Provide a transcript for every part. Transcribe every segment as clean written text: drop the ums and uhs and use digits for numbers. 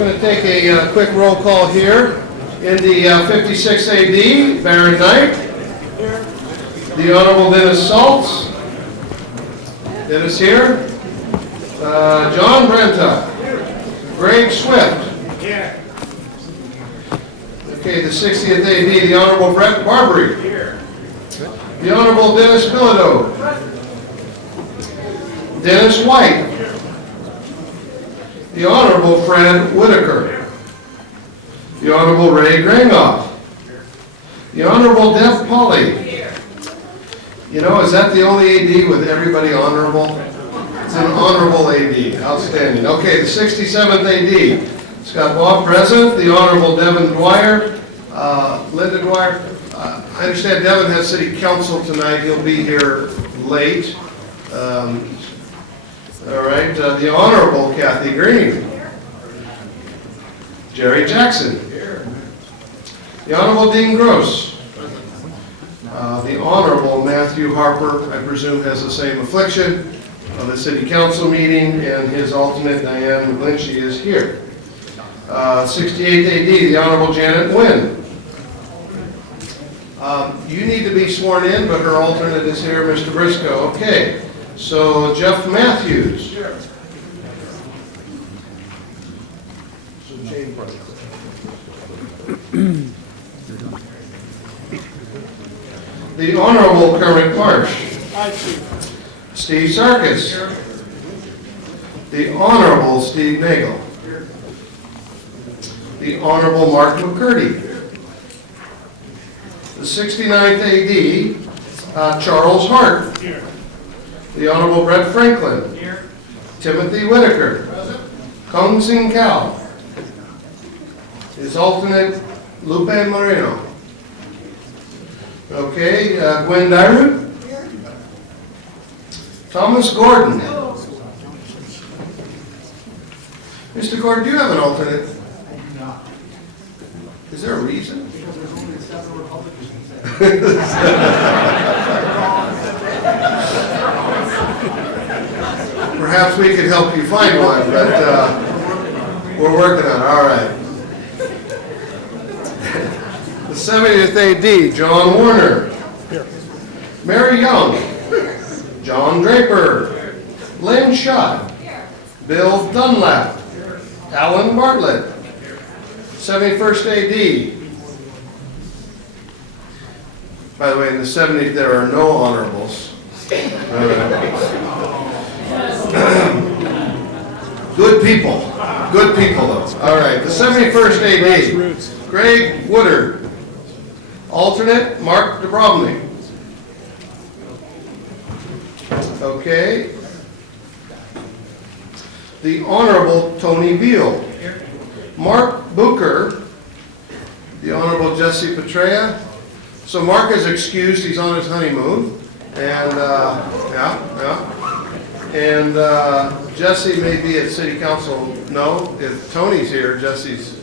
going to take a quick roll call here. In the 56th AD, Baron Knight. The Honorable Dennis Saltz. Dennis here. John Brenta. Greg Swift. Okay, the 60th AD, the Honorable Brett Barbary. The Honorable Dennis Bilodeau. Dennis White. The Honorable Fred Whitaker. The Honorable Ray Grangoff. The Honorable Deb Polly. You know, is that the only AD with everybody honorable? It's an honorable AD. Outstanding. Okay, the 67th AD. Scott Bob present. The Honorable Devin Dwyer. Linda Dwyer. I understand Devin has city council tonight. He'll be here late. All right. The Honorable Kathy Green. Jerry Jackson. The Honorable Dean Gross. The Honorable Matthew Harper, I presume, has the same affliction of the City Council meeting, and his alternate, Diane McGlinchey, is here. 68th AD, the Honorable Janet Nguyen. You need to be sworn in, but her alternate is here, Mr. Briscoe. Okay, so Jeff Matthews. The Honorable Kermit Marsh. Steve Sarkis. The Honorable Steve Nagel. The Honorable Mark McCurdy. The 69th AD, Charles Hart. The Honorable Brett Franklin. Timothy Whitaker. Kong Sing Kao. His alternate, Lupe Moreno. Okay, Gwen Dyru. Thomas Gordon. Mr. Gordon, do you have an alternate? No. Is there a reason? Because there's only 7 Republicans. Perhaps we could help you find one, but we're working on it. All right. The 70th AD, John Warner. Mary Young. John Draper. Lynn Schott. Bill Dunlap. Alan Bartlett. 71st AD. By the way, in the 70s there are no honorables. Good people. Good people though. All right, the 71st AD. Greg Woodard. Alternate, Mark Dubrowny. Okay. The Honorable Tony Beal. Mark Booker. The Honorable Jesse Petrea. So Mark is excused, he's on his honeymoon. And, And Jesse may be at City Council. No, if Tony's here, Jesse's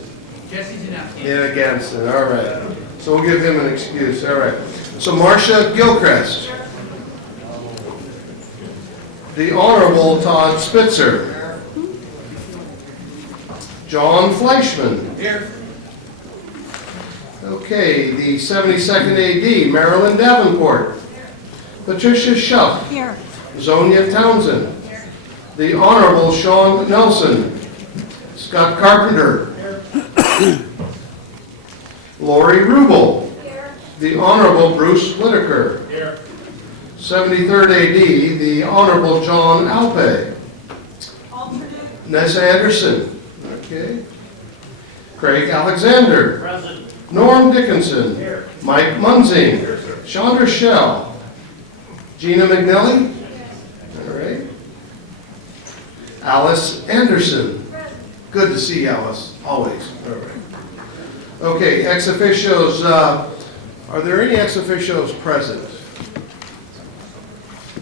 in against it. All right. So we'll give him an excuse. All right. So Marcia Gilchrist. The Honorable Todd Spitzer. John Fleischman. Here. Okay, the 72nd AD, Marilyn Davenport. Patricia Schuff. Here. Zonia Townsend. Here. The Honorable Sean Nelson. Scott Carpenter. Here. Lori Rubel. Here. The Honorable Bruce Whitaker. Here. 73rd AD, the Honorable John Alpe. Alternate. Nessa Anderson. Okay. Craig Alexander. Present. Norm Dickinson. Here. Mike Munzing. Here, sir. Chandra Schell. Gina McNelly. Yes. All right. Alice Anderson. Present. Good to see Alice, always. All right. Okay, ex officios. Are there any ex officios present?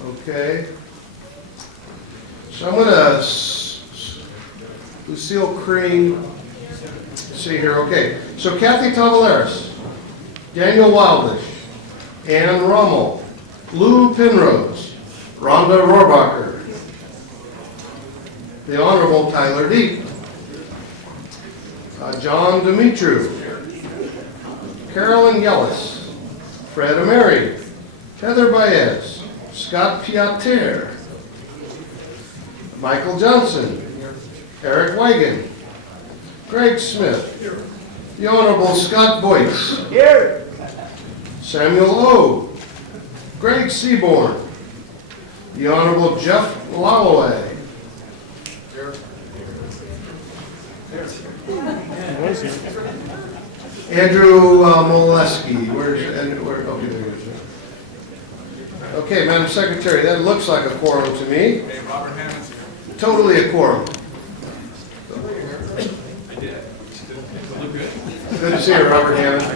Okay. So I'm going to Lucille Crean. See here. Okay. So Kathy Tavaleris, Daniel Wildish, Ann Rommel, Lou Penrose, Rhonda Rohrbacher, the Honorable Tyler Deep, John Dimitru, Carolyn Yellis, Fred Ameri, Heather Baez, Scott Piater, Michael Johnson, Eric Wagon, Greg Smith, the Honorable Scott Boyce, Here. Samuel O, Greg Seaborn, the Honorable Jeff Lalloway, Andrew Molesky. Okay, there he is. Okay, Madam Secretary, that looks like a quorum to me. Hey, Robert Hammond's here. Totally a quorum. I did. Look good. Good to see you, Robert Hammond.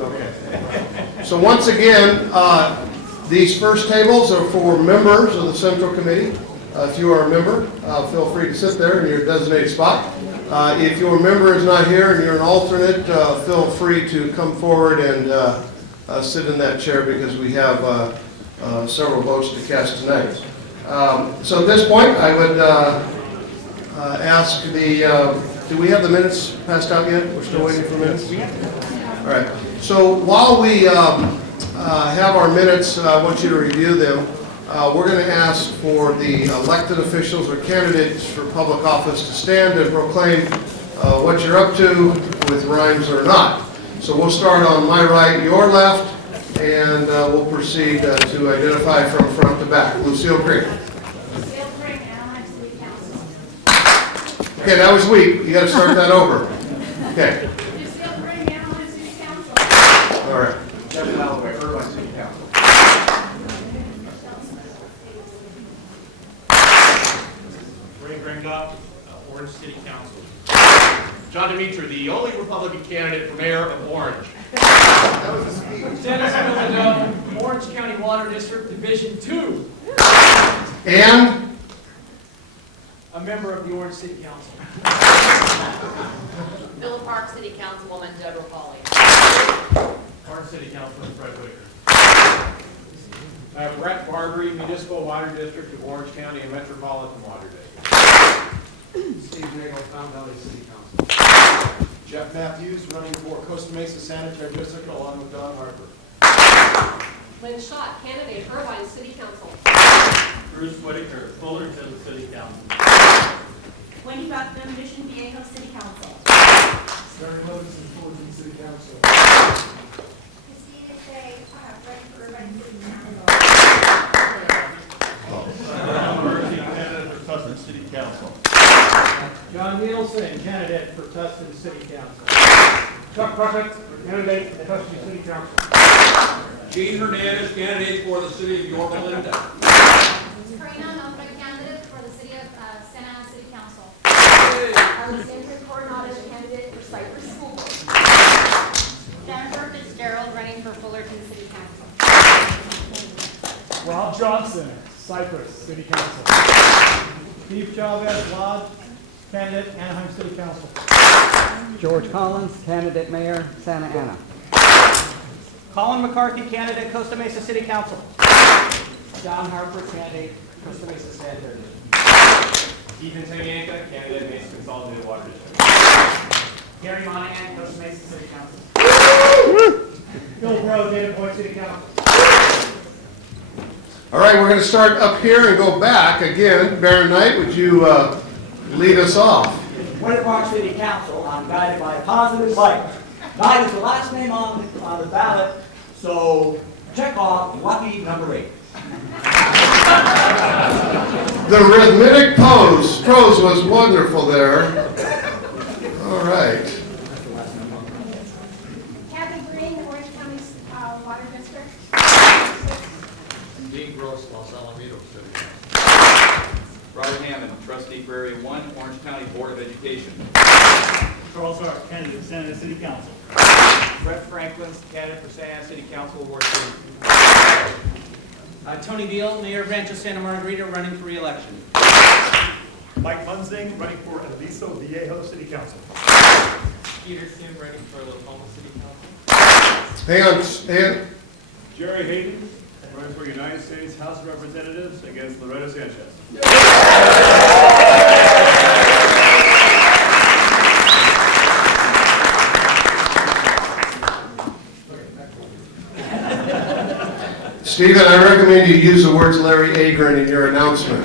Okay. So once again, these first tables are for members of the Central Committee. If you are a member, feel free to sit there in your designated spot. If your member is not here and you're an alternate, feel free to come forward and sit in that chair because we have several votes to cast tonight. So at this point, I would ask do we have the minutes passed out yet? We're still waiting for minutes? All right. So while we have our minutes, I want you to review them. We're going to ask for the elected officials or candidates for public office to stand and proclaim what you're up to with rhymes or not. So we'll start on my right, your left, and we'll proceed to identify from front to back. Lucille Green. Lucille Green, Anaheim City Council. Okay, that was weak. You got to start that over. Okay. Lucille Green, Anaheim City Council. All right. Jeff Lalloway, Irvine City Council. Ray Gringoff, Orange City Council. John Dimitru, the only Republican candidate for mayor of Orange. Dennis Miller, Orange County Water District, Division 2. And A member of the Orange City Council. Villa Park City Councilwoman Deborah Pauley. Orange City Councilman Fred Whitaker. Brett Barbary, Municipal Water District of Orange County and Metropolitan Water District. Steve Nagel, Fountain Valley City Council. Jeff Matthews, running for Costa Mesa Sanitary District along with Don Harper. Lynn Schott, candidate, Irvine City Council. Bruce Whitaker, Fullerton City Council. Wendy Buckman, Mission Viejo City Council. Larry Livingston, Fullerton City Council. Christina Shea, running for Irvine City Council. Mercy, candidate for Tustin City Council. John Nielsen, candidate for Tustin City Council. Chuck Puckett, candidate for Tustin City Council. Gene Hernandez, candidate for the city of Yorba Linda. Karina Nombre, candidate for the city of Santa Ana City Council. Alexandra Coronado, candidate for Cypress School Board. Jennifer Fitzgerald, running for Fullerton City Council. Rob Johnson, Cypress City Council. Steve Chavez Lodge, candidate Anaheim City Council. George Collins, candidate mayor, Santa Ana. Colin McCarthy, candidate Costa Mesa City Council. John Harper, candidate Costa Mesa Sanitary District. Ethan Tanganyika, candidate Mesa Consolidated Water District. Gary Monahan, Costa Mesa City Council. Bill Bro, Dana Point City Council. all right, we're going to start up here and go back again. Baron Knight, would you lead us off? Winter Park City Council, I'm guided by a positive light. Knight is the last name on the ballot, so check off lucky number 8. The rhythmic prose was wonderful there. All right. Kathy Green, Orange County Water District. Dean Gross, Los Alamitos City Council. Robert Hammond, trustee for Area 1, Orange County Board of Education. Charles Hart, candidate Santa Ana City Council. Brett Franklin, candidate for Santa Ana City Council, Ward 2. Tony Deal, mayor of Rancho Santa Margarita, running for re-election. Mike Munsing, running for Aliso Viejo City Council. Peter Kim, running for Lacoma City Council. Hang on. Jerry Hayden, running for United States House of Representatives against Loretta Sanchez. Stephen, I recommend you use the words Larry Agron in your announcement.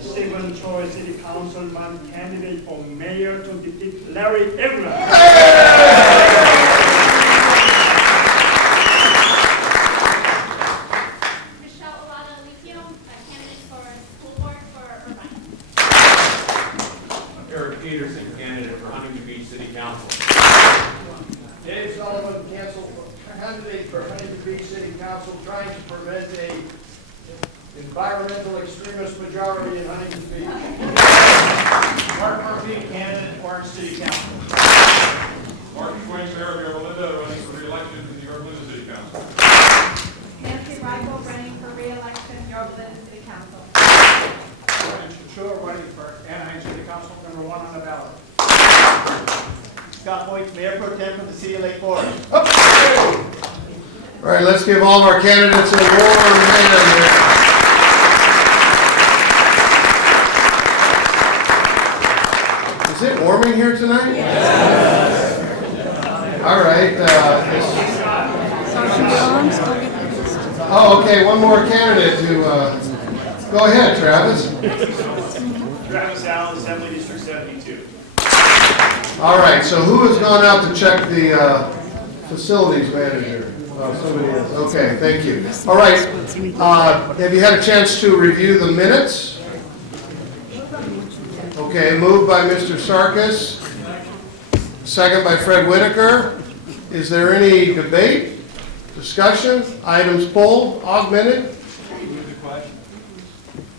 Stephen Choi, City Councilman, candidate for mayor to defeat Larry Agron. Eric Peterson, candidate for Huntington Beach City Council. Dave Sullivan, candidate for Huntington Beach City Council, trying to prevent a environmental extremist majority in Huntington Beach. Mark Murphy, candidate, Orange City Council. Mark Twain, Mayor of Yorba Linda, running for re-election to the Yorba Linda City Council. Nancy Rifle, running for re-election, Yorba Linda City Council. Ryan Shachua, running for Anaheim City Council, number 1 on the ballot. Scott Hoyt, Mayor Pro Tem from the City of Lake Forest. All right, let's give all of our candidates a warm hand here. Is it warming here tonight? Yes. All right. Oh, okay, one more candidate to, go ahead, Travis. Travis Allen, Assembly District 72. All right, so who has gone out to check the facilities manager? Oh, somebody is. Okay, thank you. All right, have you had a chance to review the minutes? Okay, moved by Mr. Sarkis, second by Fred Whitaker. Is there any debate, discussion, items pulled, augmented?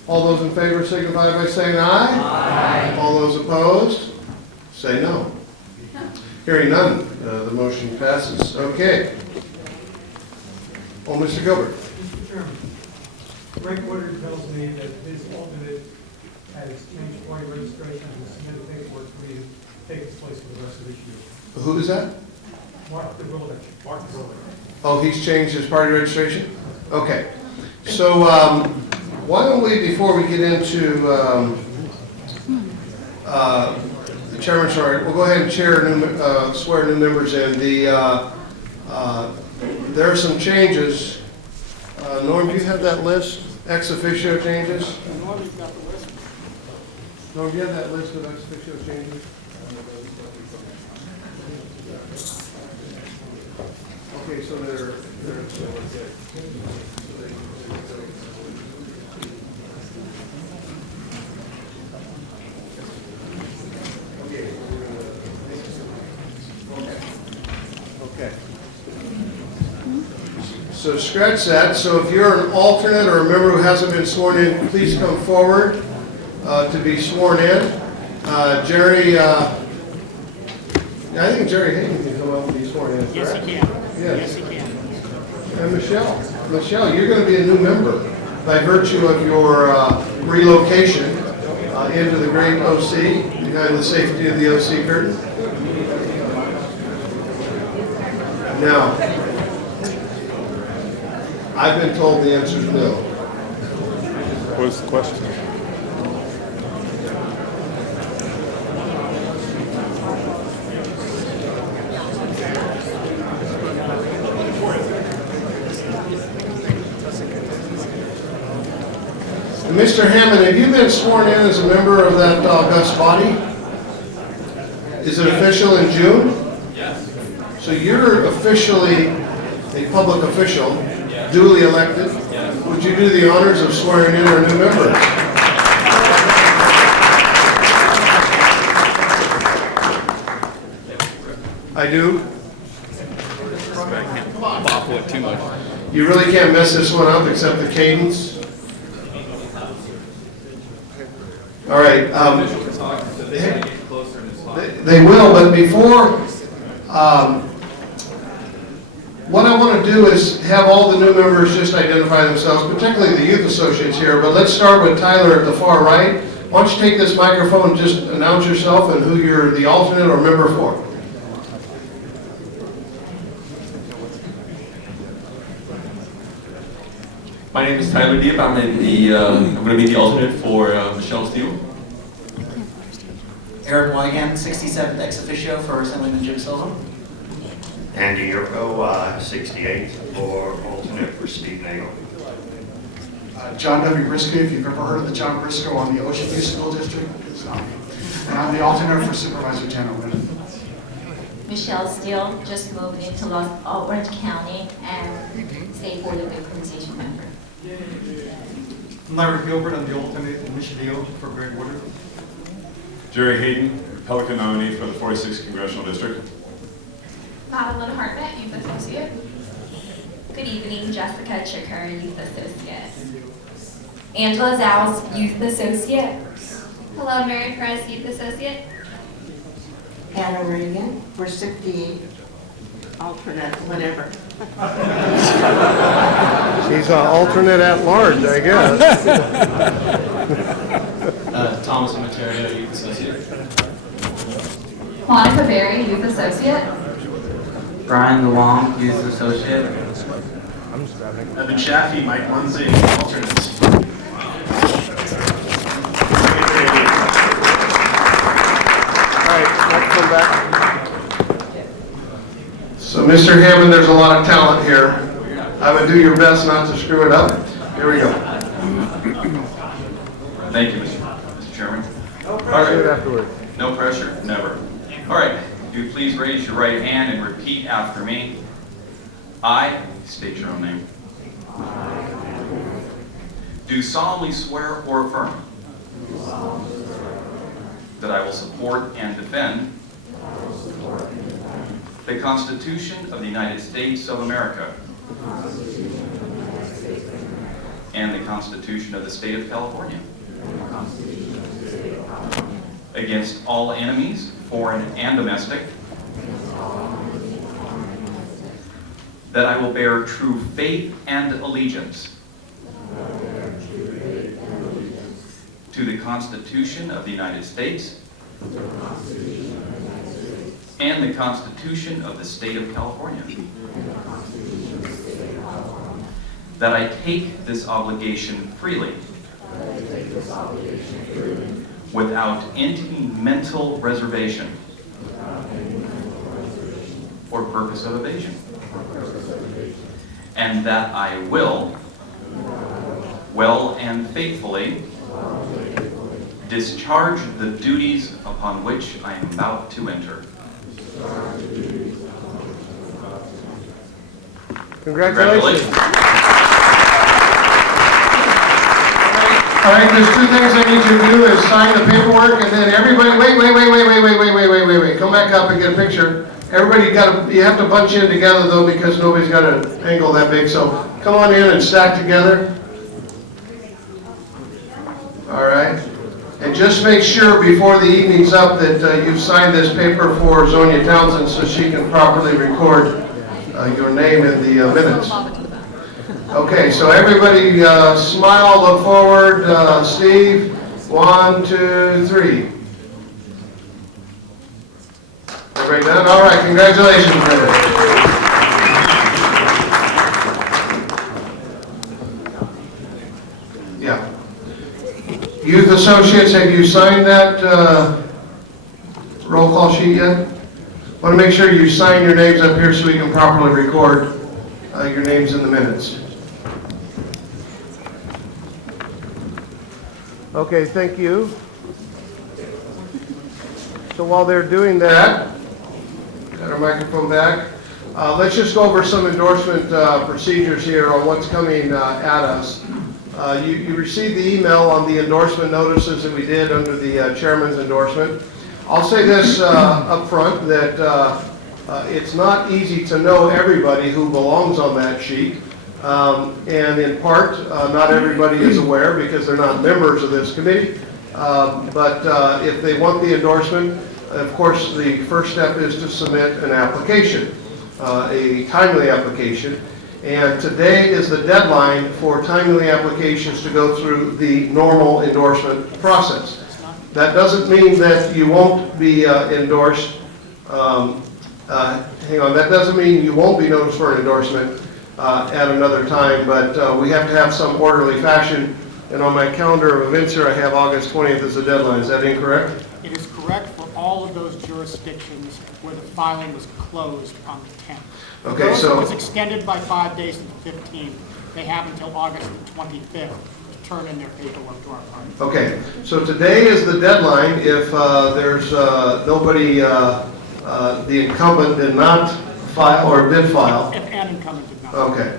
All those in favor signify by saying aye. Aye. All those opposed? Say no. Hearing none, the motion passes. Okay. Oh, Mr. Gilbert. Mr. Chairman, Frank Woodard tells me that his alternate has changed party registration and submitted paperwork for me to take his place for the rest of this year. Who is that? Mark DeVillick. Mark DeVillick. Oh, he's changed his party registration? Okay. So why don't we, before we get into the chairman's report, we'll go ahead and swear new members in. There are some changes. Norm, do you have that list? Ex officio changes? Norm, do you have that list of ex officio changes? Okay, so they're okay. So scratch that. So if you're an alternate or a member who hasn't been sworn in, please come forward to be sworn in. Jerry, I think Jerry Hayden can come up and be sworn in. Yes, he can. Yes. Yes, he can. And Michelle, you're going to be a new member by virtue of your relocation into the great OC, behind the safety of the OC curtain. Now, I've been told the answer is no. What's the question? Mr. Hammond, have you been sworn in as a member of that august body? Is it official in June? Yes. So you're officially a public official, duly elected. Yes. Would you do the honors of swearing in our new members? I do. Waffle it too much. You really can't mess this one up except the cadence. All right. They will, but before, what I want to do is have all the new members just identify themselves, particularly the youth associates here, but let's start with Tyler at the far right. Why don't you take this microphone and just announce yourself and who you're the alternate or member for. My name is Tyler Deep. I'm going to be the alternate for Michelle Steele. Eric Wygan, 67th ex officio for Assemblyman Jim Silva. Andy Yurko, 68, for alternate for Steve Nagel. John W. Briscoe, if you've ever heard of the John Briscoe on the Ocean View School District, it's me. And I'm the alternate for Supervisor Tanner. Michelle Steele just moved into Orange County and State Board of Equalization member. Larry Gilbert, I'm the alternate in Michigan for Greg Woodard. Jerry Hayden, Republican nominee for the 46th Congressional District. Madeline Hartnett, Youth Associate. Good evening, Jessica Chicker, Youth Associate. Angela Zhao's Youth Associate. Hello, Mary Perez, Youth Associate. Anna Reagan, we're 68, alternate, whatever. She's an alternate at large, I guess. Thomas Materio, Youth Associate. Monica Berry, Youth Associate. Brian DeLong, Youth Associate. Evan Chaffee, Mike Munzee, alternates. So, Mr. Hammond, there's a lot of talent here. I would do your best not to screw it up. Here we go. Thank you, Mr. Chairman. No pressure afterwards. No pressure, never. All right, do please raise your right hand and repeat after me. I, state your own name, do solemnly swear or affirm that I will support and defend the Constitution of the United States of America and the Constitution of the State of California against all enemies, foreign and domestic, that I will bear true faith and allegiance to the Constitution of the United States and the Constitution of the State of California, that I take this obligation freely without any mental reservation or purpose of evasion, and that I will well and faithfully discharge the duties upon which I am about to enter. Congratulations. All right, there's two things I need you to do is sign the paperwork and then everybody, wait, come back up and get a picture. Everybody you have to bunch in together though because nobody's got an angle that big, so come on in and stack together. All right. And just make sure before the evening's up that you've signed this paper for Zonia Townsend so she can properly record your name in the minutes. Okay, so everybody smile, look forward. Steve, 1, 2, 3. Everybody done? All right, congratulations, brother. Yeah. Youth Associates, have you signed that roll call sheet yet? Want to make sure you sign your names up here so we can properly record your names in the minutes. Okay, thank you. So while they're doing that, got our microphone back. Let's just go over some endorsement procedures here on what's coming at us. You received the email on the endorsement notices that we did under the chairman's endorsement. I'll say this up front that it's not easy to know everybody who belongs on that sheet. And in part, not everybody is aware because they're not members of this committee. But if they want the endorsement, of course, the first step is to submit an application, a timely application. And today is the deadline for timely applications to go through the normal endorsement process. That doesn't mean that you won't be endorsed. That doesn't mean you won't be noticed for an endorsement at another time, but we have to have some orderly fashion. And on my calendar of events here, I have August 20th as the deadline. Is that incorrect? It is correct for all of those jurisdictions where the filing was closed on the 10th. Okay, Those so- that was extended by 5 days to the 15th, they have until August the 25th to turn in their paperwork to our party. Okay, so today is the deadline if there's nobody, the incumbent did not file or did file. If an incumbent did not. Okay.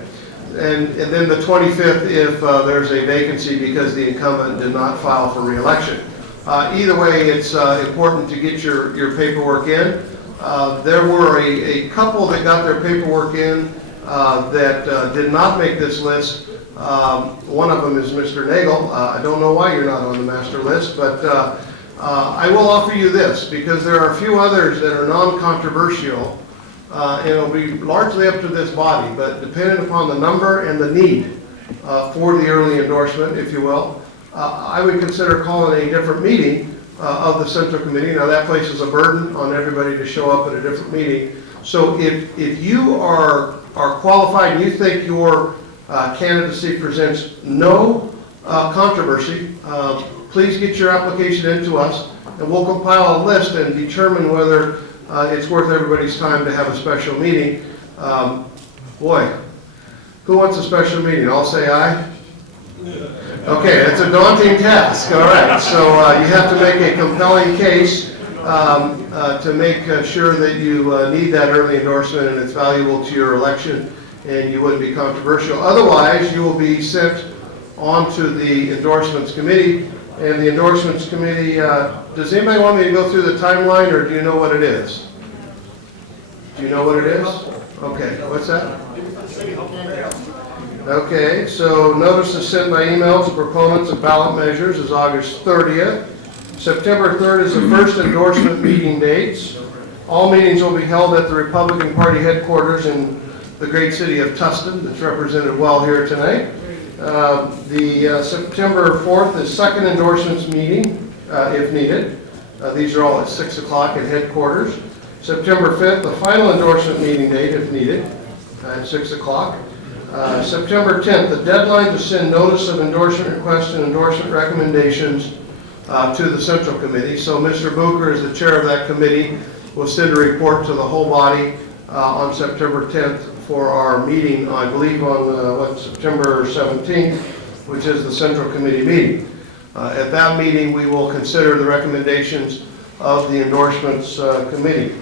And then the 25th if there's a vacancy because the incumbent did not file for re-election. Either way, it's important to get your paperwork in. There were a couple that got their paperwork in that did not make this list. One of them is Mr. Nagel. I don't know why you're not on the master list, but I will offer you this because there are a few others that are non-controversial. And it'll be largely up to this body, but depending upon the number and the need for the early endorsement, if you will, I would consider calling a different meeting of the Central Committee. Now that places a burden on everybody to show up at a different meeting. So if you are qualified and you think your candidacy presents no controversy, please get your application into us and we'll compile a list and determine whether it's worth everybody's time to have a special meeting. Boy, who wants a special meeting? I'll say aye. Okay, it's a daunting task. All right, so you have to make a compelling case to make sure that you need that early endorsement and it's valuable to your election and you wouldn't be controversial. Otherwise, you will be sent on to the endorsements committee. And the endorsements committee, does anybody want me to go through the timeline or do you know what it is? Do you know what it is? Okay, what's that? Okay, so notice is sent by email to proponents of ballot measures is August 30th. September 3rd is the first endorsement meeting dates. All meetings will be held at the Republican Party headquarters in the great city of Tustin, that's represented well here tonight. The September 4th is second endorsements meeting, if needed. These are all at 6 o'clock at headquarters. September 5th, the final endorsement meeting date, if needed, at 6 o'clock. September 10th, the deadline to send notice of endorsement requests and endorsement recommendations to the Central Committee. So Mr. Booker, as the chair of that committee, will send a report to the whole body on September 10th for our meeting, I believe on September 17th, which is the Central Committee meeting. At that meeting, we will consider the recommendations of the endorsements committee.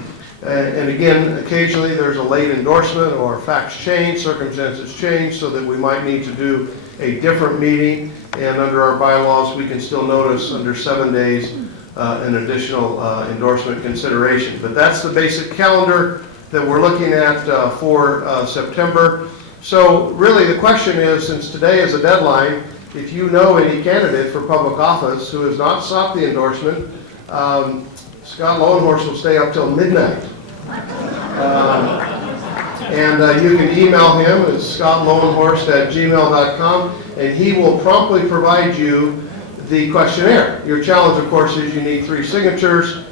And again, occasionally there's a late endorsement or facts change, circumstances change, so that we might need to do a different meeting. And under our bylaws, we can still notice under 7 days an additional endorsement consideration. But that's the basic calendar that we're looking at for September. So really the question is, since today is a deadline, if you know any candidate for public office who has not sought the endorsement, Scott Lowenhorst will stay up till midnight. And you can email him at scottlowenhorst@gmail.com and he will promptly provide you the questionnaire. Your challenge, of course, is you need 3 signatures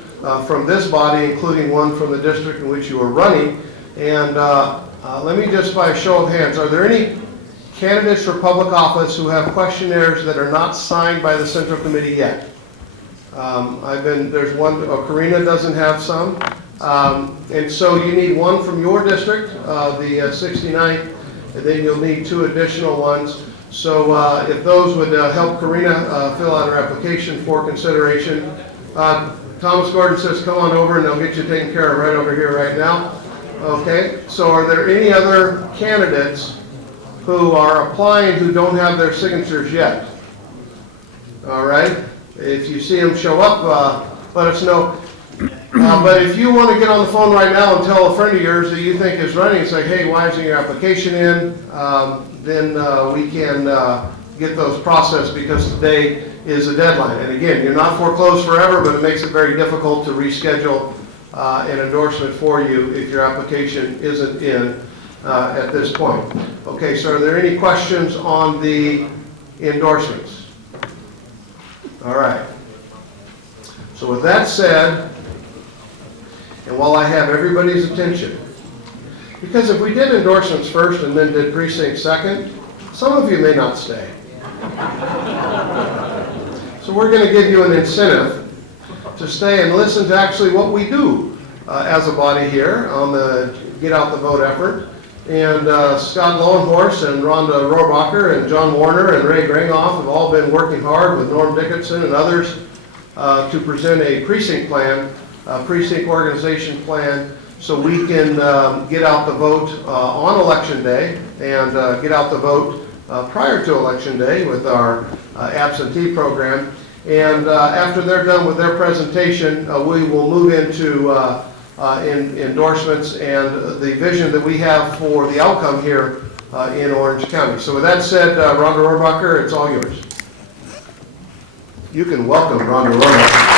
from this body, including one from the district in which you are running. And let me just, by a show of hands, are there any candidates for public office who have questionnaires that are not signed by the Central Committee yet? There's one, Karina doesn't have some. And so you need one from your district, the 69th, and then you'll need 2 additional ones. So if those would help Karina fill out her application for consideration. Thomas Gordon says come on over and they'll get you taken care of right over here right now. Okay, so are there any other candidates who are applying who don't have their signatures yet? All right, if you see them show up, let us know. But if you want to get on the phone right now and tell a friend of yours that you think is running and say, hey, why isn't your application in? Then we can get those processed because today is a deadline. And again, you're not foreclosed forever, but it makes it very difficult to reschedule an endorsement for you if your application isn't in at this point. Okay, so are there any questions on the endorsements? All right. So with that said, and while I have everybody's attention, because if we did endorsements first and then did precinct second, some of you may not stay. So we're going to give you an incentive to stay and listen to actually what we do as a body here on the Get Out the Vote effort. And Scott Lowenhorst and Rhonda Rohrabacher and John Warner and Ray Grangoff have all been working hard with Norm Dickinson and others to present a precinct plan, precinct organization plan, so we can get out the vote on election day and get out the vote prior to election day with our absentee program. And after they're done with their presentation, we will move into endorsements and the vision that we have for the outcome here in Orange County. So with that said, Rhonda Rohrabacher, it's all yours. You can welcome Rhonda Rohrabacher.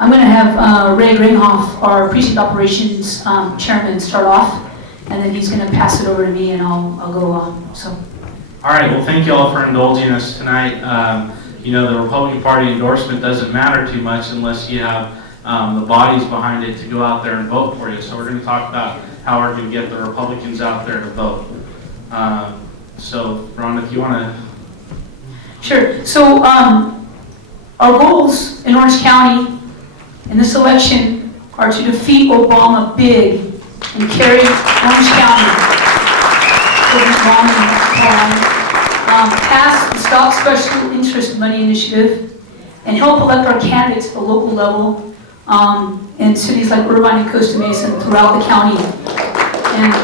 I'm going to have Ray Ringhoff, our precinct operations chairman, start off, and then he's going to pass it over to me, and I'll go on. So. All right, well, thank you all for indulging us tonight. You know, the Republican Party endorsement doesn't matter too much unless you have the bodies behind it to go out there and vote for you. So we're going to talk about how we're going to get the Republicans out there to vote. So, Ron, if you want to. Sure. So our goals in Orange County in this election are to defeat Obama big and carry Orange County pass the Stop Special Interest Money Initiative and help elect our candidates at the local level in cities like Irvine and Costa Mesa and throughout the county. And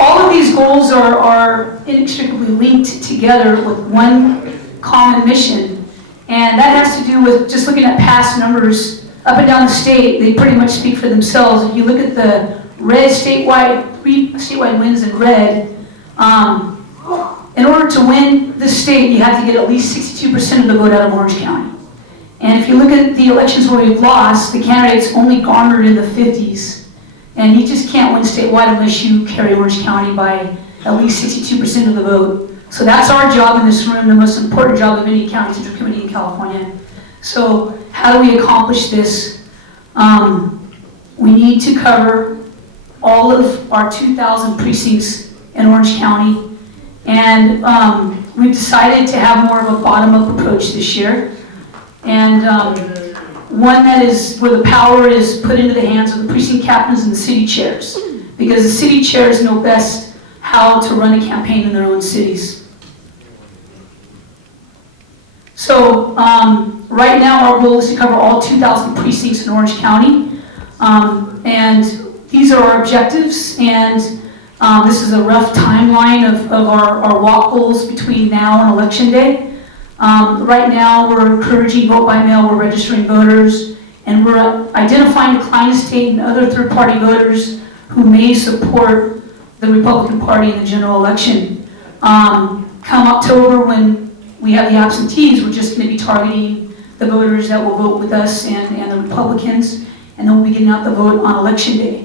all of these goals are inextricably linked together with one common mission, and that has to do with just looking at past numbers up and down the state. They pretty much speak for themselves. If you look at the red statewide, 3 statewide wins in red, in order to win this state, you have to get at least 62% of the vote out of Orange County. And if you look at the elections where we've lost, the candidates only garnered in the 50s. And you just can't win statewide unless you carry Orange County by at least 62% of the vote. So that's our job in this room, the most important job of any county central committee in California. So how do we accomplish this? We need to cover all of our 2,000 precincts in Orange County. And we've decided to have more of a bottom-up approach this year. And one that is where the power is put into the hands of the precinct captains and the city chairs. Because the city chairs know best how to run a campaign in their own cities. So right now our goal is to cover all 2,000 precincts in Orange County. And these are our objectives. And this is a rough timeline of our walk goals between now and Election Day. Right now, we're encouraging vote by mail, we're registering voters, and we're identifying declining state and other third-party voters who may support the Republican Party in the general election. Come October, when we have the absentees, we're just going to be targeting the voters that will vote with us and the Republicans, and then we'll be getting out the vote on Election Day.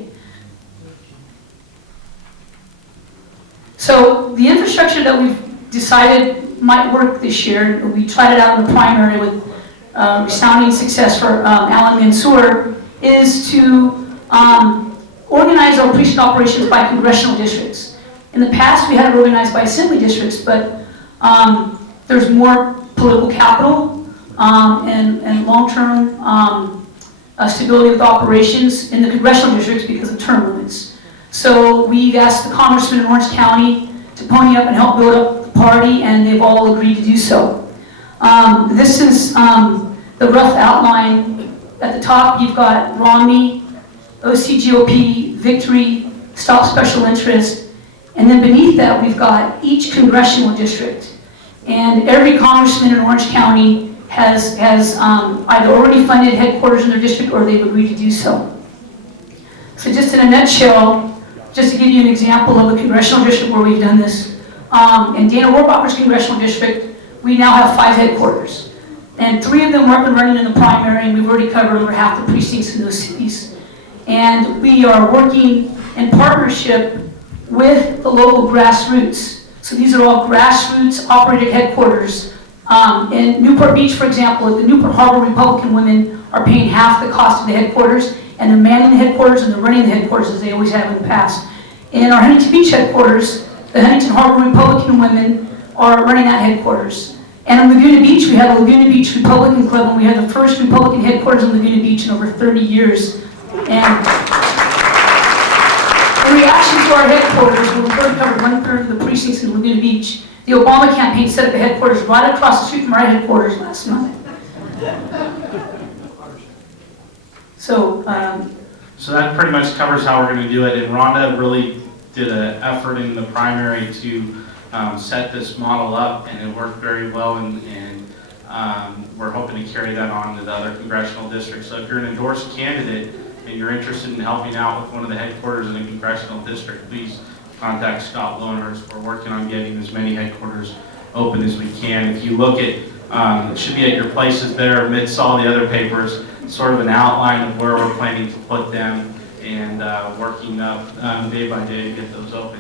So the infrastructure that we've decided might work this year, we tried it out in the primary with resounding success for Alan Mansour, is to organize our precinct operations by congressional districts. In the past, we had it organized by assembly districts, but there's more political capital and long-term stability with operations in the congressional districts because of term limits. So we've asked the congressmen in Orange County to pony up and help build up the party, and they've all agreed to do so. This is the rough outline. At the top, you've got Romney, OCGOP, Victory, Stop Special Interest, and then beneath that, we've got each congressional district. And every congressman in Orange County has either already funded headquarters in their district or they've agreed to do so. So just in a nutshell, just to give you an example of a congressional district where we've done this, in Dana Rohrabacher's congressional district, we now have 5 headquarters. And 3 of them are up and running in the primary, and we've already covered over half the precincts in those cities. And we are working in partnership with the local grassroots. So these are all grassroots operated headquarters. In Newport Beach, for example, the Newport Harbor Republican women are paying half the cost of the headquarters, and they're manning the headquarters and they're running the headquarters as they always have in the past. In our Huntington Beach headquarters, the Huntington Harbor Republican women are running that headquarters. And in Laguna Beach, we have a Laguna Beach Republican Club, and we have the first Republican headquarters in Laguna Beach in over 30 years. And in reaction to our headquarters, where we've already covered 1/3 of the precincts in Laguna Beach, the Obama campaign set up a headquarters right across the street from our headquarters last month. So that pretty much covers how we're going to do it. And Rhonda really did an effort in the primary to set this model up, and it worked very well. And we're hoping to carry that on to the other congressional districts. So if you're an endorsed candidate and you're interested in helping out with one of the headquarters in a congressional district, please contact Scott Lohners. We're working on getting as many headquarters open as we can. If you look at, it should be at your places there amidst all the other papers, sort of an outline of where we're planning to put them, and working up day by day to get those open.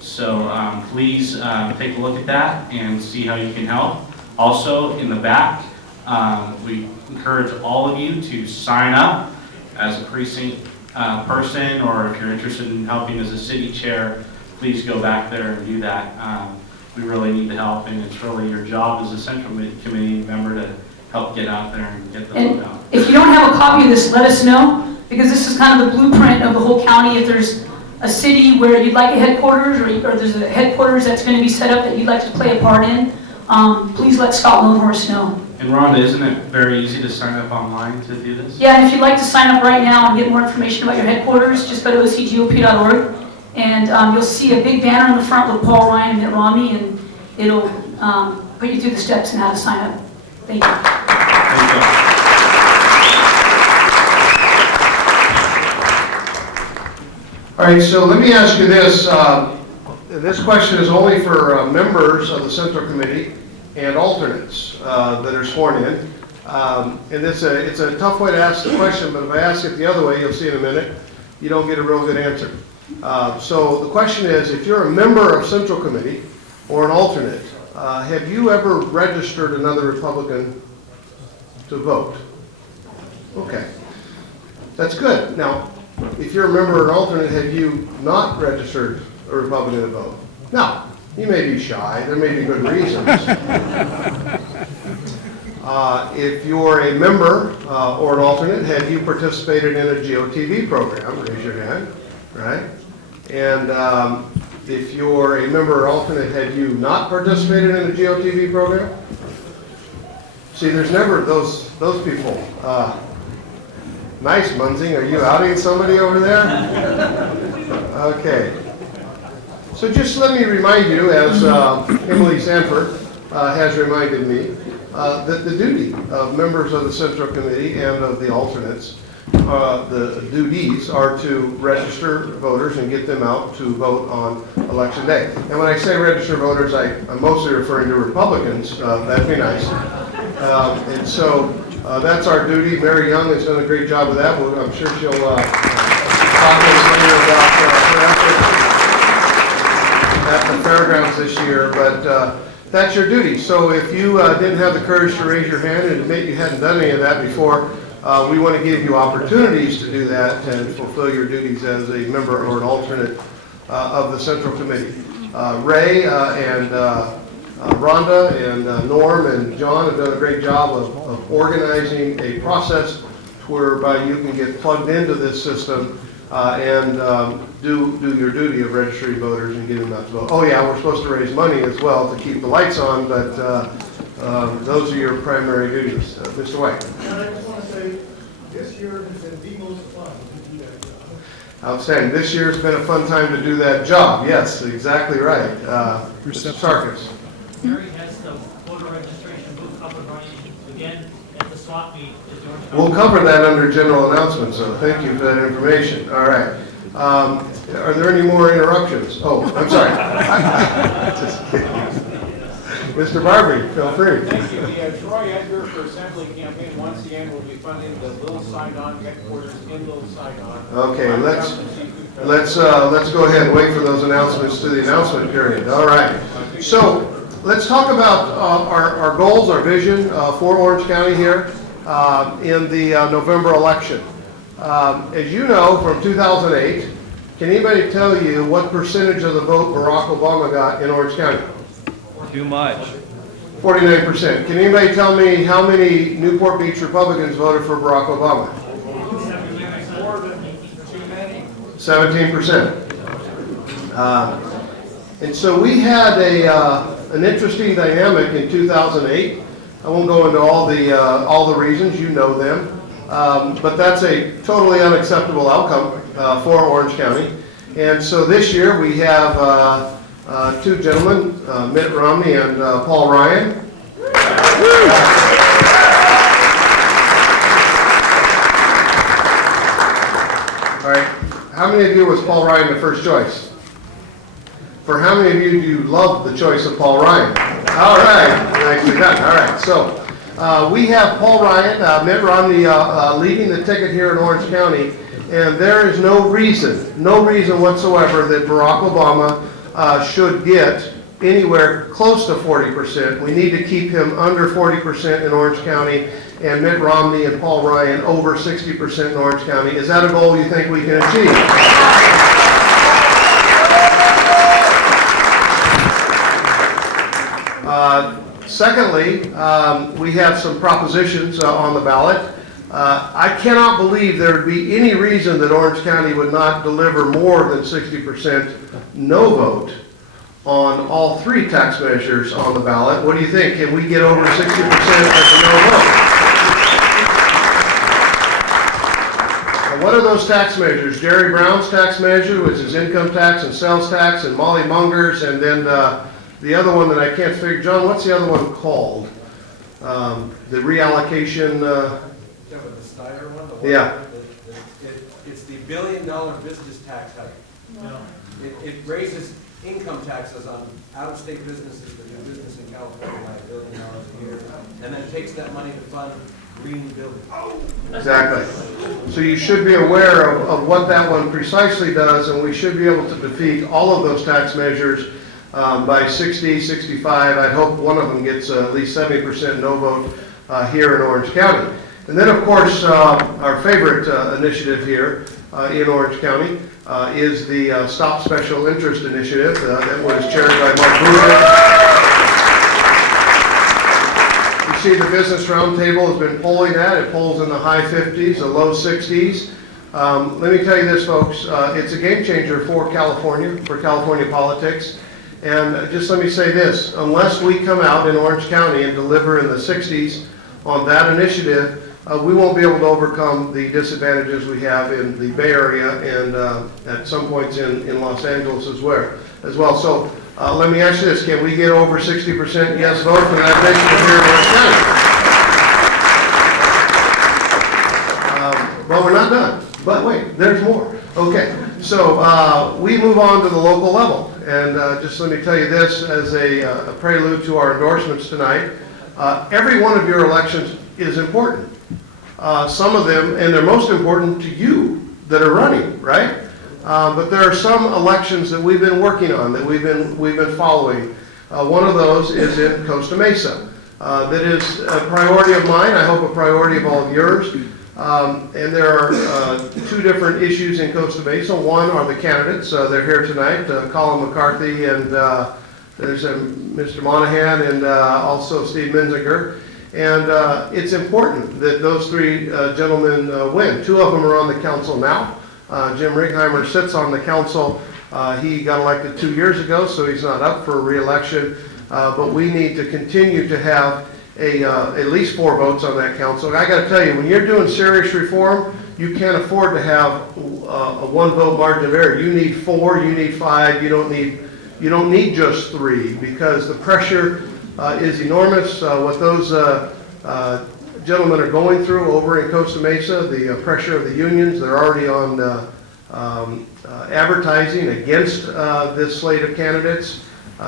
So please take a look at that and see how you can help. Also, in the back, we encourage all of you to sign up as a precinct person, or if you're interested in helping as a city chair, please go back there and do that. We really need the help, and it's really your job as a Central Committee member to help get out there and get the vote out. if you don't have a copy of this, let us know, because this is kind of the blueprint of the whole county. If there's a city where you'd like a headquarters, or there's a headquarters that's going to be set up that you'd like to play a part in, please let Scott Lohnhorst know. And Rhonda, isn't it very easy to sign up online to do this? Yeah, and if you'd like to sign up right now and get more information about your headquarters, just go to ocgop.org, and you'll see a big banner on the front with Paul Ryan and Mitt Romney, and it'll put you through the steps and how to sign up. Thank you. Thank you. All right, so let me ask you this. This question is only for members of the Central Committee and alternates that are sworn in. And it's a tough way to ask the question, but if I ask it the other way, you'll see in a minute, you don't get a real good answer. So the question is, if you're a member of Central Committee or an alternate, have you ever registered another Republican to vote? Okay, that's good. Now, if you're a member or an alternate, have you not registered a Republican to vote? Now, you may be shy. There may be good reasons. If you're a member or an alternate, have you participated in a GOTV program? Raise your hand, right? And if you're a member or alternate, have you not participated in a GOTV program? See, there's never those people. Nice, Munzing. Are you outing somebody over there? Okay. So just let me remind you, as Emily Sanford has reminded me, that the duty of members of the Central Committee and of the alternates, the duties are to register voters and get them out to vote on Election Day. And when I say register voters, I'm mostly referring to Republicans. That'd be nice. And so that's our duty. Mary Young has done a great job with that. I'm sure she'll talk to us later about her efforts at the fairgrounds this year, but that's your duty. So if you didn't have the courage to raise your hand and admit you hadn't done any of that before, we want to give you opportunities to do that and fulfill your duties as a member or an alternate of the Central Committee. Ray and Rhonda and Norm and John have done a great job of organizing a process whereby you can get plugged into this system and do your duty of registering voters and getting them out to vote. Oh yeah, we're supposed to raise money as well to keep the lights on, but those are your primary duties. Mr. White. And I just want to say, this year has been the most fun to do that job. Outstanding. This year's been a fun time to do that job. Yes, exactly right. Mr. Sarkis. Mary has the voter registration booth up and running again at the swap meet. We'll cover that under general announcements, so thank you for that information. All right. Are there any more interruptions? Oh, I'm sorry. Just kidding. Mr. Barbary, feel free. Thank you. The Troy Edgar for Assembly campaign once again will be funding the Little Saigon headquarters in Little Saigon. Okay, let's go ahead and wait for those announcements to the announcement period. All right. So let's talk about our goals, our vision for Orange County here in the November election. As you know, from 2008, Can anybody tell you what percentage of the vote Barack Obama got in Orange County? Too much. 49%. Can anybody tell me how many Newport Beach Republicans voted for Barack Obama? 17%. And so we had an interesting dynamic in 2008. I won't go into all the reasons, you know them, but that's a totally unacceptable outcome for Orange County. And so this year we have two gentlemen, Mitt Romney and Paul Ryan. All right, how many of you was Paul Ryan the first choice? For how many of you do you love the choice of Paul Ryan? All right, nicely done. All right, so we have Paul Ryan, Mitt Romney leading the ticket here in Orange County, and there is no reason whatsoever that Barack Obama should get anywhere close to 40%. We need to keep him under 40% in Orange County, and Mitt Romney and Paul Ryan over 60% in Orange County. Is that a goal you think we can achieve? Secondly, we have some propositions on the ballot. I cannot believe there would be any reason that Orange County would not deliver more than 60% no vote on all three tax measures on the ballot. What do you think? Can we get over 60% as a no vote? Now, what are those tax measures? Jerry Brown's tax measure, which is income tax and sales tax, and Molly Munger's, and then the other one that I can't figure. John, what's the other one called? The reallocation. Yeah, but the Steyer one? Yeah. It's the $1 billion business tax hike. No. It raises income taxes on out-of-state businesses that do business in California by $1 billion a year, and then takes that money to fund green building. Exactly. So you should be aware of what that one precisely does, and we should be able to defeat all of those tax measures by 60, 65. I hope one of them gets at least 70% no vote here in Orange County. And then, of course, our favorite initiative here in Orange County is the Stop Special Interest Initiative that was chaired by Mark Boozer. You see the Business Roundtable has been polling that. It polls in the high 50s, the low 60s. Let me tell you this, folks. It's a game changer for California politics. And just let me say this. Unless we come out in Orange County and deliver in the 60s on that initiative, we won't be able to overcome the disadvantages we have in the Bay Area and at some points in Los Angeles as well. So let me ask you this. Can we get over 60% yes vote for that initiative here in Orange County? Well, we're not done. But wait, there's more. Okay, so we move on to the local level. And just let me tell you this as a prelude to our endorsements tonight. Every one of your elections is important. Some of them, and they're most important to you that are running, right? But there are some elections that we've been working on, that we've been following. One of those is in Costa Mesa. That is a priority of mine, I hope a priority of all of yours. And there are two different issues in Costa Mesa. One are the candidates. They're here tonight, Colin McCarthy, and there's Mr. Monahan, and also Steve Menzinger. And it's important that those three gentlemen win. Two of them are on the council now. Jim Righeimer sits on the council. He got elected 2 years ago, so he's not up for re-election. But we need to continue to have at least 4 votes on that council. I got to tell you, when you're doing serious reform, you can't afford to have a 1 vote margin of error. You need 4, you need 5. You don't need just 3, because the pressure is enormous. What those gentlemen are going through over in Costa Mesa, the pressure of the unions. They're already on advertising against this slate of candidates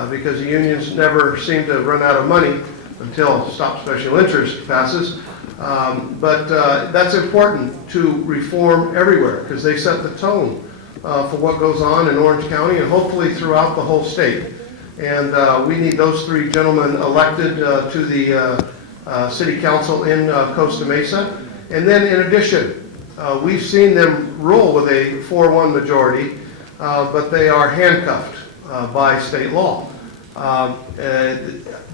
because the unions never seem to run out of money until Stop Special Interest passes. But that's important to reform everywhere because they set the tone for what goes on in Orange County and hopefully throughout the whole state. And we need those 3 gentlemen elected to the City Council in Costa Mesa. And then in addition, we've seen them roll with a 4-1 majority but they are handcuffed by state law.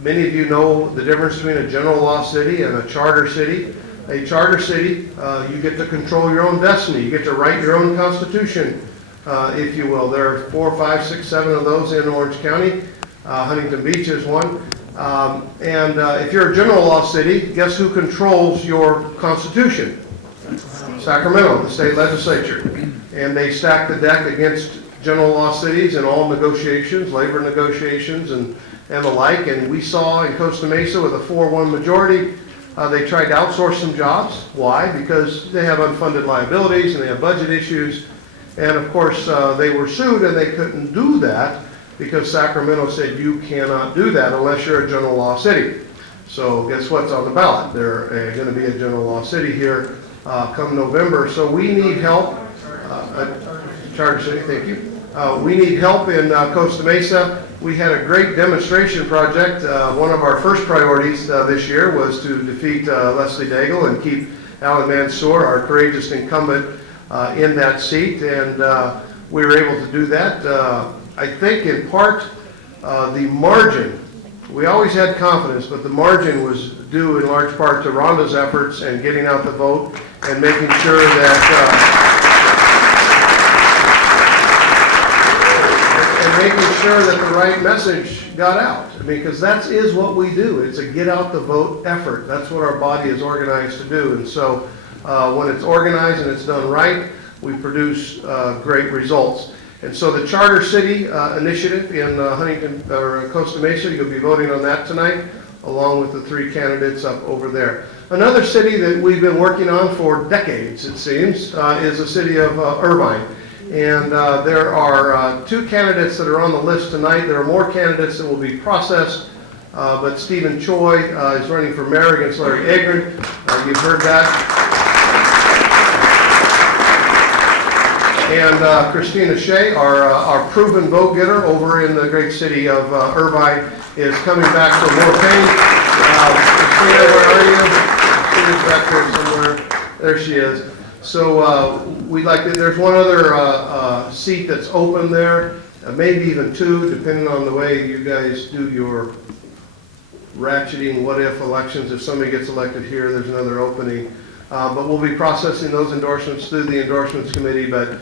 Many of you know the difference between a general law city and a charter city. A charter city, you get to control your own destiny. You get to write your own constitution, if you will. There are 4, 5, 6, 7 of those in Orange County. Huntington Beach is one. If you're a general law city, guess who controls your constitution? Sacramento, the state legislature. And they stack the deck against general law cities in all negotiations, labor negotiations and the like. And we saw in Costa Mesa with a 4-1 majority, they tried to outsource some jobs. Why? Because they have unfunded liabilities and they have budget issues. And of course, they were sued and they couldn't do that because Sacramento said you cannot do that unless you're a general law city. So guess what's on the ballot? They're going to be a general law city here come November. So we need help. Charter City, thank you. We need help in Costa Mesa. We had a great demonstration project. One of our first priorities this year was to defeat Leslie Daigle and keep Alan Mansour, our courageous incumbent, in that seat. And we were able to do that. I think in part the margin, we always had confidence, but the margin was due in large part to Rhonda's efforts and getting out the vote and making sure that the right message got out. I mean, because that is what we do. It's a get out the vote effort. That's what our body is organized to do. And so when it's organized and it's done right, we produce great results. And so the Charter City initiative in Huntington or Costa Mesa, you'll be voting on that tonight, along with the 3 candidates up over there. Another city that we've been working on for decades, it seems, is the city of Irvine. And there are 2 candidates that are on the list tonight. There are more candidates that will be processed, but Stephen Choi is running for mayor against Larry Agron. You've heard that. And Christina Shea, our proven vote getter over in the great city of Irvine, is coming back for more pain. Christina, where are you? Christina's back there somewhere. There she is. So we'd like to, there's one other seat that's open there, maybe even 2, depending on the way you guys do your ratcheting what-if elections. If somebody gets elected here, there's another opening. But we'll be processing those endorsements through the endorsements committee. But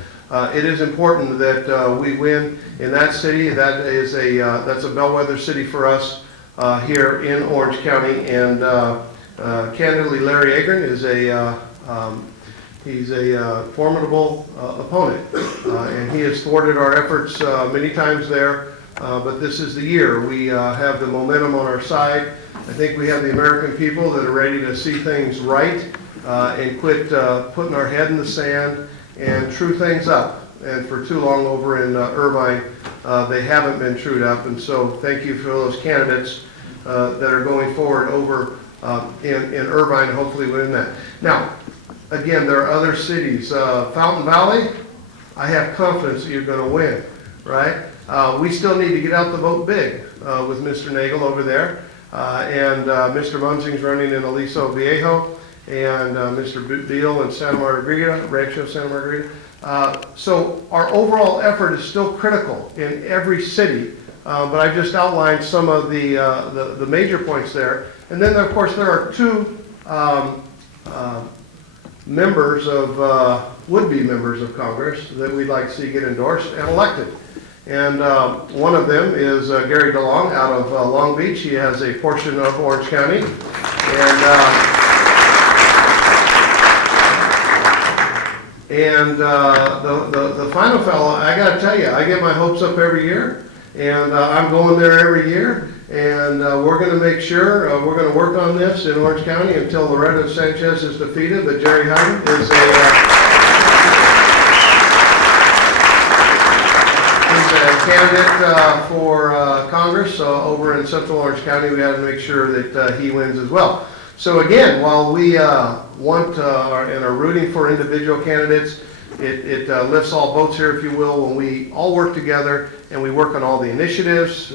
it is important that we win in that city. That is that's a bellwether city for us here in Orange County. And candidly, Larry Agron is he's a formidable opponent, and he has thwarted our efforts many times there. But this is the year. We have the momentum on our side. I think we have the American people that are ready to see things right and quit putting our head in the sand and true things up. And for too long over in Irvine, they haven't been trued up. And so thank you for those candidates that are going forward over in Irvine, and hopefully win that. Now, again, there are other cities. Fountain Valley, I have confidence that you're going to win, right? We still need to get out the vote big with Mr. Nagel over there. And Mr. Mumsing's running in Aliso Viejo, and Mr. Beal in Santa Margarita, Rancho Santa Margarita. So our overall effort is still critical in every city, but I just outlined some of the major points there. And then, of course, there are 2 members of, would-be members of Congress that we'd like to see get endorsed and elected. And one of them is Gary DeLong out of Long Beach. He has a portion of Orange County. And the final fellow, I got to tell you, I get my hopes up every year, and I'm going there every year. And we're going to make sure, we're going to work on this in Orange County until Loretta Sanchez is defeated. But Jerry Hyden is he's a candidate for Congress over in Central Orange County. We have to make sure that he wins as well. So again, while we want and are rooting for individual candidates, it lifts all boats here, if you will, when we all work together and we work on all the initiatives,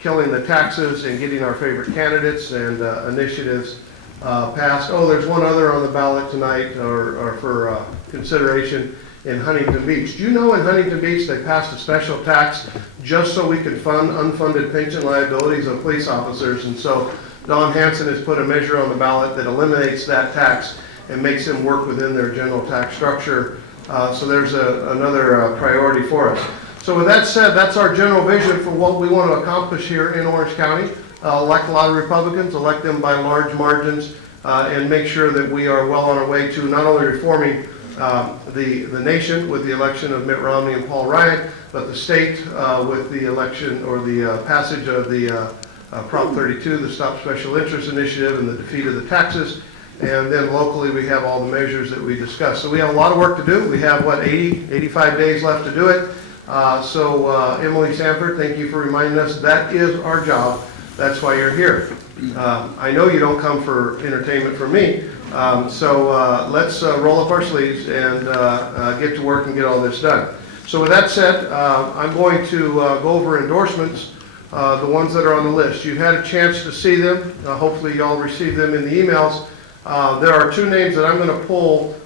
killing the taxes and getting our favorite candidates and initiatives passed. Oh, there's one other on the ballot tonight or for consideration, in Huntington Beach. Do you know in Huntington Beach they passed a special tax just so we could fund unfunded pension liabilities of police officers? And so Don Hansen has put a measure on the ballot that eliminates that tax and makes them work within their general tax structure. So there's another priority for us. So with that said, that's our general vision for what we want to accomplish here in Orange County. Elect a lot of Republicans, elect them by large margins, and make sure that we are well on our way to not only reforming the nation with the election of Mitt Romney and Paul Ryan, but the state with the election or the passage of the Prop 32, the Stop Special Interest Initiative, and the defeat of the taxes. And then locally, we have all the measures that we discussed. So we have a lot of work to do. We have, what, 85 days left to do it. Emily Sanford, thank you for reminding us that is our job. That's why you're here. I know you don't come for entertainment from me. Let's roll up our sleeves and get to work and get all this done. So with that said, I'm going to go over endorsements, the ones that are on the list. You've had a chance to see them. Hopefully you all received them in the emails. There are two names that I'm going to pull,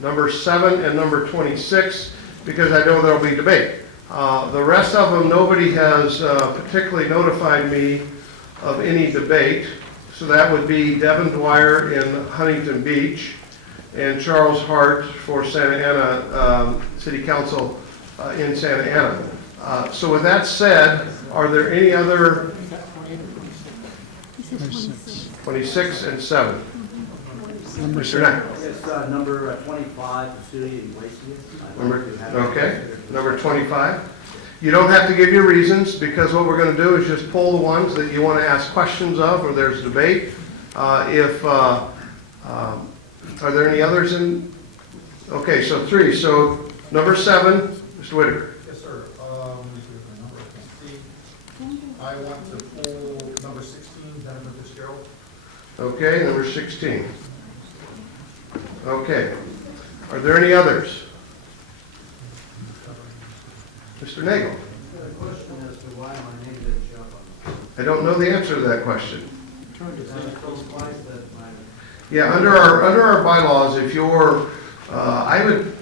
number 7 and number 26, because I know there will be debate. The rest of them, nobody has particularly notified me of any debate. So that would be Devin Dwyer in Huntington Beach and Charles Hart for Santa Ana City Council in Santa Ana. So with that said, are there any other? 26 and 7. Mr. Knapp. It's number 25, Facility and Waste. Okay, number 25. You don't have to give your reasons, because what we're going to do is just pull the ones that you want to ask questions of or there's debate. Are there any others in? Okay, so 3. So number 7, Mr. Whitaker. Yes, sir. I want to pull number 16, Jennifer Fitzgerald. Okay, number 16. Okay. Are there any others? Mr. Nagel. The question as to why my name didn't show up on this. I don't know the answer to that question. That my Yeah, under our bylaws, if you're, I would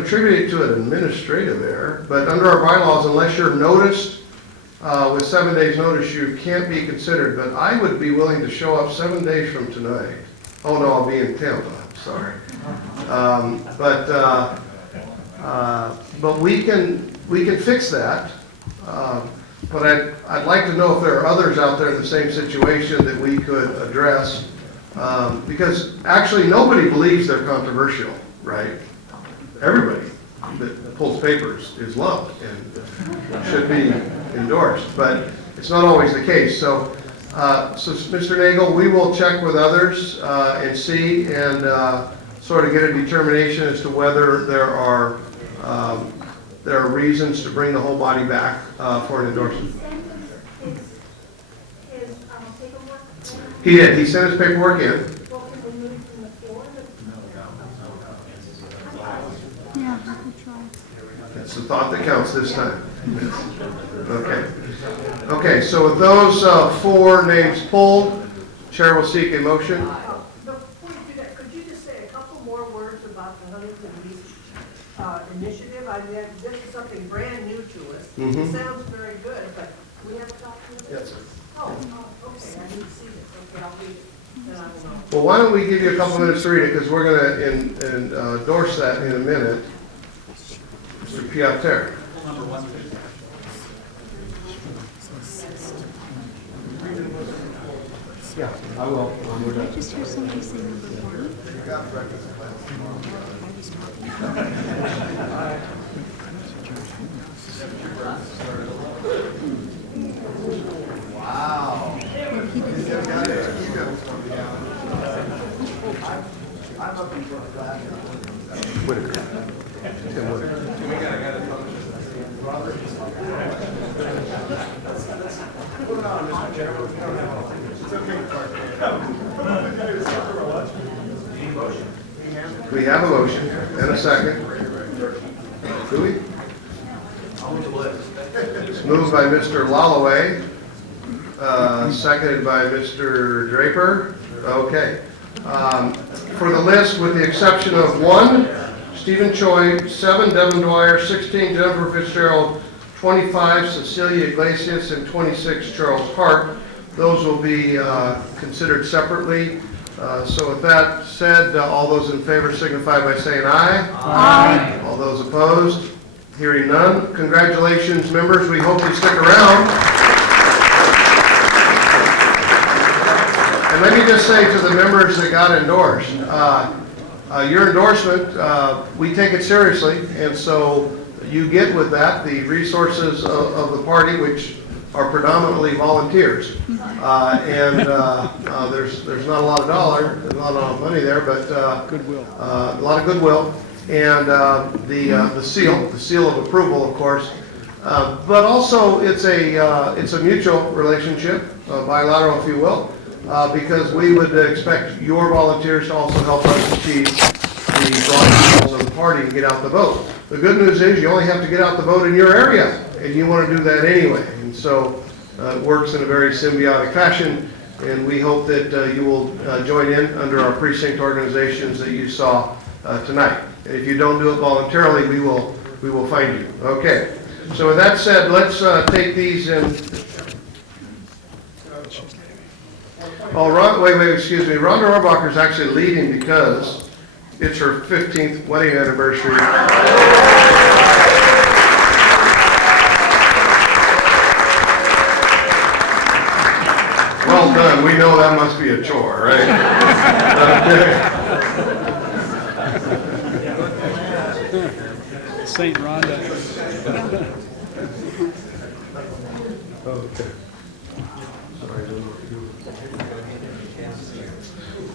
attribute it to an administrative error, but under our bylaws, unless you're noticed with 7 days notice, you can't be considered. But I would be willing to show up 7 days from tonight. Oh no, I'll be in Tampa. Sorry. But we can fix that. But I'd like to know if there are others out there in the same situation that we could address. Because actually nobody believes they're controversial, right? Everybody that pulls papers is loved and should be endorsed, but it's not always the case. So Mr. Nagel, we will check with others and see and sort of get a determination as to whether there are reasons to bring the whole body back for an endorsement. He did. He sent his paperwork in. That's the thought that counts this time. Okay. Okay, so with those 4 names pulled, Chair will seek a motion. Before you do that, could you just say a couple more words about the Huntington Beach initiative? I mean, this is something brand new to us. It sounds very good, but we have a copy of it? Yes, sir. Oh, okay, I didn't see this. Okay, I'll read it. Then I will know. Well, why don't we give you a couple minutes to read it, because we're going to endorse that in a minute. Mr. Piater. Yeah, I will. We're done. I just heard somebody say number 1. Wow. I'm up until class. Whitaker. Tim Whitaker. Robert. Put it on, Mr. Chairman. We don't have a- It's okay. We have a motion and a second. Do we? It's moved by Mr. Lalaway, seconded by Mr. Draper. Okay. For the list, with the exception of 1, Stephen Choi, 7, Devin Dwyer, 16, Jennifer Fitzgerald, 25, Cecilia Iglesias, and 26, Charles Hart. Those will be considered separately. So with that said, all those in favor signify by saying aye. Aye. All those opposed? Hearing none. Congratulations, members. We hope you stick around. And let me just say to the members that got endorsed, your endorsement, we take it seriously, and so you get with that the resources of the party, which are predominantly volunteers. There's not a lot of dollars, there's not a lot of money there, but a lot of goodwill, and the seal of approval, of course. But also it's a mutual relationship, bilateral, if you will, because we would expect your volunteers to also help us achieve the broad goals of the party and get out the vote. The good news is you only have to get out the vote in your area, and you want to do that anyway. And so it works in a very symbiotic fashion, and we hope that you will join in under our precinct organizations that you saw tonight. And if you don't do it voluntarily, we will find you. Okay. So with that said, let's take these in. Oh, wait, excuse me. Rhonda Rohrabacher is actually leading because it's her 15th wedding anniversary. Well done. We know that must be a chore, right? Saint Rhonda. Okay.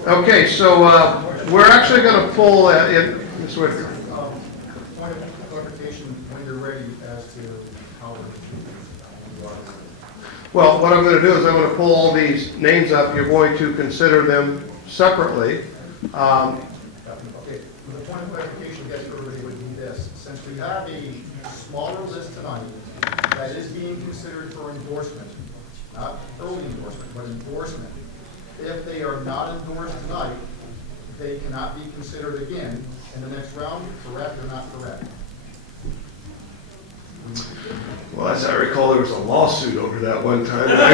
Okay, so we're actually going to pull in Ms. Whitaker. Point of clarification when you're ready as to how you are. Well, what I'm going to do is I'm going to pull all these names up. You're going to consider them separately. Okay, the point of clarification, I guess, for everybody would be this. Since we have a smaller list tonight that is being considered for endorsement, not early endorsement, but endorsement, if they are not endorsed tonight, they cannot be considered again in the next round, correct or not correct? Well, as I recall, there was a lawsuit over that one time, and I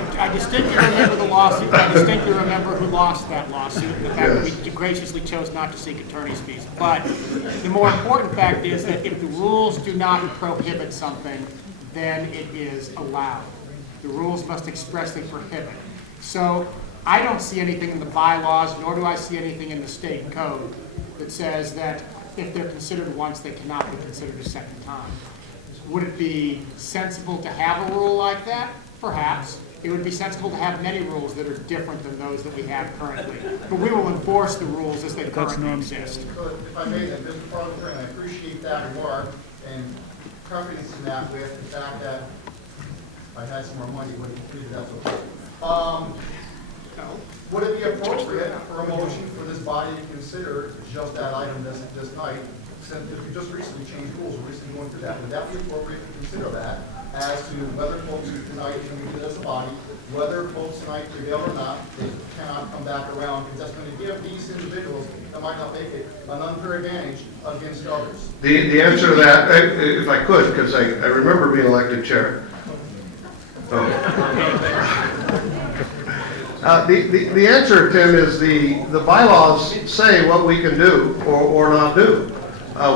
prevailed. I distinctly remember the lawsuit. I distinctly remember who lost that lawsuit, and the fact that we graciously chose not to seek attorney's fees. But the more important fact is that if the rules do not prohibit something, then it is allowed. The rules must expressly prohibit. So I don't see anything in the bylaws, nor do I see anything in the state code that says that if they're considered once, they cannot be considered a second time. Would it be sensible to have a rule like that? Perhaps. It would be sensible to have many rules that are different than those that we have currently. But we will enforce the rules as they currently exist. So if I may, then, Mr. Parliamentarian, I appreciate that remark and confidence in that with the fact that if I had some more money, would have completed that. Would it be appropriate for a motion for this body to consider just that item this night, since we just recently changed rules, we're recently going through that? Would that be appropriate to consider that as to whether folks tonight, and we do it as a body, whether folks tonight prevail or not, they cannot come back around, because that's going to give these individuals that might not make it an unfair advantage against others? The answer to that, if I could, because I remember being elected chair. Oh. The answer, Tim, is the bylaws say what we can do or not do.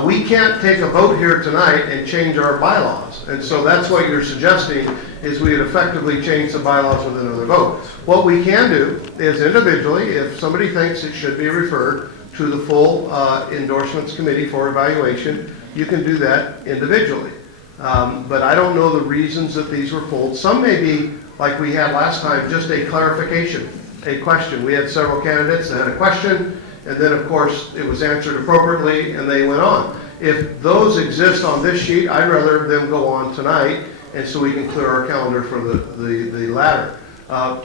We can't take a vote here tonight and change our bylaws. And so that's what you're suggesting, is we would effectively change the bylaws with another vote. What we can do is individually, if somebody thinks it should be referred to the full endorsements committee for evaluation, you can do that individually. But I don't know the reasons that these were pulled. Some may be, like we had last time, just a clarification, a question. We had several candidates that had a question, and then of course it was answered appropriately and they went on. If those exist on this sheet, I'd rather them go on tonight, and so we can clear our calendar for the latter.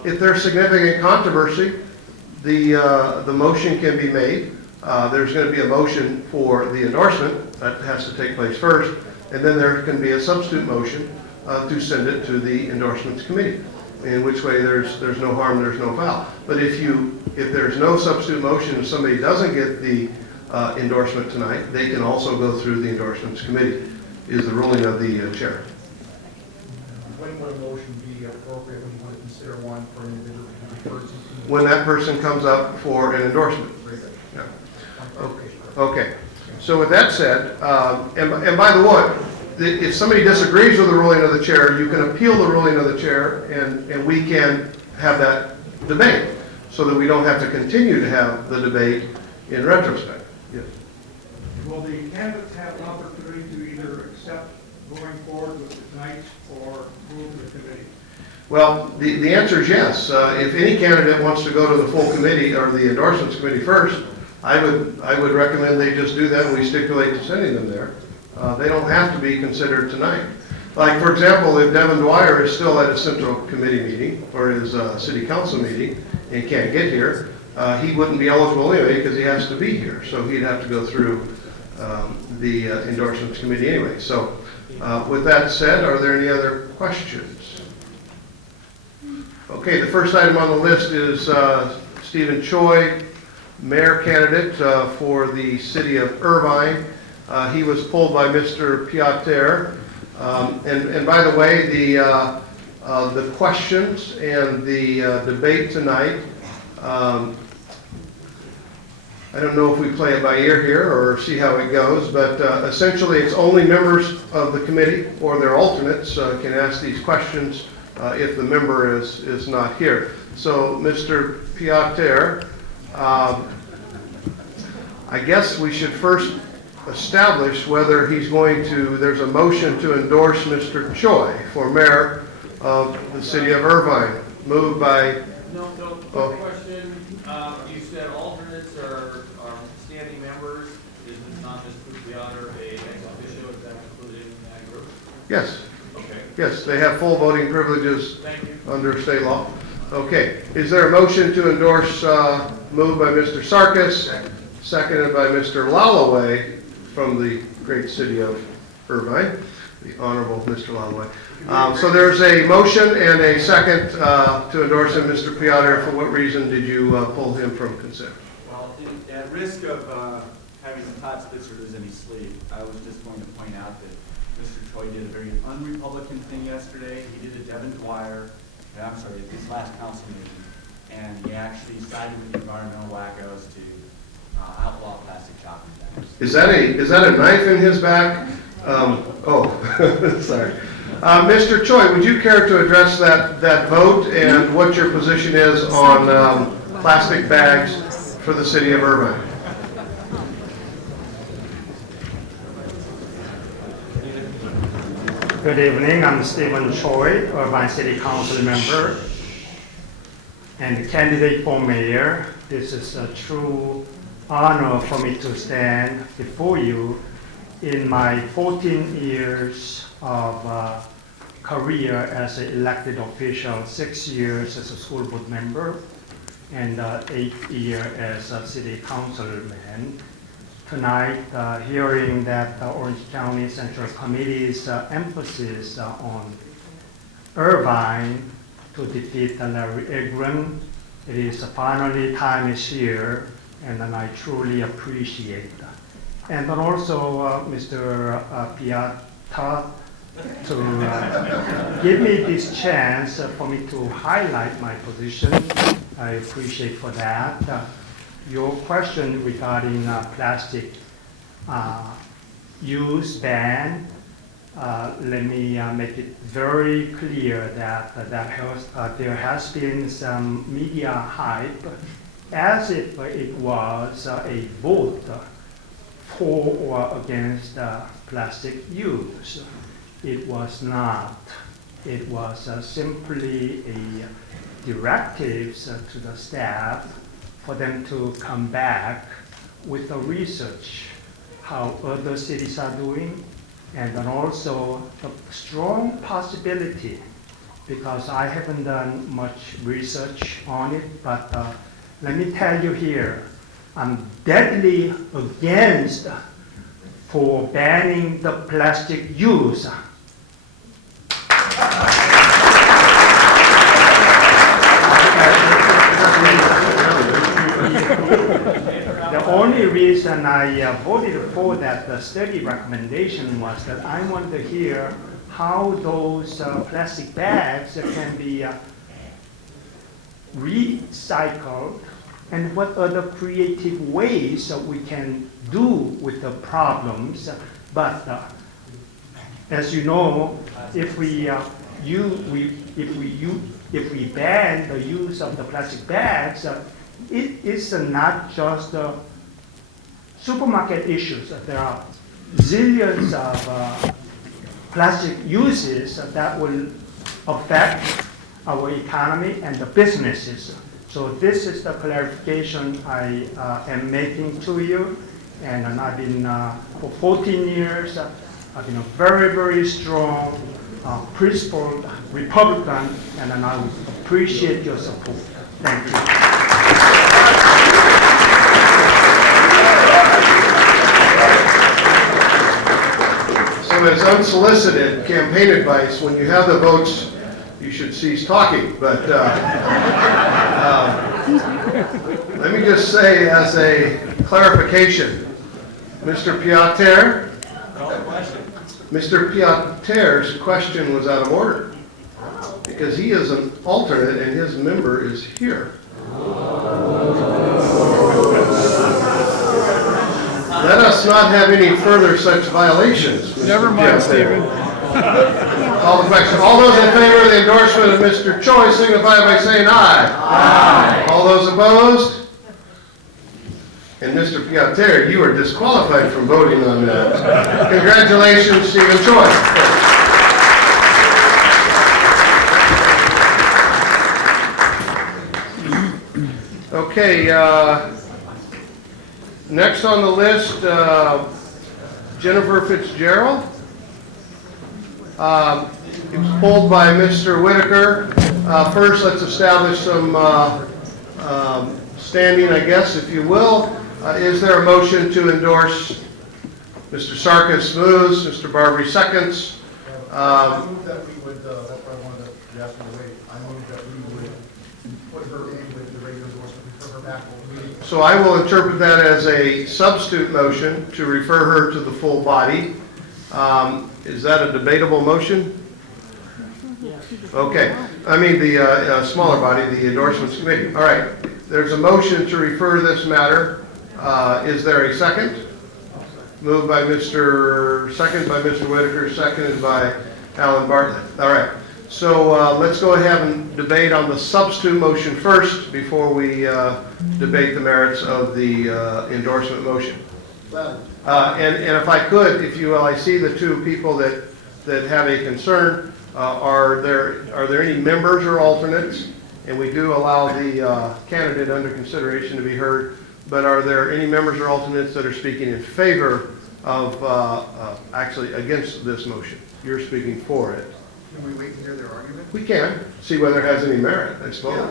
If there's significant controversy, the motion can be made. There's going to be a motion for the endorsement. That has to take place first. And then there can be a substitute motion to send it to the endorsements committee. in which way there's no harm, there's no foul. But if there's no substitute motion and somebody doesn't get the endorsement tonight, they can also go through the endorsements committee, is the ruling of the chair. When would a motion be appropriate when you want to consider one for an individual to be referred to? When that person comes up for an endorsement. Yeah. Okay. So with that said, and by the way, if somebody disagrees with the ruling of the chair, you can appeal the ruling of the chair, and we can have that debate so that we don't have to continue to have the debate in retrospect. Yes. Will the candidates have an opportunity to either accept going forward with it tonight or move to the committee? Well, the answer is yes. If any candidate wants to go to the full committee or the endorsements committee first, I would recommend they just do that, and we stipulate to sending them there. They don't have to be considered tonight. Like, for example, if Devin Dwyer is still at a central committee meeting or his city council meeting and can't get here, he wouldn't be eligible anyway because he has to be here. So he'd have to go through the endorsements committee anyway. So with that said, are there any other questions? Okay, the first item on the list is Stephen Choi, mayor candidate for the city of Irvine. He was pulled by Mr. Piater. And by the way, the questions and the debate tonight, I don't know if we play it by ear here or see how it goes, but essentially it's only members of the committee or their alternates can ask these questions if the member is not here. So Mr. Piater, I guess we should first establish whether he's going to, there's a motion to endorse Mr. Choi for mayor of the city of Irvine. Moved by... No, quick question. You said alternates are standing members. Is it not just Piater a ex officio? Is that included in that group? Yes. Okay. Yes, they have full voting privileges Thank you. under state law. Okay. Is there a motion to endorse, moved by Mr. Sarkis, seconded by Mr. Lalaway from the great city of Irvine, the Honorable Mr. Lalaway. So there's a motion and a second to endorse him. Mr. Piater, for what reason did you pull him from consent? Well, at risk of having the Todd Spitzers in his sleeve, I was just going to point out that Mr. Choi did a very un-Republican thing yesterday. He did a Devin Dwyer, at this last council meeting, and he actually sided with the environmental wackos to outlaw plastic shopping bags. Is that a knife in his back? Sorry. Mr. Choi, would you care to address that vote and what your position is on plastic bags for the city of Irvine? Good evening, I'm Stephen Choi, Irvine City Council member and candidate for mayor. This is a true honor for me to stand before you in my 14 years of career as an elected official, 6 years as a school board member, and 8 years as a city councilman. Tonight, hearing that Orange County Central Committee's emphasis on Irvine to defeat Larry Egren, it is finally time is here, and then I truly appreciate that. And then also Mr. Piater to give me this chance for me to highlight my position. I appreciate for that. Your question regarding plastic use ban, let me make it very clear that there has been some media hype as if it was a vote for or against plastic use. It was not. It was simply a directives to the staff for them to come back with the research, how other cities are doing, and then also the strong possibility, because I haven't done much research on it, but let me tell you here, I'm deadly against for banning the plastic use. reason I voted for that study recommendation was that I wanted to hear how those plastic bags can be recycled and what other creative ways we can do with the problems. But as you know, if we ban the use of the plastic bags, it is not just supermarket issues. There are zillions of plastic uses that will affect our economy and the businesses. So this is the clarification I am making to you. And I've been, for 14 years, I've been a very, very strong, principled Republican, and I appreciate your support. Thank you. So as unsolicited campaign advice, when you have the votes, you should cease talking. But let me just say as a clarification, Mr. Piater, Mr. Piater's question was out of order because he is an alternate and his member is here. Let us not have any further such violations. Mr. Never mind, Piater. Stephen. Call the question. All those in favor of the endorsement of Mr. Choi signify by saying aye. Aye. All those opposed? And Mr. Piater, you are disqualified from voting on that. Congratulations, Stephen Choi. Okay, next on the list, Jennifer Fitzgerald. It was pulled by Mr. Whitaker. First, let's establish some standing, I guess, if you will. Is there a motion to endorse? Mr. Sarkis moves, Mr. Barbary seconds. I move that we would, that's why I wanted to ask you to wait. I move that we would put her in with the regular endorsement, refer her back to the meeting. So I will interpret that as a substitute motion to refer her to the full body. Is that a debatable motion? Okay. I mean the smaller body, the endorsements committee. All right. There's a motion to refer this matter. Is there a second? Moved by second by Mr. Whitaker, seconded by Alan Bartlett. All right. So let's go ahead and debate on the substitute motion first before we debate the merits of the endorsement motion. And if I could, if you will, I see the two people that have a concern. Are there any members or alternates? And we do allow the candidate under consideration to be heard. But are there any members or alternates that are speaking in favor of, actually against this motion? You're speaking for it. Can we wait to hear their argument? We can, see whether it has any merit, I suppose. Yeah,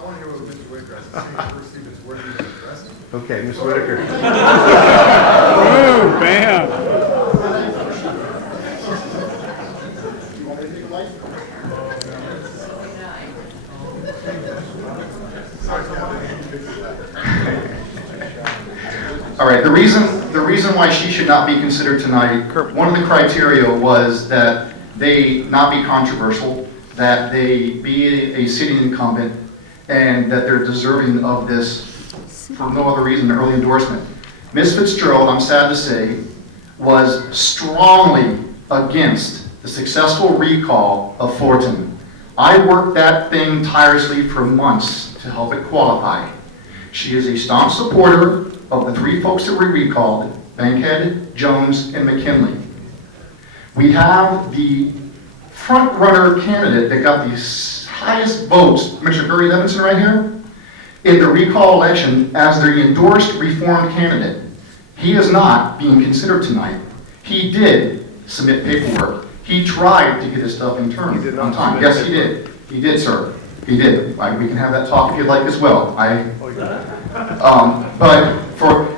I want to hear what Mr. Whitaker has to say first, see if it's worthy of addressing. Okay, Mr. Whitaker. Oh, bam. You want me to take a mic? All right, the reason why she should not be considered tonight, one of the criteria was that they not be controversial, that they be a sitting incumbent, and that they're deserving of this for no other reason than early endorsement. Ms. Fitzgerald, I'm sad to say, was strongly against the successful recall of Fortin. I worked that thing tirelessly for months to help it qualify. She is a staunch supporter of the three folks that were recalled, Bankhead, Jones, and McKinley. We have the front-runner candidate that got the highest votes, Mr. Barry Levinson right here, in the recall election as the endorsed reformed candidate. He is not being considered tonight. He did submit paperwork. He tried to get his stuff in turn on time. Yes, he did. He did, sir. He did. We can have that talk if you'd like as well. But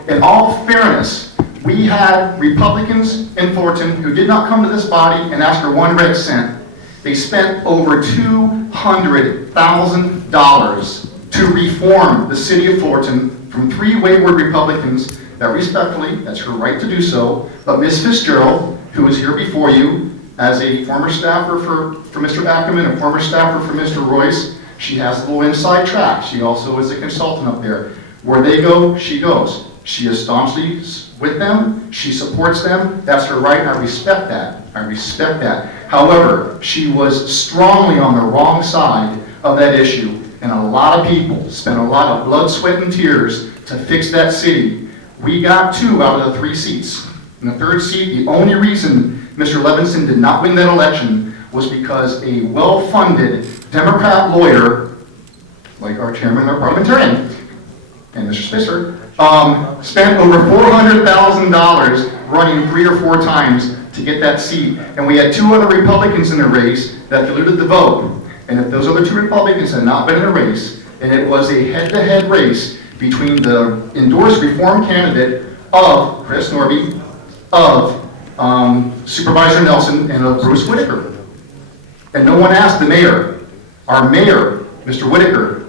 in all fairness, we had Republicans in Fulton who did not come to this body and ask for 1 red cent. They spent over $200,000 to reform the city of Fulton from 3 wayward Republicans that respectfully, that's her right to do so, but Ms. Fitzgerald, who is here before you as a former staffer for Mr. Ackerman, a former staffer for Mr. Royce, she has a little inside track. She also is a consultant up there. Where they go, she goes. She is staunchly with them. She supports them. That's her right. I respect that. I respect that. However, she was strongly on the wrong side of that issue, and a lot of people spent a lot of blood, sweat, and tears to fix that city. We got 2 out of the 3 seats. In the 3rd seat, the only reason Mr. Levinson did not win that election was because a well-funded Democrat lawyer, like our chairman, our parliamentarian, and Mr. Spicer, spent over $400,000 running 3 or 4 times to get that seat. And we had 2 other Republicans in the race that diluted the vote. And if those other 2 Republicans had not been in a race, and it was a head-to-head race between the endorsed reform candidate of Chris Norby, of Supervisor Nelson, and of Bruce Whitaker. And no one asked the mayor. Our mayor, Mr. Whitaker,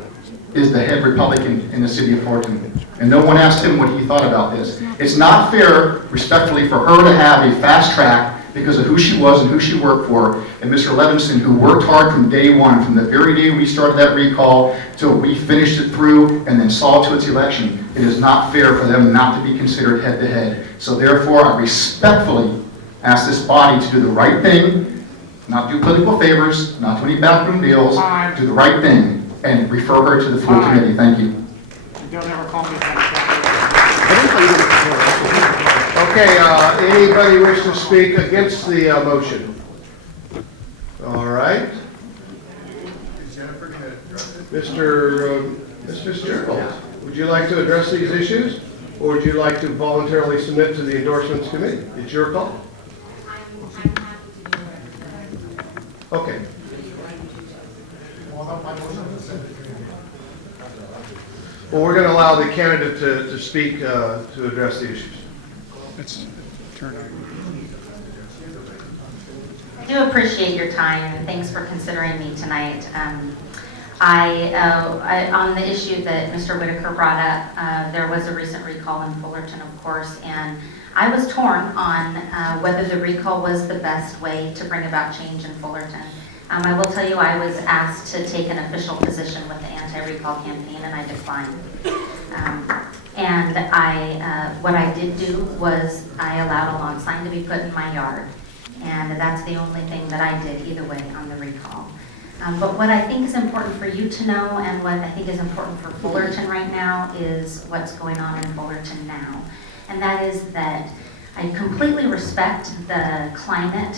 is the head Republican in the city of Fullerton. And no one asked him what he thought about this. It's not fair, respectfully, for her to have a fast track because of who she was and who she worked for, and Mr. Levinson, who worked hard from day one, from the very day we started that recall till we finished it through and then saw to its election. It is not fair for them not to be considered head-to-head. So therefore, I respectfully ask this body to do the right thing, not do political favors, not do any backroom deals, do the right thing, and refer her to the full committee. Thank you. Don't ever call me that. Okay, anybody wish to speak against the motion? All right. Mr. Fitzgerald, would you like to address these issues, or would you like to voluntarily submit to the endorsements committee? It's your call. Okay. Well, we're going to allow the candidate to speak to address the issues. It's turn. I do appreciate your time, and thanks for considering me tonight. On the issue that Mr. Whitaker brought up, there was a recent recall in Fullerton, of course, and I was torn on whether the recall was the best way to bring about change in Fullerton. I will tell you, I was asked to take an official position with the anti-recall campaign, and I declined. What I did do was I allowed a lawn sign to be put in my yard, and that's the only thing that I did either way on the recall. But what I think is important for you to know, and what I think is important for Fullerton right now, is what's going on in Fullerton now. And that is that I completely respect the climate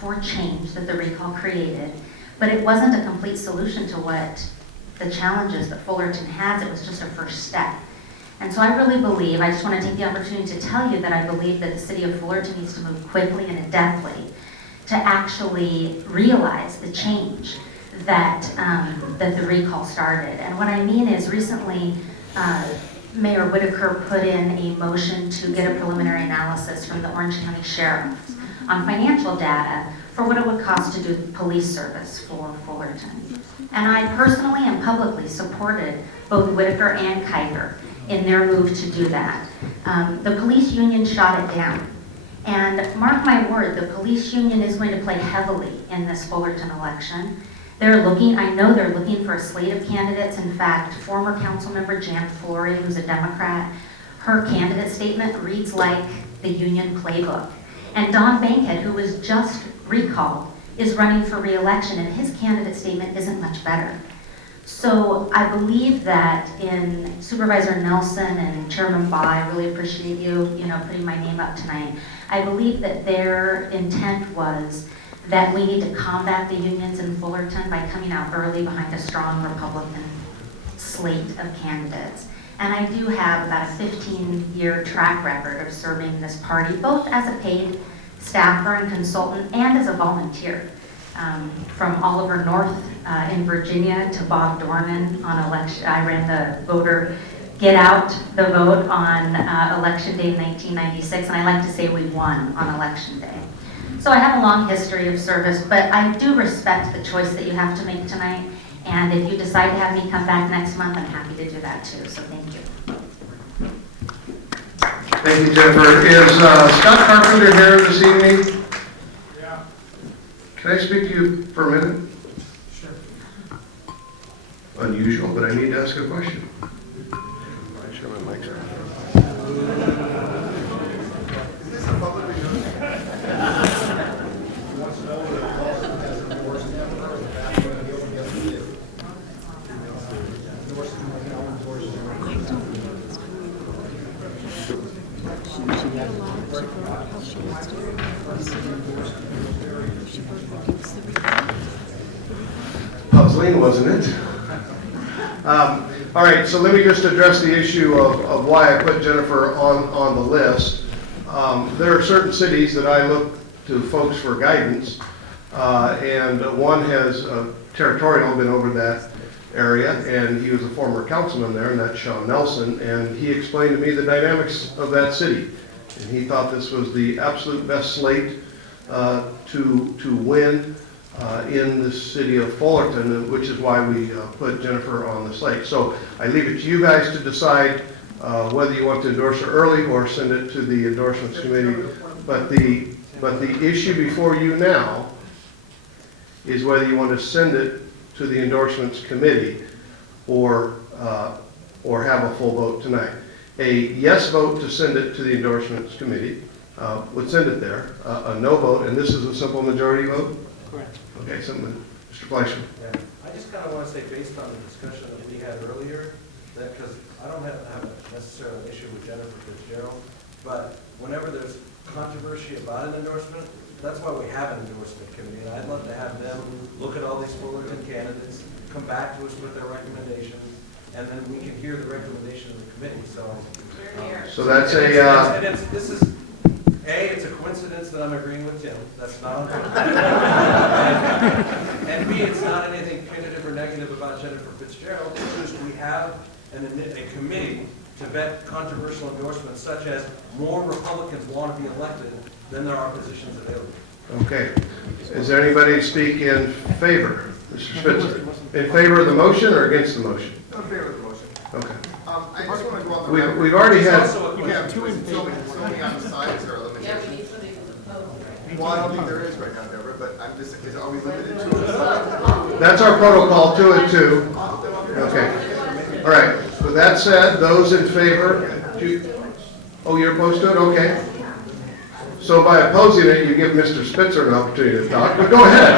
for change that the recall created, but it wasn't a complete solution to what the challenges that Fullerton has. It was just a first step. And so I really believe, I just want to take the opportunity to tell you that I believe that the city of Fullerton needs to move quickly and adeptly to actually realize the change that the recall started. And what I mean is recently, Mayor Whitaker put in a motion to get a preliminary analysis from the Orange County Sheriff on financial data for what it would cost to do police service for Fullerton. And I personally and publicly supported both Whitaker and Kiger in their move to do that. The police union shot it down. And mark my word, the police union is going to play heavily in this Fullerton election. They're looking, I know they're looking for a slate of candidates. In fact, former council member Jan Flory, who's a Democrat, her candidate statement reads like the union playbook. And Don Bankhead, who was just recalled, is running for re-election, and his candidate statement isn't much better. So I believe that in Supervisor Nelson and Chairman Baugh, I really appreciate you, putting my name up tonight. I believe that their intent was that we need to combat the unions in Fullerton by coming out early behind a strong Republican slate of candidates. And I do have about a 15-year track record of serving this party, both as a paid staffer and consultant and as a volunteer. From Oliver North in Virginia to Bob Dornan on election. I ran the voter get out the vote on election day 1996, and I like to say we won on election day. So I have a long history of service, but I do respect the choice that you have to make tonight, and if you decide to have me come back next month, I'm happy to do that too, so thank you. Thank you, Jennifer. Is Scott Carpenter here this evening? Yeah. Can I speak to you for a minute? Sure. Unusual, but I need to ask a question. Make sure my mic's on. Is this a public meeting? He wants to know whether the lawsuit has endorsed Jennifer or the back of the deal against the deal. Endorsed him like Alan endorsed Jennifer. Shouldn't she be allowed to vote how she wants to vote? She voted against the recall? Puzzling, wasn't it? All right, so let me just address the issue of why I put Jennifer on the list. There are certain cities that I look to folks for guidance, and one has territorial been over that area, and he was a former councilman there, and that's Sean Nelson, and he explained to me the dynamics of that city. And he thought this was the absolute best slate to win in the city of Fullerton, which is why we put Jennifer on the slate. So I leave it to you guys to decide whether you want to endorse her early or send it to the endorsements committee. But the issue before you now is whether you want to send it to the endorsements committee or have a full vote tonight. A yes vote to send it to the endorsements committee would send it there. A no vote, and this is a simple majority vote? Correct. Okay, something, Mr. Fleischman. Yeah, I just kind of want to say, based on the discussion that we had earlier, that because I don't have necessarily an issue with Jennifer Fitzgerald, but whenever there's controversy about an endorsement, that's why we have an endorsement committee, and I'd love to have them look at all these Fullerton candidates, come back to us with their recommendations, and then we can hear the recommendation of the committee. So that's a. It's a coincidence that I'm agreeing with Tim. That's not on purpose. And B, it's not anything punitive or negative about Jennifer Fitzgerald. It's just we have a committee to vet controversial endorsements, such as more Republicans want to be elected than there are positions available. Okay. Is there anybody to speak in favor? Mr. Spitzer. In favor of the motion or against the motion? I'm in favor of the motion. Okay. I just want to go on the record. We've already had. You have so many on the sides or limitations. Well, I don't think there is right now, Deborah, but I'm just, are we limited to a side? That's our protocol, 2 and 2. Okay. All right. With that said, those in favor, oh, you're opposed to it? Okay. So by opposing it, you give Mr. Spitzer an opportunity to talk, but go ahead.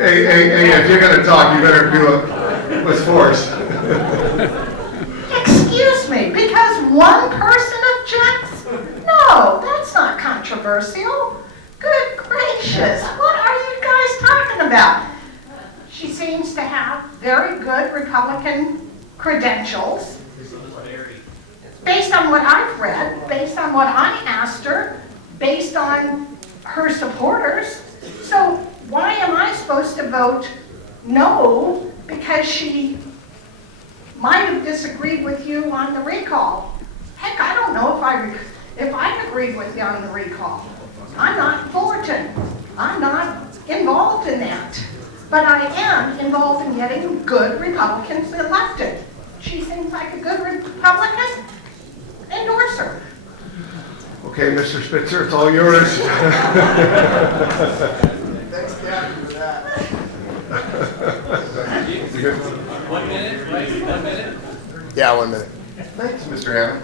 Hey, if you're going to talk, you better do it with force. Excuse me, because one person objects? No, that's not controversial. Good gracious, what are you guys talking about? She seems to have very good Republican credentials. Based on what I've read, based on what I asked her, based on her supporters. So why am I supposed to vote no because she might have disagreed with you on the recall? Heck, I don't know if I agreed with you on the recall. I'm not Fullerton. I'm not involved in that. But I am involved in getting good Republicans elected. She seems like a good Republican. Endorse her. Okay, Mr. Spitzer, it's all yours. Thanks, Kathy, for that. 1 minute, right? 1 minute? Yeah, 1 minute. Thanks, Mr. Hammond.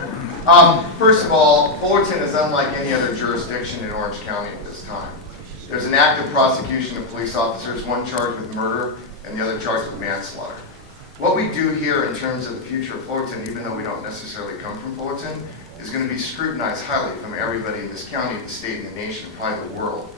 First of all, Fullerton is unlike any other jurisdiction in Orange County at this time. There's an active prosecution of police officers, one charged with murder and the other charged with manslaughter. What we do here in terms of the future of Fullerton, even though we don't necessarily come from Fullerton, is going to be scrutinized highly from everybody in this county, the state, and the nation, probably the world.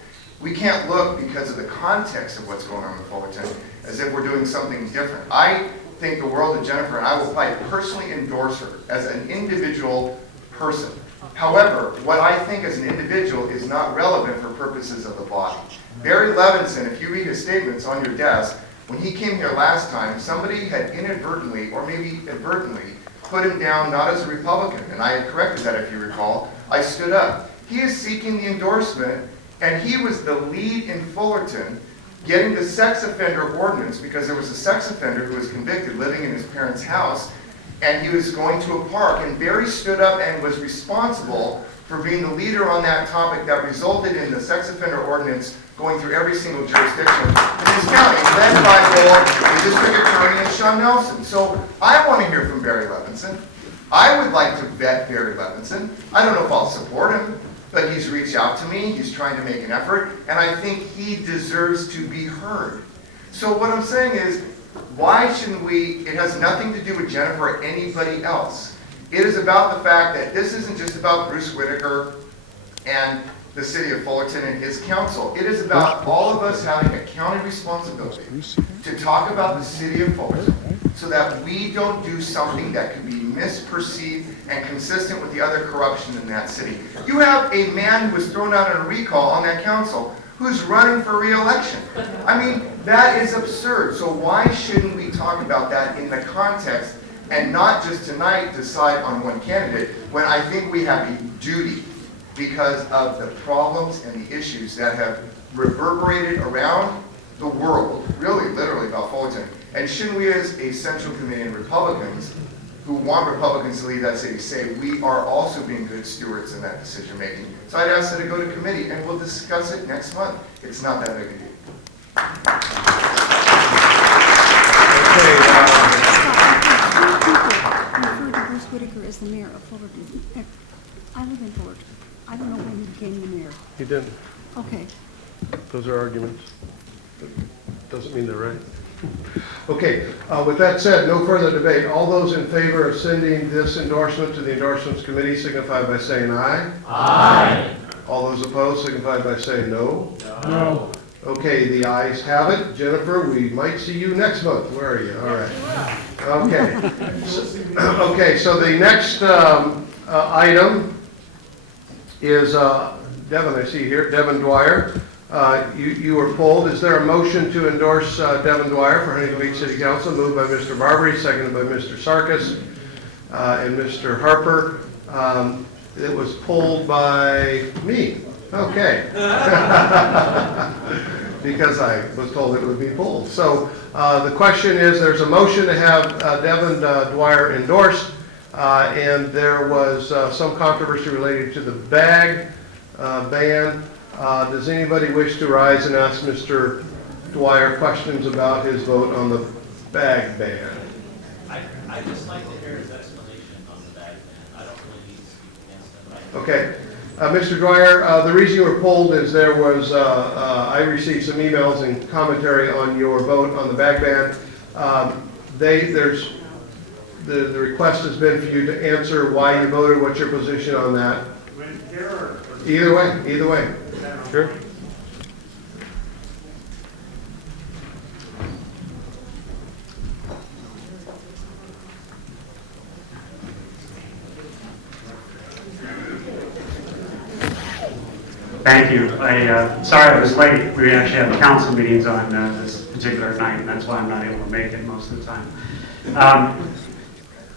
We can't look, because of the context of what's going on in Fullerton, as if we're doing something different. I think the world of Jennifer, and I will probably personally endorse her as an individual person. However, what I think as an individual is not relevant for purposes of the body. Barry Levinson, if you read his statements on your desk, when he came here last time, somebody had inadvertently, or maybe advertently, put him down not as a Republican, and I had corrected that if you recall, I stood up. He is seeking the endorsement, and he was the lead in Fullerton getting the sex offender ordinance, because there was a sex offender who was convicted living in his parents' house, and he was going to a park, and Barry stood up and was responsible for being the leader on that topic that resulted in the sex offender ordinance going through every single jurisdiction in this county, led by the district attorney and Sean Nelson. So I want to hear from Barry Levinson. I would like to vet Barry Levinson. I don't know if I'll support him, but he's reached out to me. He's trying to make an effort, and I think he deserves to be heard. So what I'm saying is, why shouldn't we, it has nothing to do with Jennifer or anybody else. It is about the fact that this isn't just about Bruce Whitaker and the city of Fullerton and his council. It is about all of us having a county responsibility to talk about the city of Fullerton so that we don't do something that could be misperceived and consistent with the other corruption in that city. You have a man who was thrown out on a recall on that council who's running for re-election. I mean, that is absurd. So why shouldn't we talk about that in the context and not just tonight decide on one candidate, when I think we have a duty because of the problems and the issues that have reverberated around the world, really, literally, about Fullerton. And shouldn't we, as a Central Committee and Republicans who want Republicans to lead that city, say we are also being good stewards in that decision making? So I'd ask that it go to committee, and we'll discuss it next month. It's not that big a deal. Refer to Bruce Whitaker as the mayor of Fullerton. I live in Fullerton. I don't know when he became the mayor. He didn't. Okay. Those are arguments. Doesn't mean they're right. Okay, with that said, no further debate. All those in favor of sending this endorsement to the Endorsements Committee signify by saying aye. Aye. All those opposed signify by saying no. No. Okay, the ayes have it. Jennifer, we might see you next month. Where are you? All right. Okay. Okay, so the next item is Devin, I see here, Devin Dwyer. You were polled. Is there a motion to endorse Devin Dwyer for Huntington Beach City Council? Moved by Mr. Barbary, seconded by Mr. Sarkis and Mr. Harper. It was polled by me. Okay. Because I was told it would be polled. So the question is, there's a motion to have Devin Dwyer endorsed, and there was some controversy related to the bag ban. Does anybody wish to rise and ask Mr. Dwyer questions about his vote on the bag ban? I'd just like to hear his explanation on the bag ban. I don't really need to speak against him. Okay. Mr. Dwyer, the reason you were polled is there was, I received some emails and commentary on your vote on the bag ban. The request has been for you to answer why you voted, what's your position on that? Either way. Sure. Thank you. Sorry I was late. We actually have council meetings on this particular night, and that's why I'm not able to make it most of the time.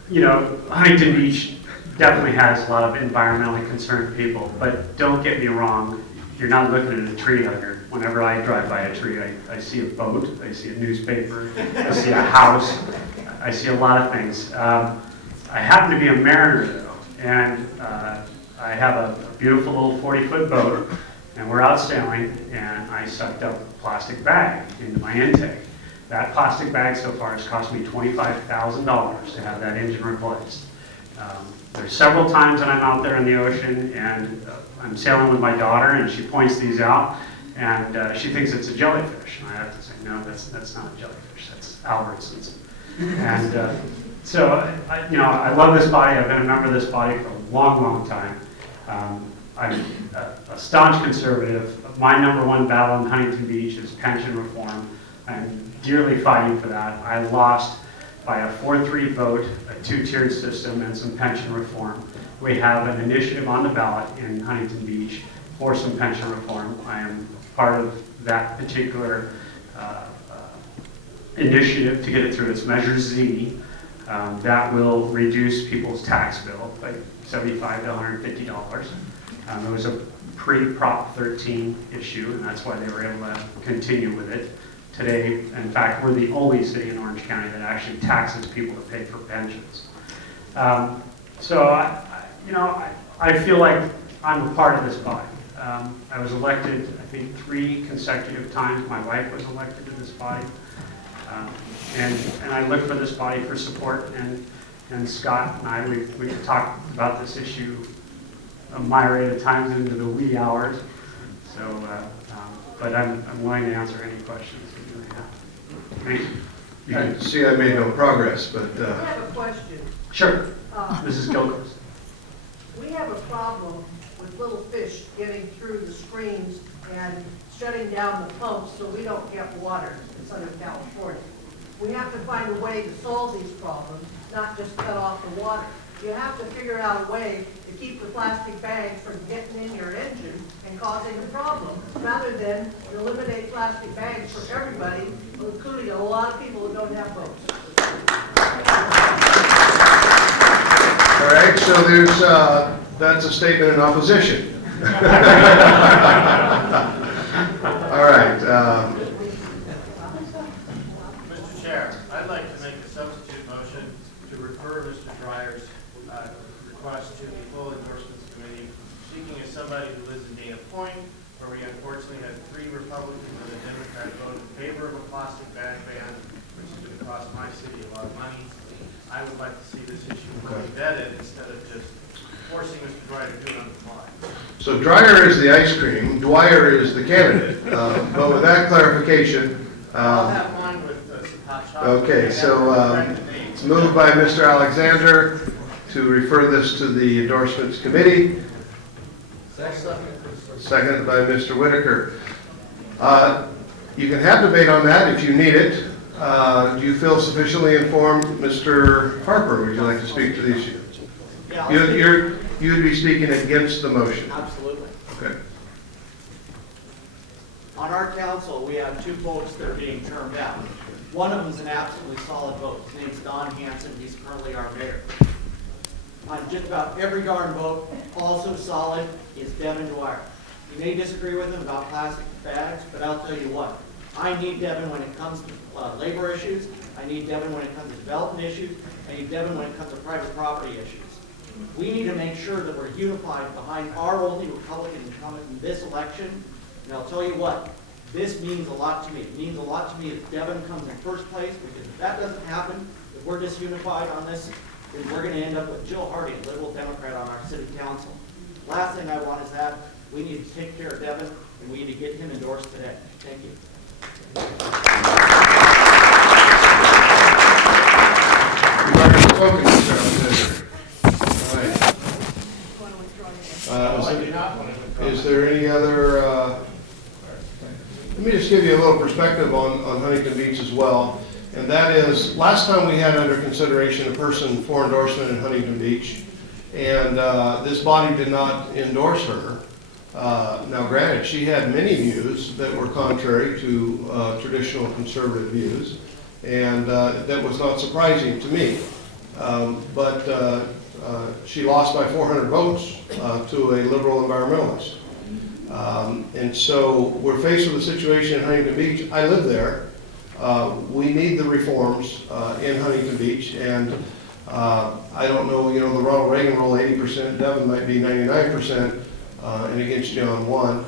You know, Huntington Beach definitely has a lot of environmentally concerned people, but don't get me wrong, you're not looking at a tree hugger. Whenever I drive by a tree, I see a boat, I see a newspaper, I see a house, I see a lot of things. I happen to be a mariner though, and I have a beautiful little 40-foot boat, and we're out sailing, and I sucked up a plastic bag into my intake. That plastic bag so far has cost me $25,000 to have that engine replaced. There's several times that I'm out there in the ocean, and I'm sailing with my daughter, and she points these out, and she thinks it's a jellyfish. And I have to say, no, that's not a jellyfish, that's Albertsons. And so, I love this body. I've been a member of this body for a long, long time. I'm a staunch conservative. My number one battle in Huntington Beach is pension reform. I'm dearly fighting for that. I lost by a 4-3 vote, a 2-tiered system, and some pension reform. We have an initiative on the ballot in Huntington Beach for some pension reform. I am part of that particular initiative to get it through. It's Measure Z. That will reduce people's tax bill by $75 to $150. It was a pre-Prop 13 issue, and that's why they were able to continue with it. Today, in fact, we're the only city in Orange County that actually taxes people to pay for pensions. I feel like I'm a part of this body. I was elected, I think, 3 consecutive times. My wife was elected to this body. And I look for this body for support, and Scott and I, we've talked about this issue a myriad of times into the wee hours. So, but I'm willing to answer any questions that you may have. Thank you. You can see I made no progress, but... I have a question. Sure. Mrs. Gilchrist. We have a problem with little fish getting through the screens and shutting down the pumps so we don't get water in Southern California. We have to find a way to solve these problems, not just cut off the water. You have to figure out a way to keep the plastic bags from getting in your engine and causing a problem, rather than eliminate plastic bags for everybody, including a lot of people who don't have boats. All right, so there's, that's a statement in opposition. All right. Mr. Chair, I'd like to make a substitute motion to refer Mr. Dreyer's request to the full endorsements committee, speaking as somebody who lives in Dana Point, where we unfortunately had 3 Republicans and a Democrat vote in favor of a plastic bag ban, which is going to cost my city a lot of money. I would like to see this issue fully vetted instead of just forcing Mr. Dryer to do it on the fly. So Dryer is the ice cream, Dwyer is the candidate. But with that clarification... I'll have one with some hot chocolate. Okay, so it's moved by Mr. Alexander to refer this to the endorsements committee. Seconded by Mr. Whitaker. You can have debate on that if you need it. Do you feel sufficiently informed? Mr. Harper, would you like to speak to the issue? Yeah, You would be speaking against the motion. Absolutely. Okay. On our council, we have 2 votes that are being termed out. One of them is an absolutely solid vote. His name's Don Hanson. He's currently our mayor. On just about every darn vote, also solid, is Devin Dwyer. You may disagree with him about plastic bags, but I'll tell you what. I need Devin when it comes to labor issues. I need Devin when it comes to development issues. I need Devin when it comes to private property issues. We need to make sure that we're unified behind our only Republican incumbent in this election. And I'll tell you what, this means a lot to me. It means a lot to me if Devin comes in first place, because if that doesn't happen, if we're disunified on this, then we're going to end up with Jill Hardy, a liberal Democrat, on our city council. Last thing I want is that we need to take care of Devin, and we need to get him endorsed today. Thank you. You've already spoken, Mr. Alexander. All right. Is there any other, let me just give you a little perspective on Huntington Beach as well. And that is, last time we had under consideration a person for endorsement in Huntington Beach, and this body did not endorse her. Now granted, she had many views that were contrary to traditional conservative views, and that was not surprising to me. But she lost by 400 votes to a liberal environmentalist. And so we're faced with a situation in Huntington Beach. I live there. We need the reforms in Huntington Beach, and I don't know, the Ronald Reagan rule, 80%, Devin might be 99%, and against you on one,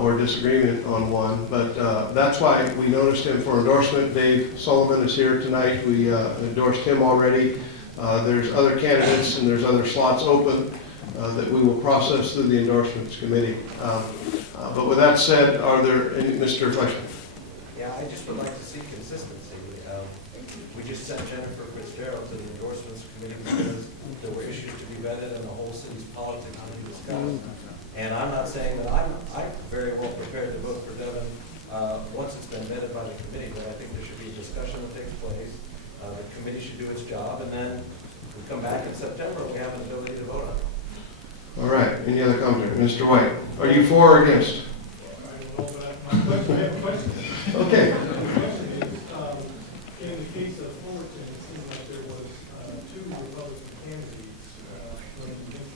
or disagreement on one, but that's why we noticed him for endorsement. Dave Sullivan is here tonight. We endorsed him already. There's other candidates and there's other slots open that we will process through the endorsements committee. But with that said, are there any, Mr. Fleischman? Yeah, I just would like to see consistency. We just sent Jennifer Fitzgerald to the endorsements committee because there were issues to be vetted and the whole city's politics to be discussed. And I'm not saying that I'm very well prepared to vote for Devin once it's been vetted by the committee, but I think there should be a discussion that takes place. The committee should do its job, and then we come back in September and we have an ability to vote on it. All right, any other commentary? Mr. White, are you for or against? I have a question. Okay. The question is, in the case of Fullerton, it seemed like there was 2 Republican candidates running against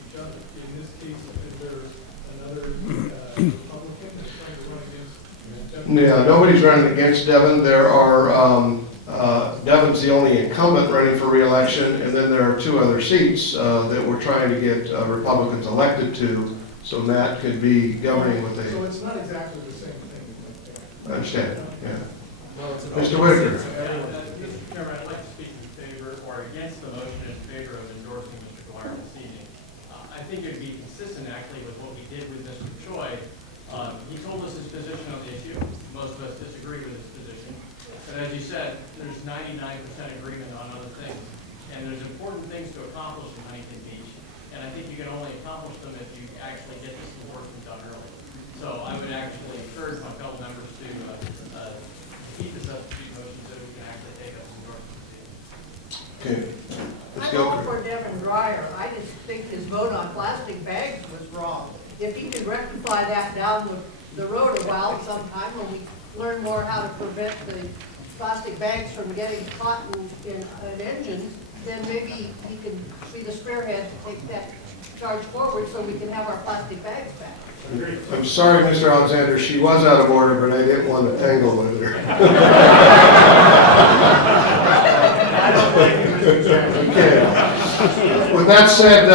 Yeah, nobody's running against Devin. There are, Devin's the only incumbent running for reelection, and then there are 2 other seats that we're trying to get Republicans elected to, so Matt could be governing with So a, it's not exactly the same thing. I understand, yeah. Well, it's an Mr. open Whitaker. seat, so everyone- Mr. Chairman, I'd like to speak in favor or against the motion in favor of endorsing Mr. Dwyer this evening. I think it'd be consistent actually with what we did with Mr. Choi. He told us his position on the issue. Most of us disagree with his position. But as you said, there's 99% agreement on other things. And there's important things to accomplish in Huntington Beach. And I think you can only accomplish them if you actually get this endorsement done early. So I would actually encourage my fellow members to keep the substitute motion so we can actually take up endorsement. Okay. I'm all for Devin Dwyer. I just think his vote on plastic bags was wrong. If he could rectify that down the road a while sometime when we learn more how to prevent the plastic bags from getting caught in engines, then maybe he can be the spearhead to take that charge forward so we can have our plastic bags back. I'm sorry, Mr. Alexander, she was out of order, but I didn't want to tangle with her. Okay. With that said,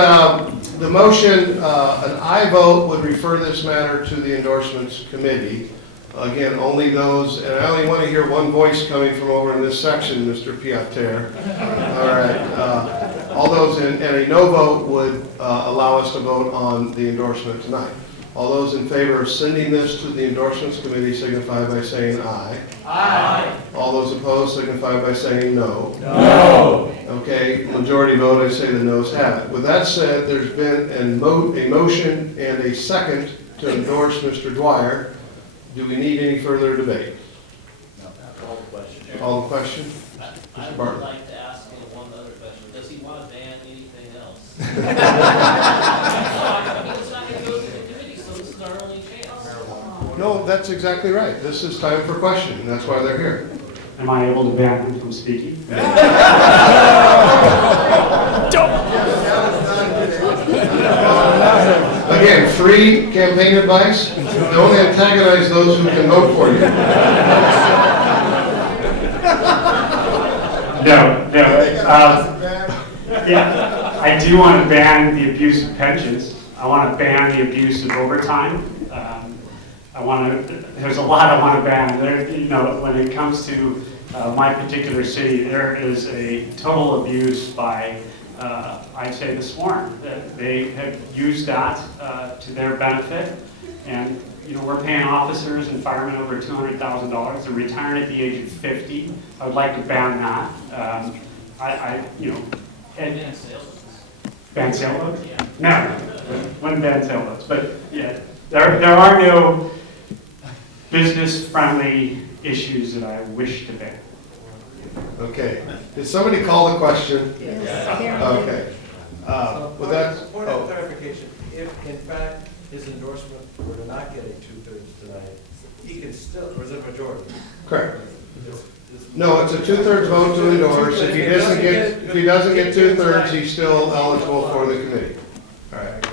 the motion, an aye vote would refer this matter to the endorsements committee. Again, only those, and I only want to hear one voice coming from over in this section, Mr. Piater. All right. All those in, and a no vote would allow us to vote on the endorsement tonight. All those in favor of sending this to the endorsements committee signify by saying aye. Aye. All those opposed signify by saying no. No. Okay, majority vote, I say the noes have it. With that said, there's been a motion and a second to endorse Mr. Dwyer. Do we need any further debate? No. Call the question. Call the question? I Mr. would Barton. like to ask him one other question. Does he want to ban anything else? I mean, it's not going to go to the committee, so this is our only chance. No, that's exactly right. This is time for question, and that's why they're here. Am I able to ban him from speaking? Again, free campaign advice. Don't antagonize those who can vote for you. No. Yeah, I do want to ban the abuse of pensions. I want to ban the abuse of overtime. There's a lot I want to ban. When it comes to my particular city, there is a total abuse by, I'd say, the sworn. They have used that to their benefit. And, we're paying officers and firemen over $200,000. They're retiring at the age of 50. I would like to ban that. Ban sales? Ban sale votes? Yeah. No, wouldn't ban sale votes. But yeah, there are no business-friendly issues that I wish to ban. Okay. Did somebody call the question? Yes. Okay. With that, Point of clarification, if in fact his endorsement were to not get a 2/3 tonight, he could still, or is it a majority? correct. No, it's a 2/3 vote to endorse. If he doesn't get 2/3, he's still eligible for the committee. All right.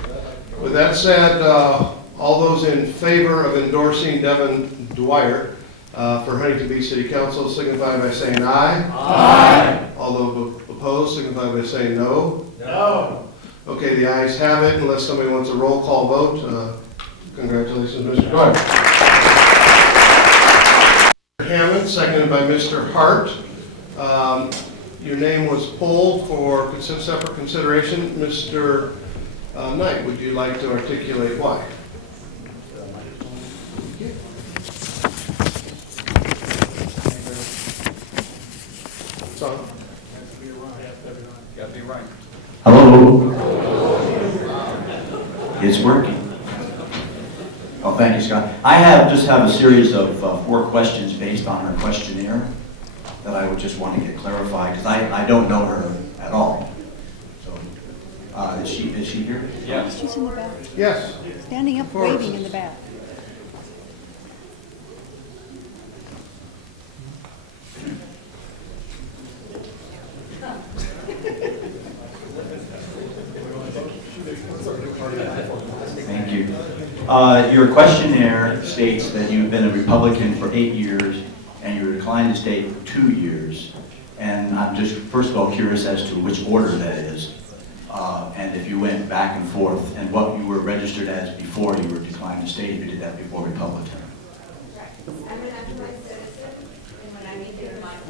With that said, all those in favor of endorsing Devin Dwyer for Huntington Beach City Council signify by saying aye. Aye. All those opposed signify by saying no. No. Okay, the ayes have it. Unless somebody wants a roll call vote, congratulations, Mr. Dwyer. Hammond, seconded by Mr. Hart. Your name was pulled for separate consideration. Mr. Knight, would you like to articulate why? Son? Got to be right. Hello? It's working. Oh, thank you, Scott. I just have a series of 4 questions based on her questionnaire that I would just want to get clarified, because I don't know her at all. So, is she here? Yes. She's in the back. Yes. Standing up, course. waving in the back. Thank you. Your questionnaire states that you've been a Republican for 8 years and you were declined to stay for 2 years. And I'm just, first of all, curious as to which order that is. And if you went back and forth, and what you were registered as before you were declined to stay, if you did that before Republican. I'm an naturalized citizen, and when I became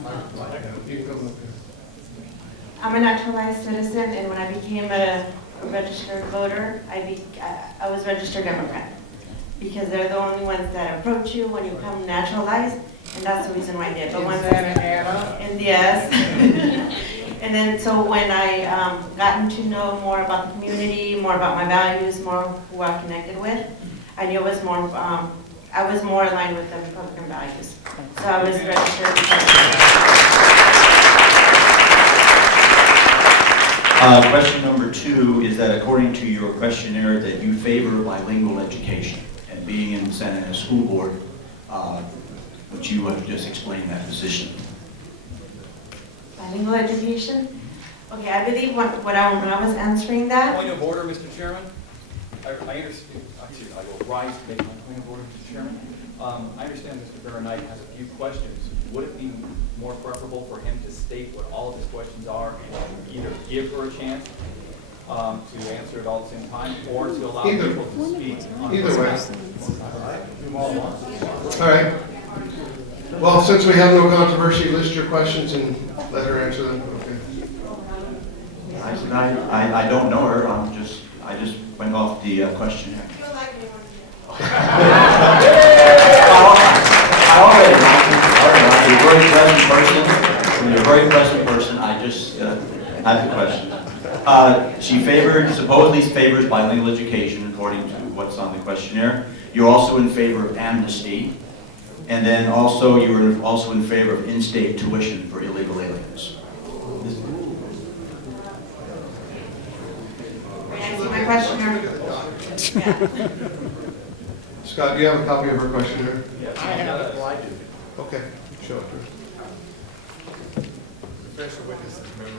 I'm a naturalized citizen, and when I became a registered voter, I was registered Democrat. Because they're the only ones that approach you when you become naturalized, and that's the reason why I did. But once and yes. And then, so when I gotten to know more about the community, more about my values, more who I connected with, I knew it was more, I was more aligned with the Republican values. So I was registered. Question number 2 is that according to your questionnaire that you favor bilingual education and being in the Senate and school board, which you have just explained that position. Bilingual education? Okay, I believe when I was answering that. Point of order, Mr. Chairman. I understand, actually, I will rise to make my point of order, Mr. Chairman. I understand Mr. Baronite has a few questions. Would it be more preferable for him to state what all of his questions are and either give her a chance to answer it all at the same time, or to allow people to speak? Either way. All right. Well, since we have no controversy, list your questions and let her answer them. Okay. I don't know her. I just went off the questionnaire. You're a very pleasant person. You're a very pleasant person. I just had the question. She supposedly favors bilingual education according to what's on the questionnaire. You're also in favor of amnesty. And then also, you were also in favor of in-state tuition for illegal aliens. Answer my questionnaire. Scott, do you have a copy of her questionnaire? Yes, I have it. Well, I do. Okay, show it to her. Special witnesses memory.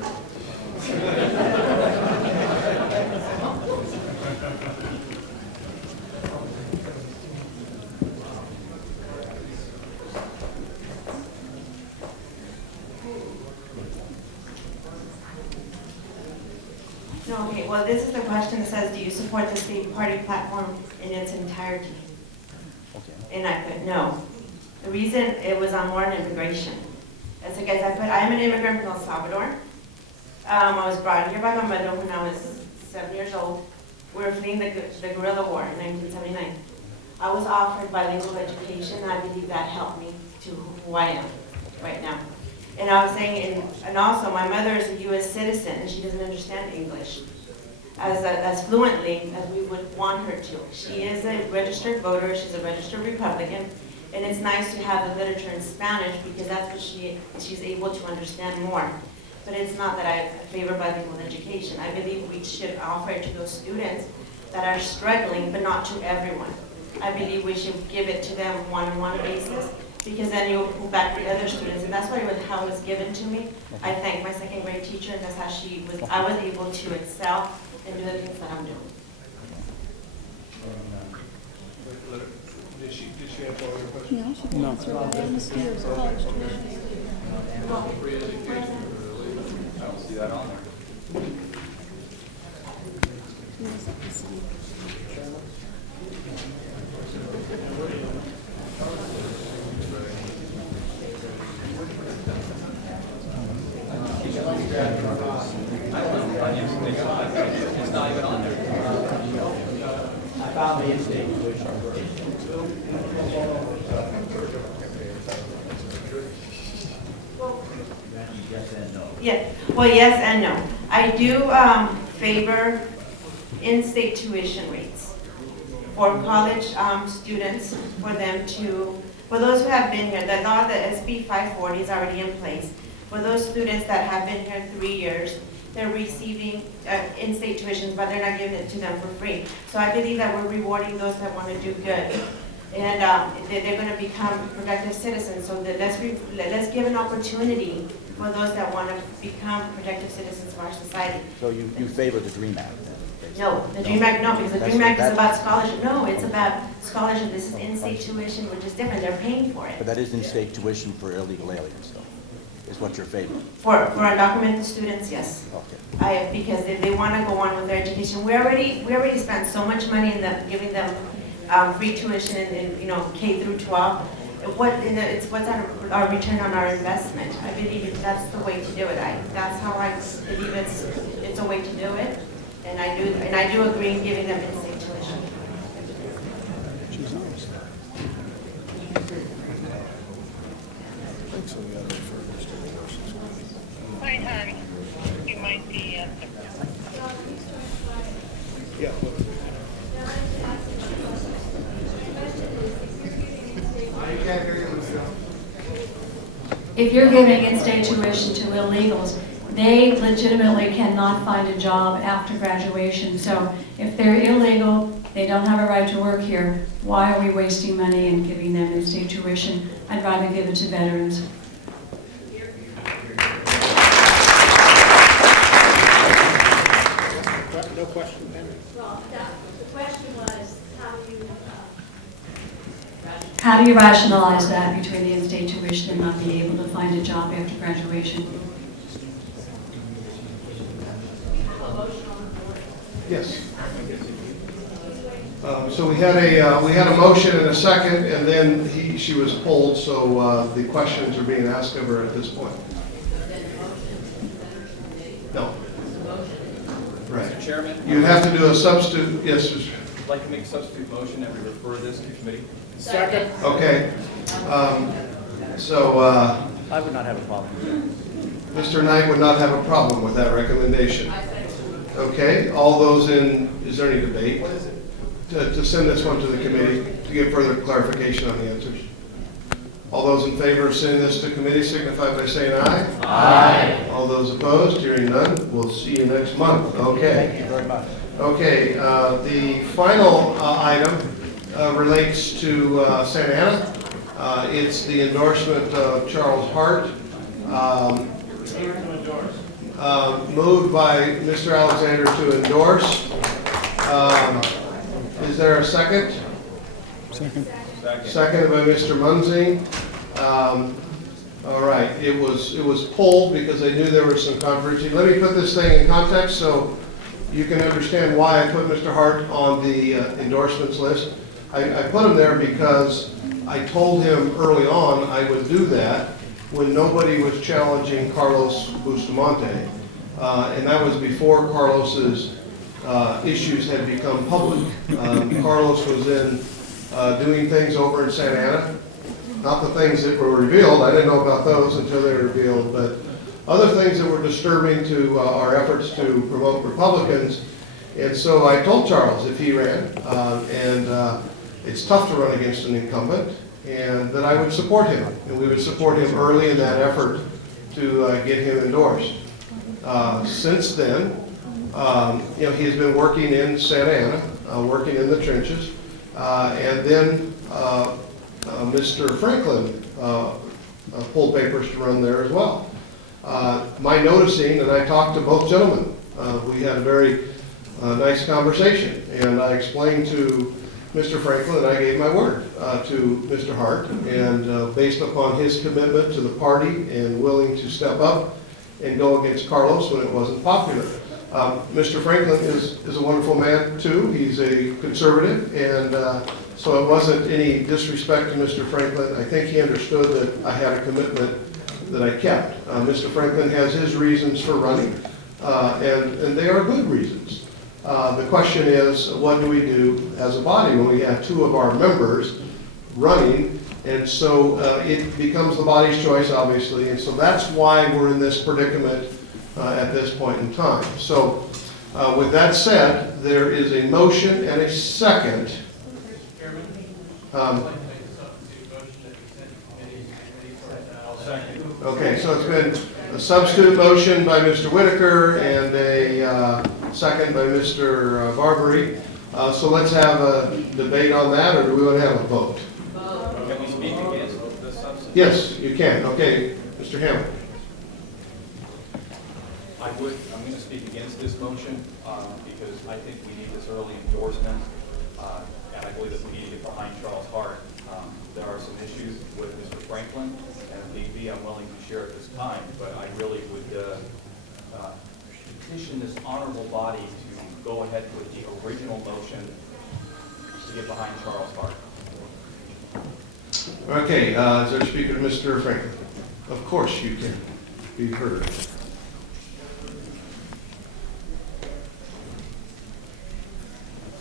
No, okay, well, this is the question that says, do you support the state party platform in its entirety? And I put no. The reason it was on more on immigration. As I put, I'm an immigrant from El Salvador. I was brought here by my mother when I was 7 years old. We were fleeing the guerrilla war in 1979. I was offered bilingual education, and I believe that helped me to who I am right now. And I was saying, and also my mother is a U.S. citizen, and she doesn't understand English as fluently as we would want her to. She is a registered voter, she's a registered Republican, and it's nice to have the literature in Spanish because that's what she's able to understand more. But it's not that I favor bilingual education. I believe we should offer it to those students that are struggling, but not to everyone. I believe we should give it to them one-on-one basis, because then you'll pull back the other students, and that's why how it was given to me. I thank my second grade teacher, and that's how I was able to excel and do the things that I'm doing. Did she answer all your questions? No, she didn't answer about amnesty or college tuition. Free education. I don't see that on there. It's not even on there. I found the in-state tuition. Yes and no. Yeah, well, yes and no. I do favor in-state tuition rates for college students, for those who have been here. The law, the SB 540 is already in place. For those students that have been here 3 years, they're receiving in-state tuitions, but they're not giving it to them for free. So I believe that we're rewarding those that want to do good. And they're going to become productive citizens. So let's give an opportunity for those that want to become productive citizens of our society. So you favor the DREAM Act then? No, the Dream Act, no, because the Dream Act is about scholarship. No, it's about scholarship. This is in-state tuition, which is different. They're paying for it. But that is in-state tuition for illegal aliens, though, is what you're favoring. For undocumented students, yes. Okay. Because if they want to go on with their education, we already spent so much money in giving them free tuition in K through 12. It's what's our return on our investment. I believe that's the way to do it. That's how I believe it's a way to do it, and I do agree in giving them in-state tuition. Hi, honey. You might be Yeah. If you're giving in-state tuition to illegals, they legitimately cannot find a job after graduation. So if they're illegal, they don't have a right to work here, why are we wasting money and giving them in-state tuition? I'd rather give it to veterans. No question, Henry. Well, the question was, how do you rationalize that between the in-state tuition and not being able to find a job after graduation? Yes. So we had a motion and a second, and then she was pulled, so the questions are being asked of her at this point. No. Right. Mr. Chairman? You'd have to do a substitute, yes, Mr. I'd like to make a substitute motion that we refer this to committee. Second. Okay. So, I would not have a problem. Mr. Knight would not have a problem with that recommendation. Okay, all those is there any debate? What is it? To send this one to the committee to give further clarification on the answers. All those in favor of sending this to committee signify by saying aye. Aye. All those opposed, hearing none, we'll see you next month. Okay. Thank you very much. Okay, the final item relates to Santa Ana. It's the endorsement of Charles Hart. Moved by Mr. Alexander to endorse. Is there a second? Second. Seconded by Mr. Munzing. All right, it was pulled because I knew there was some controversy. Let me put this thing in context so you can understand why I put Mr. Hart on the endorsements list. I put him there because I told him early on I would do that when nobody was challenging Carlos Bustamante. And that was before Carlos's issues had become public. Carlos was in doing things over in Santa Ana. Not the things that were revealed, I didn't know about those until they were revealed, but other things that were disturbing to our efforts to promote Republicans. And so I told Charles if he ran, and it's tough to run against an incumbent, and that I would support him. And we would support him early in that effort to get him endorsed. Since then, he has been working in Santa Ana, working in the trenches, and then Mr. Franklin pulled papers to run there as well. My noticing, and I talked to both gentlemen, we had a very nice conversation, and I explained to Mr. Franklin that I gave my word to Mr. Hart, and based upon his commitment to the party and willing to step up and go against Carlos when it wasn't popular. Mr. Franklin is a wonderful man too. He's a conservative, and so it wasn't any disrespect to Mr. Franklin. I think he understood that I had a commitment that I kept. Mr. Franklin has his reasons for running, and they are good reasons. The question is, what do we do as a body when we have two of our members running? And so it becomes the body's choice, obviously, and so that's why we're in this predicament at this point in time. So with that said, there is a motion and a second. Okay, so it's been a substitute motion by Mr. Whitaker and a second by Mr. Barbary. So let's have a debate on that, or do we want to have a vote? Can we speak against the substitute? Yes, you can. Okay, Mr. Hammond. I I'm going to speak against this motion because I think we need this early endorsement, and I believe that we need to get behind Charles Hart. There are some issues with Mr. Franklin, and if need be, I'm willing to share at this time, but I really would petition this honorable body to go ahead with the original motion to get behind Charles Hart. Okay, is there a speaker, Mr. Franklin? Of course you can be heard.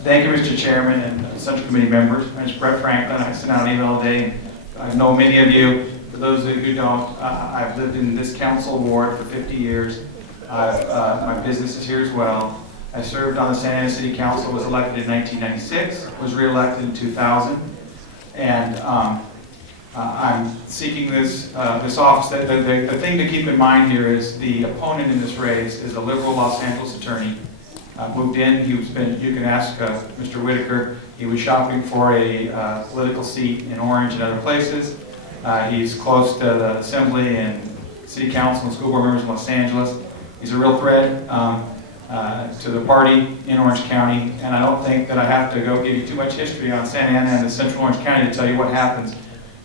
Thank you, Mr. Chairman and Central Committee members. My name is Brett Franklin. I send out an email today. I know many of you. For those of you who don't, I've lived in this council ward for 50 years. My business is here as well. I served on the Santa Ana City Council, was elected in 1996, was reelected in 2000, and I'm seeking this office. The thing to keep in mind here is the opponent in this race is a liberal Los Angeles attorney. Moved in, you can ask Mr. Whitaker, he was shopping for a political seat in Orange and other places. He's close to the Assembly and City Council and school board members in Los Angeles. He's a real threat to the party in Orange County, and I don't think that I have to go give you too much history on Santa Ana and the Central Orange County to tell you what happens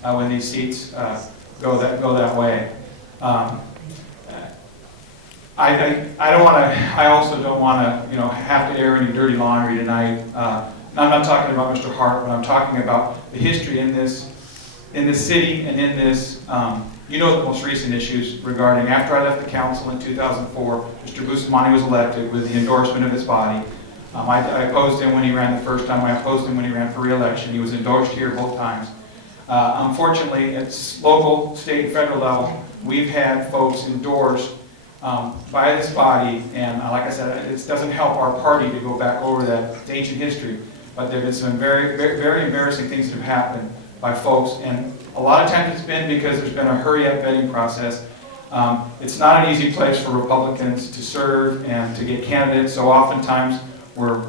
when these seats go that way. I also don't want to, have to air any dirty laundry tonight. I'm not talking about Mr. Hart, but I'm talking about the history in this city and in this. The most recent issues regarding after I left the council in 2004, Mr. Bustamante was elected with the endorsement of this body. I opposed him when he ran the first time. I opposed him when he ran for re-election. He was endorsed here both times. Unfortunately, at local, state, and federal level, we've had folks endorsed by this body, and like I said, it doesn't help our party to go back over that ancient history, but there have been some very, very, very embarrassing things that have happened by folks, and a lot of times it's been because there's been a hurry-up vetting process. It's not an easy place for Republicans to serve and to get candidates, so oftentimes we're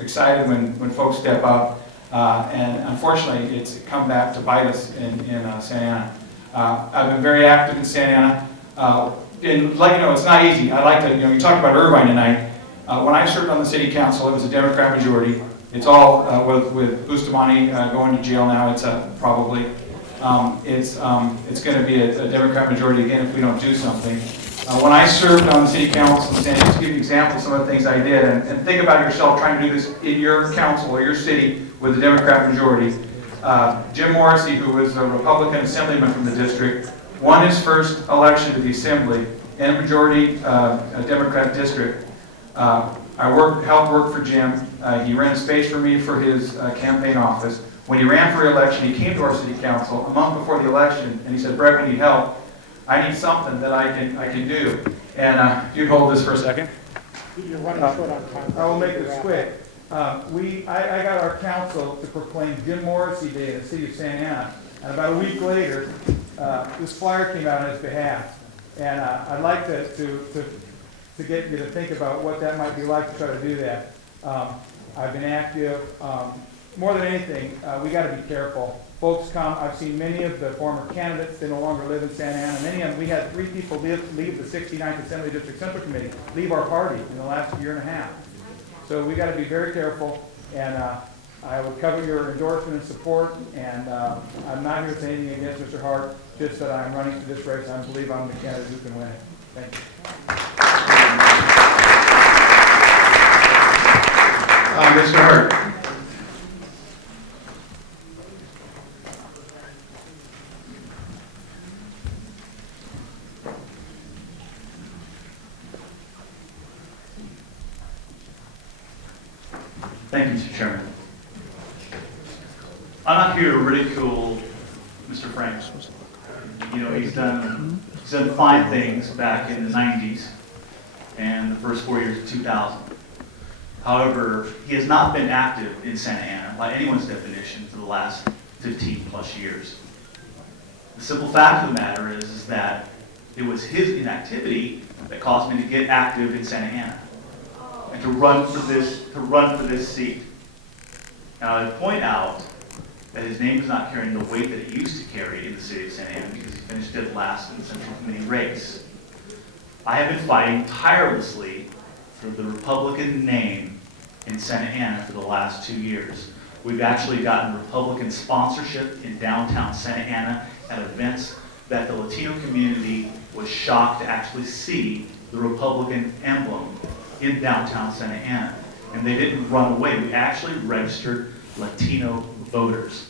excited when folks step up, and unfortunately it's come back to bite us in Santa Ana. I've been very active in Santa Ana. And it's not easy. I like to, you talked about Irvine tonight. When I served on the city council, it was a Democrat majority. It's all with Bustamante going to jail now. It's probably it's going to be a Democrat majority again if we don't do something. When I served on the city council, and just to give you examples of some of the things I did, and think about yourself trying to do this in your council or your city with a Democrat majority. Jim Morrissey, who was a Republican assemblyman from the district, won his first election to the Assembly in a majority Democrat district. I helped work for Jim. He ran space for me for his campaign office. When he ran for election, he came to our city council a month before the election, and he said, "Brett, we need help. I need something that I can do." And if you'd hold this for a second. You're running short on time. I will make this quick. I got our council to proclaim Jim Morrissey Day in the city of Santa Ana, and about a week later, this flyer came out on his behalf, and I'd like to get you to think about what that might be like to try to do that. I've been active. More than anything, we got to be careful. Folks come. I've seen many of the former candidates. They no longer live in Santa Ana. Many of them. We had 3 people leave the 69th Assembly District Central Committee, leave our party in the last year and a half. So we got to be very careful, and I would cover your endorsement and support, and I'm not here to say anything against Mr. Hart, just that I'm running for this race. I believe I'm the candidate who can win it. Thank you. Mr. Hart. Thank you, Mr. Chairman. I'm not here to ridicule Mr. Franks. He's done fine things back in the 90s and the first 4 years of 2000. However, he has not been active in Santa Ana by anyone's definition for the last 15 plus years. The simple fact of the matter is that it was his inactivity that caused me to get active in Santa Ana and to run for this seat. Now, I point out that his name is not carrying the weight that it used to carry in the city of Santa Ana because he finished dead last in the Central Committee race. I have been fighting tirelessly for the Republican name in Santa Ana for the last 2 years. We've actually gotten Republican sponsorship in downtown Santa Ana at events that the Latino community was shocked to actually see the Republican emblem in downtown Santa Ana. And they didn't run away. We actually registered Latino voters.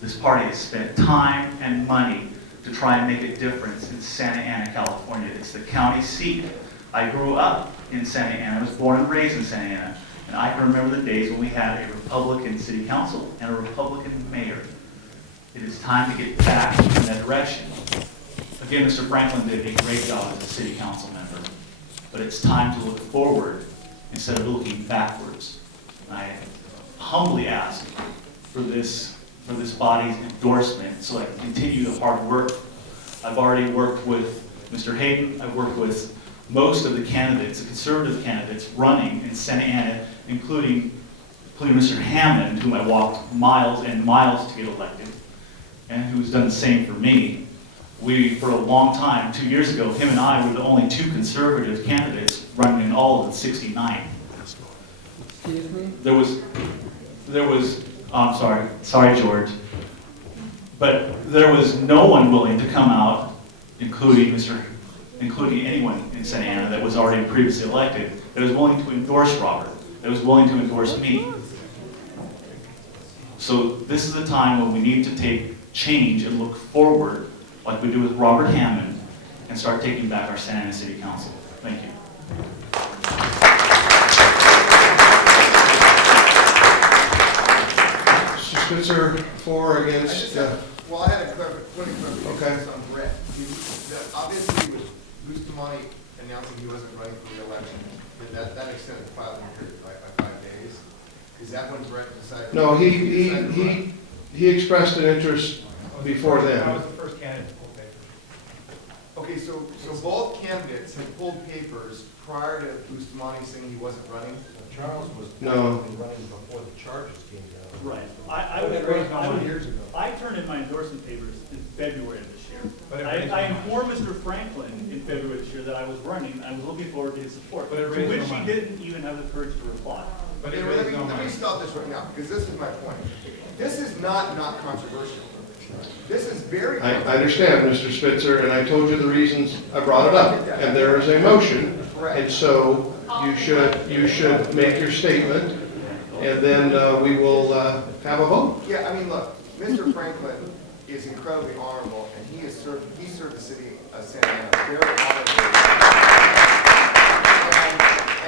This party has spent time and money to try and make a difference in Santa Ana, California. It's the county seat. I grew up in Santa Ana. I was born and raised in Santa Ana. And I can remember the days when we had a Republican city council and a Republican mayor. It is time to get back in that direction. Again, Mr. Franklin did a great job as a city council member. But it's time to look forward instead of looking backwards. And I humbly ask for this body's endorsement so I can continue the hard work. I've already worked with Mr. Hayden. I've worked with most of the candidates, the conservative candidates running in Santa Ana, including Mr. Hammond, whom I walked miles and miles to get elected, and who's done the same for me. We, for a long time, 2 years ago, him and I were the only two conservative candidates running in all of 69. Excuse me? There was, I'm sorry George, but there was no one willing to come out, including anyone in Santa Ana that was already previously elected, that was willing to endorse Robert, that was willing to endorse me. So this is the time when we need to take change and look forward, like we do with Robert Hammond, and start taking back our Santa Ana City Council. Thank you. Mr. Spitzer, for or against? Well, I had a clarification Okay. on Brett. Obviously, with Bustamante announcing he wasn't running for re-election, that extended the filing period by 5 days. Is that when Brett decided? No, he expressed an interest before then. I was the first candidate to pull papers. Okay, so both candidates had pulled papers prior to Bustamante saying he wasn't running? Charles was No. running before the charges came down. Right. Years ago. I turned in my endorsement papers in February of this But it year. raised I no informed Mr. Franklin in February of this year that I was running. I was looking forward to his support, But it to raised no which he money. didn't even have the courage to reply. But Okay, well, let me stop this right now, because this is my point. This is not controversial. This is very I understand, Mr. Spitzer, and I told you the reasons I brought it up. And there is a motion, and so you should make your statement, and then we will have a vote. Yeah, I mean, look, Mr. Franklin is incredibly honorable, and he served the city of Santa Ana very honorably.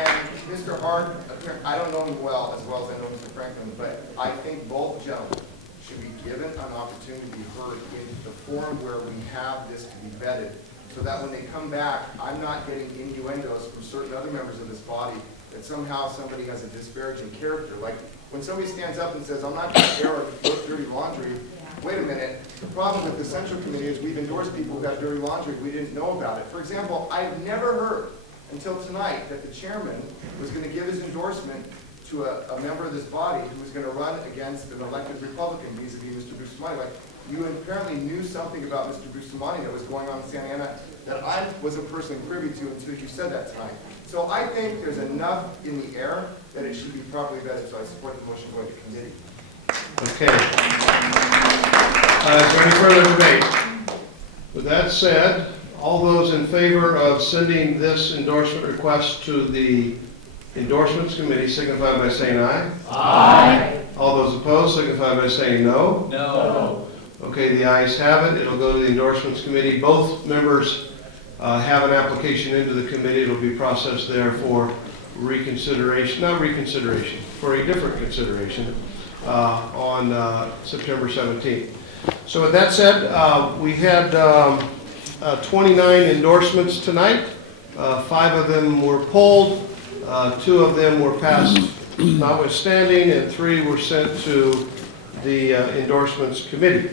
And Mr. Hart, I don't know him well as I know Mr. Franklin, but I think both gentlemen should be given an opportunity to be heard in the forum where we have this to be vetted, so that when they come back, I'm not getting innuendos from certain other members of this body that somehow somebody has a disparaging character. Like, when somebody stands up and says, I'm not going to air or dirty laundry, wait a minute, the problem with the Central Committee is we've endorsed people who got dirty laundry, we didn't know about it. For example, I've never heard until tonight that the chairman was going to give his endorsement to a member of this body who was going to run against an elected Republican vis-a-vis Mr. Bustamante. Like, you apparently knew something about Mr. Bustamante that was going on in Santa Ana that I wasn't personally privy to until you said that tonight. So I think there's enough in the air that it should be properly vetted, so I support the motion going to committee. Okay. Is there any further debate? With that said, all those in favor of sending this endorsement request to the Endorsements Committee signify by saying aye. Aye. All those opposed signify by saying no. No. Okay, the ayes have it. It'll go to the Endorsements Committee. Both members have an application into the committee. It'll be processed there for reconsideration, not reconsideration, for a different consideration on September 17th. So with that said, we had 29 endorsements tonight. 5 of them were polled. 2 of them were passed notwithstanding, and 3 were sent to the Endorsements Committee.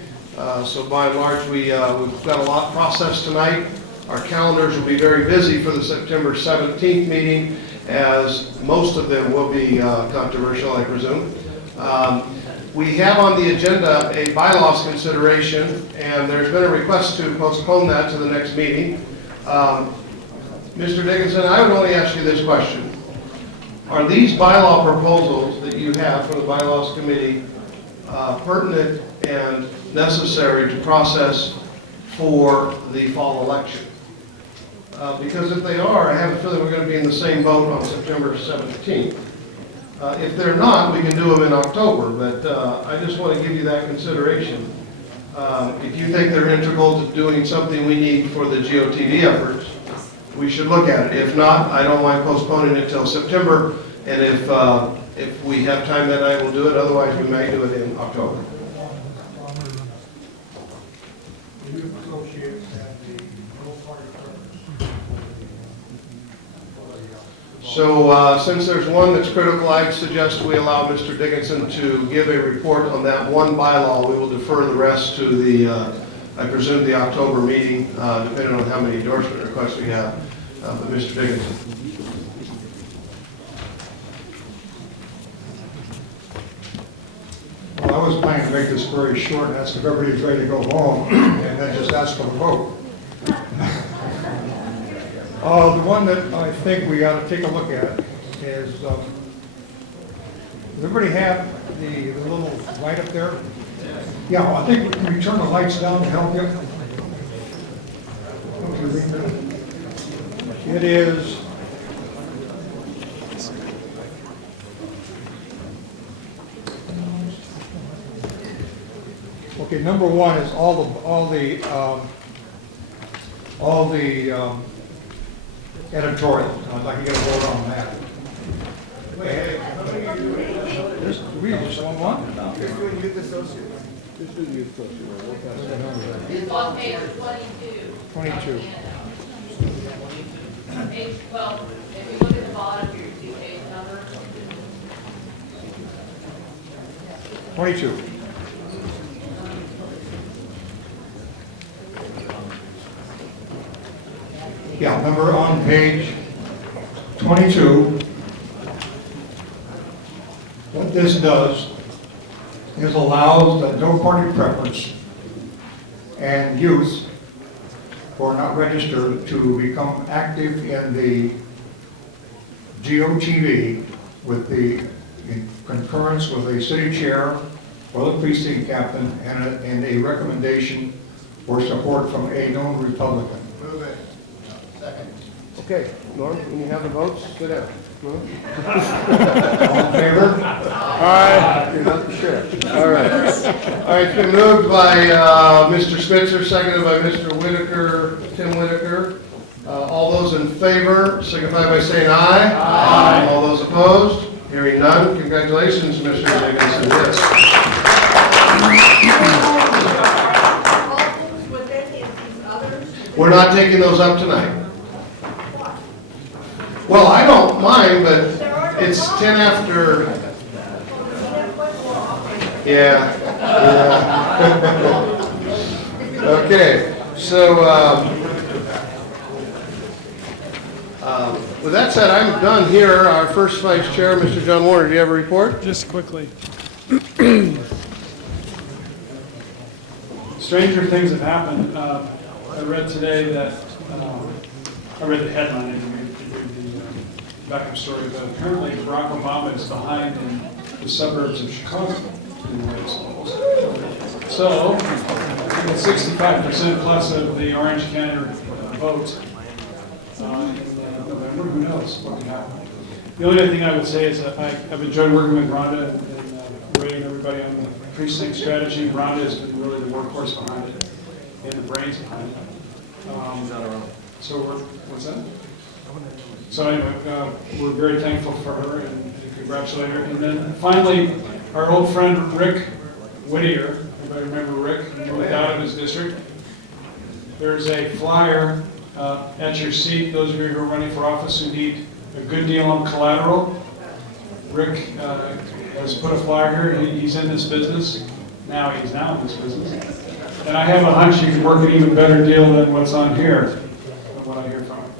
So by and large, we've got a lot processed tonight. Our calendars will be very busy for the September 17th meeting, as most of them will be controversial, I presume. We have on the agenda a bylaws consideration, and there's been a request to postpone that to the next meeting. Mr. Dickinson, I would only ask you this question. Are these bylaw proposals that you have for the bylaws committee pertinent and necessary to process for the fall election? Because if they are, I have a feeling we're going to be in the same boat on September 17th. If they're not, we can do them in October, but I just want to give you that consideration. If you think they're integral to doing something we need for the GOTV efforts, we should look at it. If not, I don't mind postponing it till September, and if we have time that night, we'll do it. Otherwise, we may do it in October. So since there's one that's critical, I suggest we allow Mr. Dickinson to give a report on that one bylaw. We will defer the rest to the, I presume, the October meeting, depending on how many endorsement requests we have. But Mr. Dickinson. Well, I was planning to make this very short and ask if everybody's ready to go home, and then just ask for the vote. The one that I think we ought to take a look at is, does everybody have the little light up there? Yeah, well, I think, can we turn the lights down to help you? It is, okay, number one is all the editorial. I'd like to get a vote on that. Wait, we just want one? Just doing youth associate. Just do youth associate. It's on page 22. 22. Page 12, if you look at the bottom here, you see page number. 22. Yeah, number on page 22. What this does is allows the no party preference and youth who are not registered to become active in the GOTV with the in concurrence with a city chair or the precinct captain and a recommendation or support from a known Republican. Move it. Second. Okay, Norm, when you have the votes, sit down. All in favor? Aye. You're not the sheriff. All right. All right, it's been moved by Mr. Spitzer, seconded by Mr. Whitaker, Tim Whitaker. All those in favor signify by saying aye. Aye. All those opposed? Hearing none. Congratulations, Mr. Dickinson. Yes. We're not taking those up tonight. Well, I don't mind, but it's 10 after. Yeah. Okay, so with that said, I'm done here. Our first vice chair, Mr. John Warner, do you have a report? Just quickly. Stranger things have happened. I read today that, I read the headline, I didn't read the backup story, but apparently Barack Obama is behind in the suburbs of Chicago in ways. So, 65% plus of the Orange County vote in November, who knows what can happen. The only other thing I would say is that I've enjoyed working with Rhonda and Ray and everybody on the precinct strategy. Rhonda has been really the workhorse behind it and the brains behind it. So what's that? So anyway, we're very thankful for her and congratulate her. And then finally, our old friend Rick Whittier, everybody remember Rick, he moved out of his district. There's a flyer at your seat, those of you who are running for office who need a good deal on collateral. Rick has put a flyer here, he's in this business. He's now in this business. And I have a hunch you can work an even better deal than what's on here, from what I hear from him.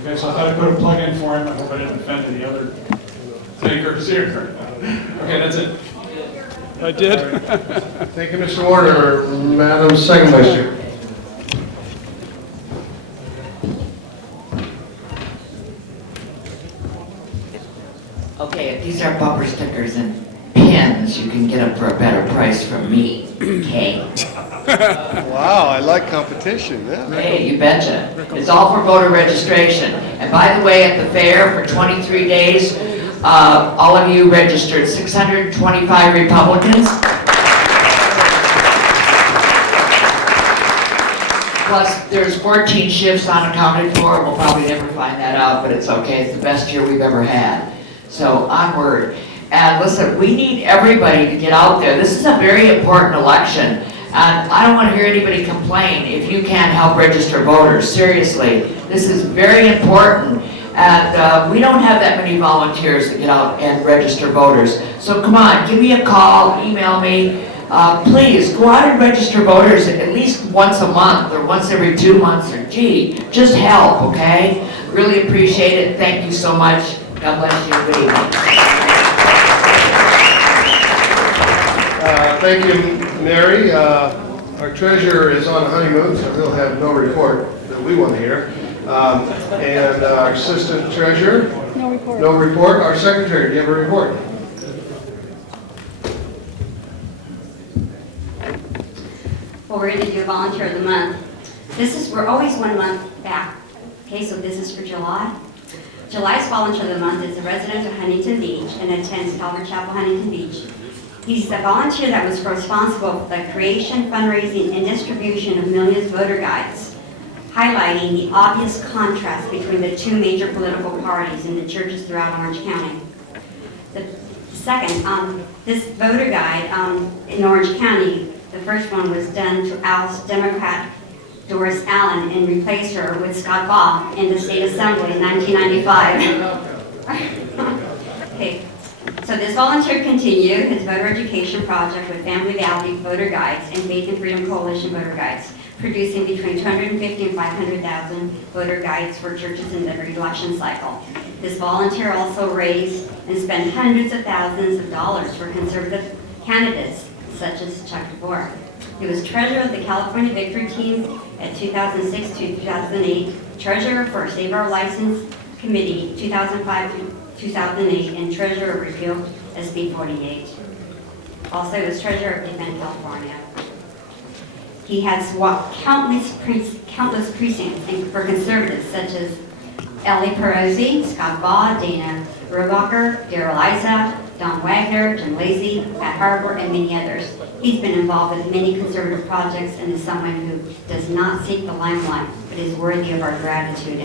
Okay, so I thought I'd put a plug in for him. I hope I didn't offend any other takers here. Okay, that's it. I did. Thank you, Mr. Warner. Madam Second Vice Chair. can get them for a better price from me, okay? Wow, I like competition, yeah. Hey, you betcha. It's all for voter registration. And by the way, at the fair for 23 days, all of you registered, 625 Republicans. Plus, there's 14 shifts unaccounted for. We'll probably never find that out, but it's okay. It's the best year we've ever had. So onward. And listen, we need everybody to get out there. This is a very important election. And I don't want to hear anybody complain if you can't help register voters. Seriously, this is very important. And we don't have that many volunteers to get out and register voters. So come on, give me a call, email me. Please, go out and register voters at least once a month or once every 2 months or gee, just help, okay? Really appreciate it. Thank you so much. God bless you. Good evening. Thank you, Mary. Our treasurer is on honeymoon, so he'll have no report that we want to hear. And our assistant treasurer? No report. No report. Our secretary, do you have a report? Well, we're going to do a volunteer of the month. We're always 1 month back. Okay, so this is for July. July's volunteer of the month is a resident of Huntington Beach and attends Calvary Chapel, Huntington Beach. He's the volunteer that was responsible for the creation, fundraising, and distribution of millions of voter guides, highlighting the obvious contrast between the two major political parties and the churches throughout Orange County. The second, this voter guide in Orange County, the first one was done to oust Democrat Doris Allen and replace her with Scott Baugh in the State Assembly in 1995. Okay, so this volunteer continued his voter education project with Family Valley Voter Guides and Faith and Freedom Coalition Voter Guides, producing between 250 and 500,000 voter guides for churches in the election cycle. This volunteer also raised and spent hundreds of thousands of dollars for conservative candidates, such as Chuck DeVore. He was treasurer of the California Victory Team at 2006 to 2008, treasurer for Save Our License Committee 2005 to 2008, and treasurer of Repeal SB 48. Also, he was treasurer of Defend California. He has walked countless precincts for conservatives such as Ellie Perozzi, Scott Baugh, Dana Robacher, Darrell Isaac, Don Wagner, Jim Lacy, Pat Harbour, and many others. He's been involved with many conservative projects and is someone who does not seek the limelight, but is worthy of our gratitude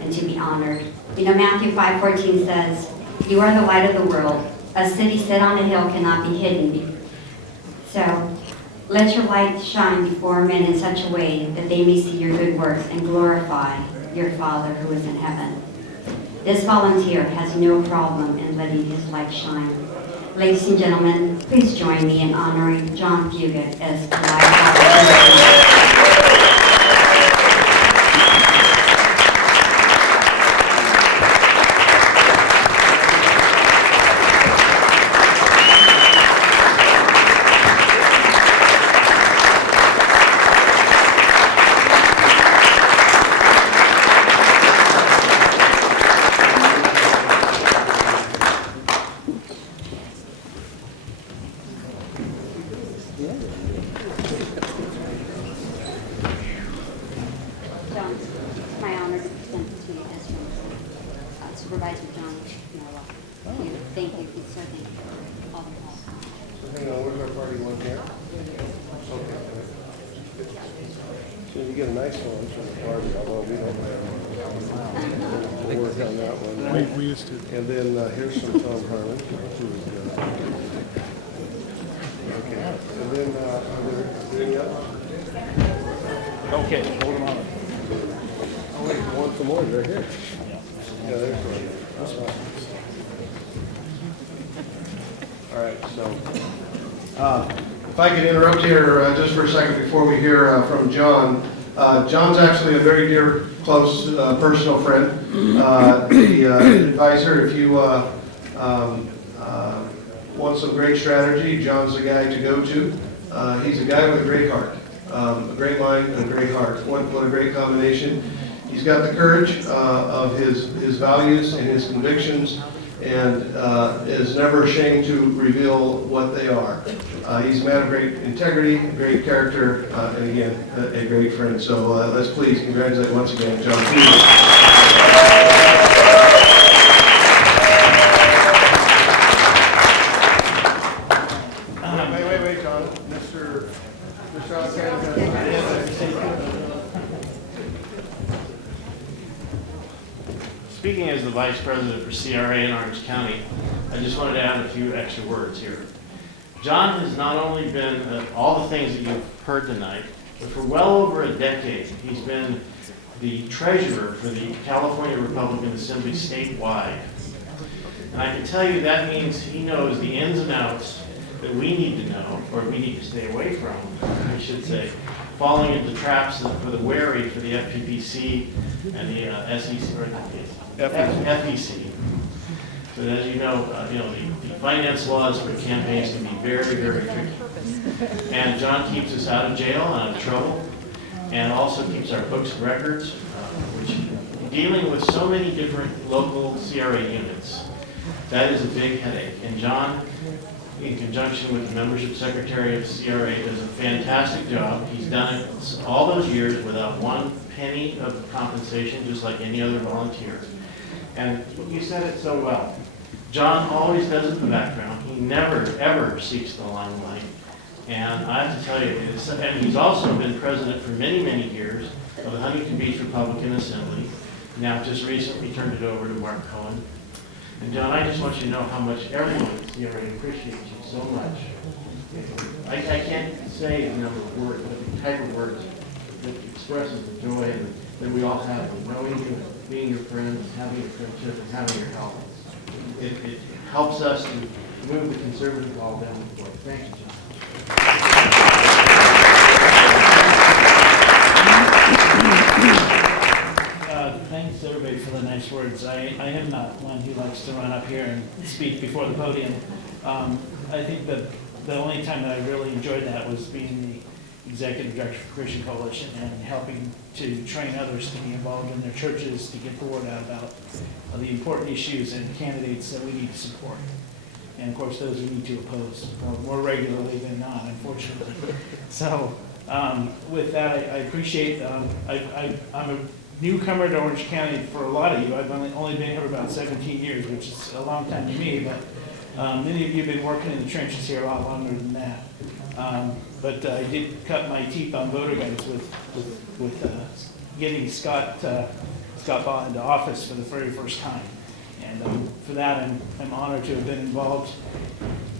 and to be honored. You know, Matthew 5:14 says, "You are the light of the world. A city set on a hill cannot be hidden." So, let your light shine before men in such a way that they may see your good works and glorify your Father who is in heaven. This volunteer has no problem in letting his light shine. Ladies and gentlemen, please join me in honoring John Fugit as the light. Supervisor John Noah. Thank you. So thank you for all the help. So hang on, where's our party one here? Okay. So you get a nice one from the party, although we don't have one. We'll work on that one. We used to. And then here's some Tom Harlan. Okay. And then are there any others? Okay, hold them on. Oh wait, I want some more, they're here. Yeah, there's one. All right, so if I could interrupt here just for a second before we hear from John. John's actually a very dear, close, personal friend, the advisor. If you want some great strategy, John's the guy to go to. He's a guy with a great heart, a great mind and a great heart. What a great combination. He's got the courage of his values and his convictions, and is never ashamed to reveal what they are. He's a man of great integrity, great character, and again, a great friend. So let's please congratulate once again John Wait, John. Mr. Speaking as the Vice President for CRA in Orange County, I just wanted to add a few extra words here. John has not only been all the things that you've heard tonight, but for well over a decade, he's been the treasurer for the California Republican Assembly statewide. And I can tell you that means he knows the ins and outs that we need to know, or we need to stay away from, I should say, falling into traps for the wary for the FPPC and the SEC, or FEC. But as you know, the finance laws for campaigns can be very, very tricky. And John keeps us out of jail, out of trouble, and also keeps our books of records, which dealing with so many different local CRA units, that is a big headache. And John, in conjunction with the membership secretary of CRA, does a fantastic job. He's done it all those years without one penny of compensation, just like any other volunteer. And you said it so well. John always does it in the background. He never, ever seeks the limelight. And I have to tell you, and he's also been president for many, many years of the Huntington Beach Republican Assembly. Now just recently turned it over to Mark Cohen. And John, I just want you to know how much everyone at CRA appreciates you so much. I can't say the number of words, but the type of words that expresses the joy that we all have in knowing you, being your friends, having your friendship, and having your help. It helps us to move the conservative ball down the court. Thank you, John. Thanks everybody for the nice words. I am not one who likes to run up here and speak before the podium. I think that the only time that I really enjoyed that was being the executive director for Christian Coalition and helping to train others to be involved in their churches to get the word out about the important issues and candidates that we need to support. And of course, those we need to oppose more regularly than not, unfortunately. So with that, I appreciate, I'm a newcomer to Orange County for a lot of you. I've only been here about 17 years, which is a long time to me, but many of you have been working in the trenches here a lot longer than that. But I did cut my teeth on voter guides with getting Scott Baugh into office for the very first time. And for that, I'm honored to have been involved.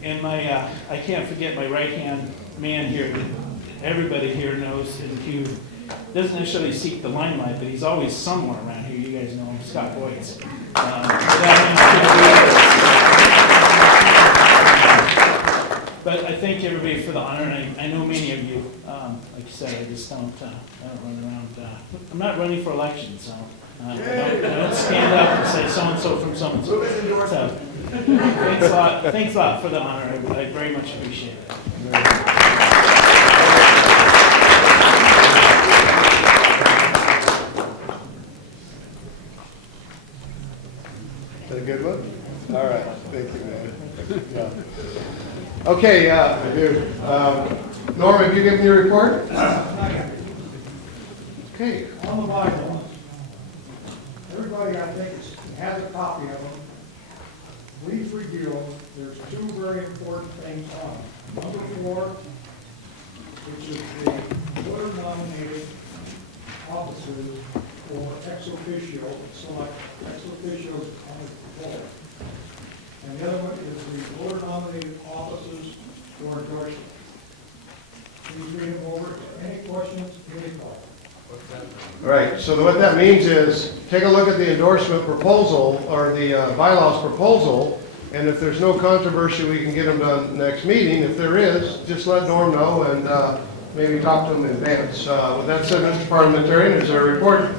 And I can't forget my right-hand man here that everybody here knows and who doesn't necessarily seek the limelight, but he's always somewhere around here. You guys know him, Scott Boyds. But I thank everybody for the honor, and I know many of you. Like you said, I just don't run around. I'm not running for election, so I don't stand up and say so-and-so from so-and-so. So, thanks a lot for the honor. I very much appreciate it. Is that a good one? All right, thank you, man. Yeah. Okay, Norm, have you given your report? Okay. On the bylaws, everybody, I think, has a copy of them. Please review them. There's two very important things on them. Number 4, which is the voter nominated officers for ex officio, select ex officios on the board. And the other one is the voter nominated officers for endorsement. Please read them over. Any questions, any thoughts? All right, so what that means is, take a look at the endorsement proposal, or the bylaws proposal, and if there's no controversy, we can get them done next meeting. If there is, just let Norm know and maybe talk to him in advance. With that said, Mr. Parliamentarian, is there a report?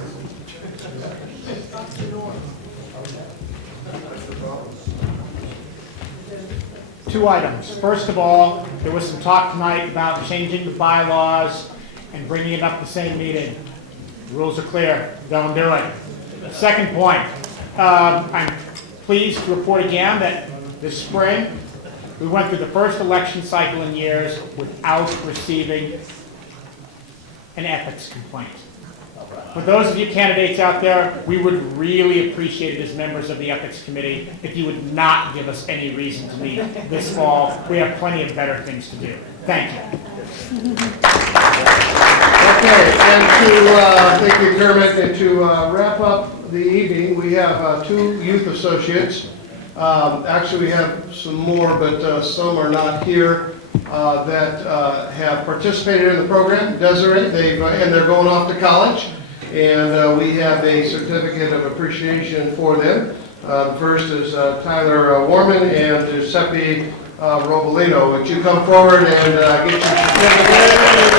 Two items. First of all, there was some talk tonight about changing the bylaws and bringing it up the same meeting. The rules are clear. Don't do it. The second point, I'm pleased to report again that this spring, we went through the first election cycle in years without receiving an ethics complaint. For those of you candidates out there, we would really appreciate it as members of the Ethics Committee if you would not give us any reason to meet this fall. We have plenty of better things to do. Thank you. Okay, and thank you, Kermit, and to wrap up the evening, we have two youth associates. Actually, we have some more, but some are not here that have participated in the program. Desiree, and they're going off to college, and we have a certificate of appreciation for them. The first is Tyler Warman and Giuseppe Robolino. Would you come forward and get your certificate?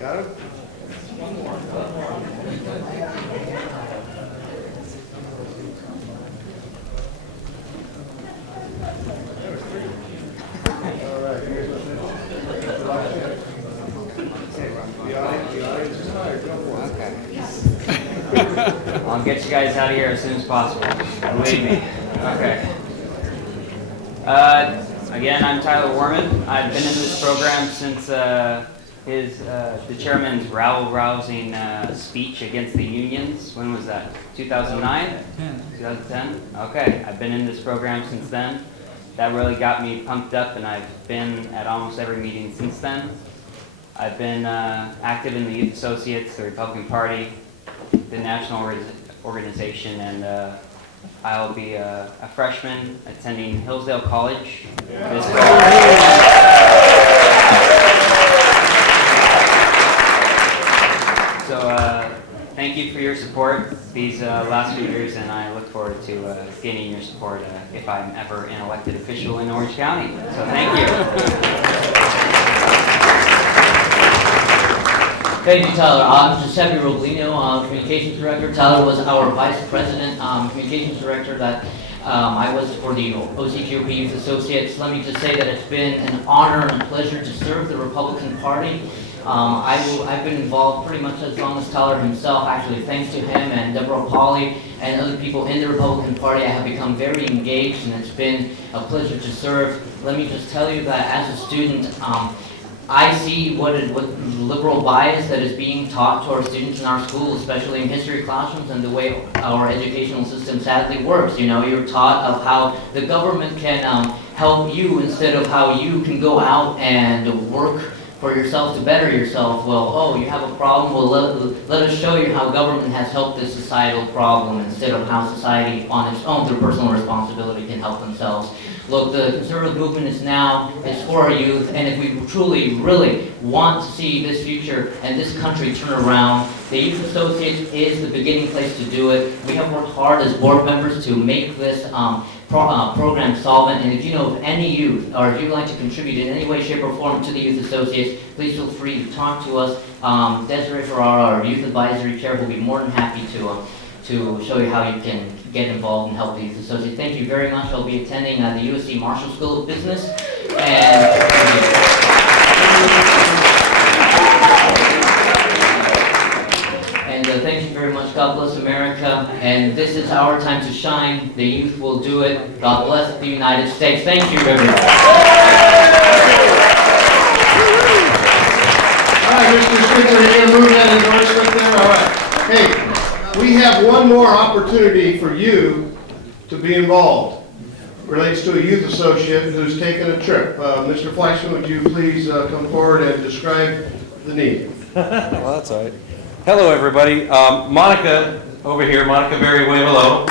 Got it? All right. Here's the last chance. The audience is tired. Go for it. I'll get you guys out of here as soon as possible. Believe me. Okay. Again, I'm Tyler Warman. I've been in this program since the chairman's rabble-rousing speech against the unions. When was that? 2009? 2010? Okay. I've been in this program since then. That really got me pumped up, and I've been at almost every meeting since then. I've been active in the Youth Associates, the Republican Party, the national organization, and I'll be a freshman attending Hillsdale College this fall. So thank you for your support these last few years, and I look forward to gaining your support if I'm ever an elected official in Orange County. So thank you. Thank you, Tyler. I'm Giuseppe Robolino, Communications Director. Tyler was our Vice President, Communications Director that I was for the OCGOP Youth Associates. Let me just say that it's been an honor and a pleasure to serve the Republican Party. I've been involved pretty much as long as Tyler himself. Actually, thanks to him and Deborah Pauly and other people in the Republican Party, I have become very engaged, and it's been a pleasure to serve. Let me just tell you that as a student, I see what liberal bias that is being taught to our students in our schools, especially in history classrooms, and the way our educational system sadly works. You know, you're taught of how the government can help you instead of how you can go out and work for yourself to better yourself. Well, oh, you have a problem? Well, let us show you how government has helped this societal problem instead of how society on its own through personal responsibility can help themselves. Look, the conservative movement is for our youth, and if we truly, really want to see this future and this country turn around, the Youth Associates is the beginning place to do it. We have worked hard as board members to make this program solvent, and if you know of any youth, or if you'd like to contribute in any way, shape, or form to the Youth Associates, please feel free to talk to us. Desiree Ferrara, our Youth Advisory Chair, will be more than happy to show you how you can get involved and help the Youth Associates. Thank you very much. I'll be attending the USC Marshall School of Business. And thank you very much. God bless America. And this is our time to shine. The youth will do it. God bless the United States. Thank you, everyone. All right, Mr. Speaker, you're going to move that endorsement there? All right. Hey. We have one more opportunity for you to be involved. Relates to a youth associate who's taken a trip. Mr. Fleischman, would you please come forward and describe the need? Well, that's all right. Hello, everybody. Monica over here, Monica Berry, wave hello.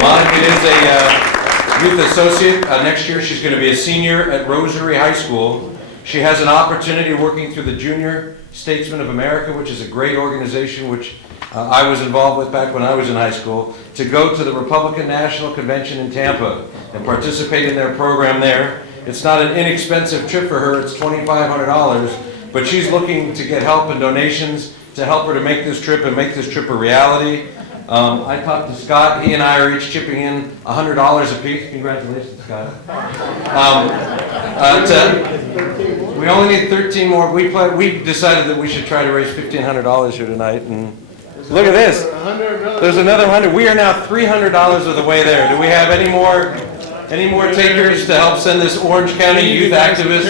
Monica is a youth associate. Next year, she's going to be a senior at Rosary High School. She has an opportunity working through the Junior Statesmen of America, which is a great organization which I was involved with back when I was in high school, to go to the Republican National Convention in Tampa and participate in their program there. It's not an inexpensive trip for her, it's $2,500, but she's looking to get help and donations to help her to make this trip and make this trip a reality. I talked to Scott, he and I are each chipping in $100 apiece. Congratulations, Scott. We only need 13 more. We decided that we should try to raise $1,500 here tonight, and look at this. There's another 100. We are now $300 of the way there. Do we have any more takers to help send this Orange County youth activist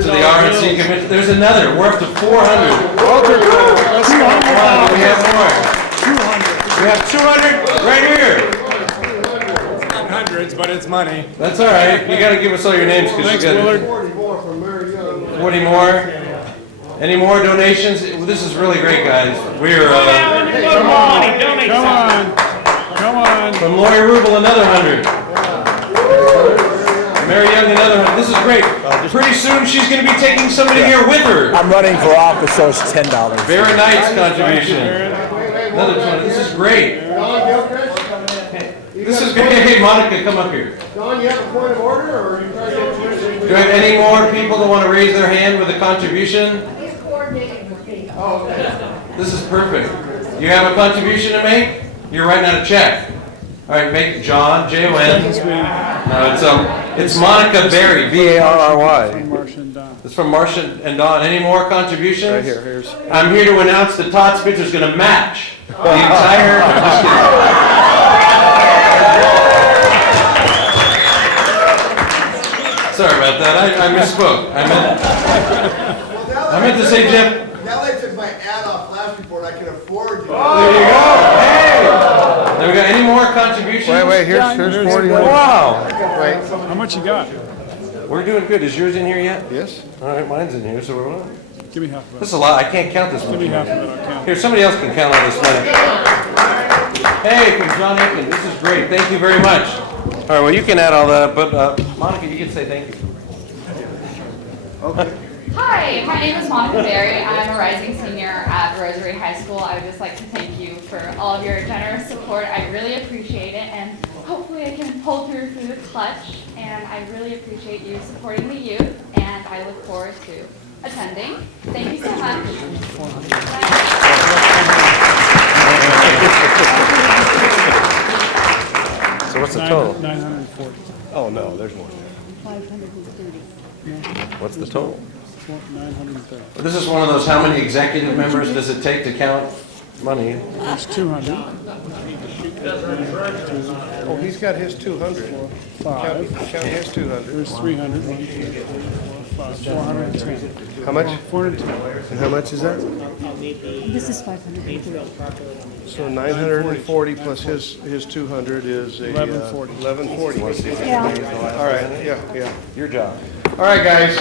to the RNC committee? There's another. We're up to 400. We have more. 200. We have 200 right here. It's not hundreds, but it's money. That's all right. You got to give us all your names because you got 40 more from Mary Young. 40 more. Any more donations? This is really great, guys. We're Come on. From Lori Rubel, another 100. Mary Young, another 100. This is great. Pretty soon she's going to be taking somebody here with her. I'm running for office, so it's $10. Very nice contribution. Another 20. This is great. This is great. Hey, Monica, come up here. Don, you have a point of order, or are you trying to get Do I have any more people that want to raise their hand with a contribution? Oh, okay. This is perfect. You have a contribution to make? You're writing out a check. All right, make John, J-O-N. No, it's Monica Berry, B-A-R-R-Y. It's from Marcia and Don. Any more contributions? Right here, here's. I'm here to announce that Todd Spitzer is going to match the entire. I'm just kidding. Sorry about that. I misspoke. I meant to say Jeff. Now that I took my ad off last report, I can afford you. There you go. Hey! There we go. Any more contributions? Wait, here's 40. Wow. Wait. How much you got? We're doing good. Is yours in here yet? Yes. All right, mine's in here, so we're on. Give me half of it. This is a lot. I can't count this much. Give me half of it, I'll count. Here, somebody else can count all this money. Hey, from John Aiken. This is great. Thank you very much. All right, well, you can add all that up, but Monica, you can say thank you. Okay. Hi, my name is Monica Berry. I'm a rising senior at Rosary High School. I would just like to thank you for all of your generous support. I really appreciate it, and hopefully I can pull through the clutch. And I really appreciate you supporting the youth, and I look forward to attending. Thank you so much. So what's the total? 940. Oh, no, there's more. 530. What's the total? 930. This is one of those, how many executive members does it take to count money? There's 200. Oh, he's got his 200. Count his 200. There's 300. 410. How much? 410. And how much is that? This is 530. So 940 plus his 200 is a 1140. 1140. Yeah. All right, yeah. Your job. All right, guys.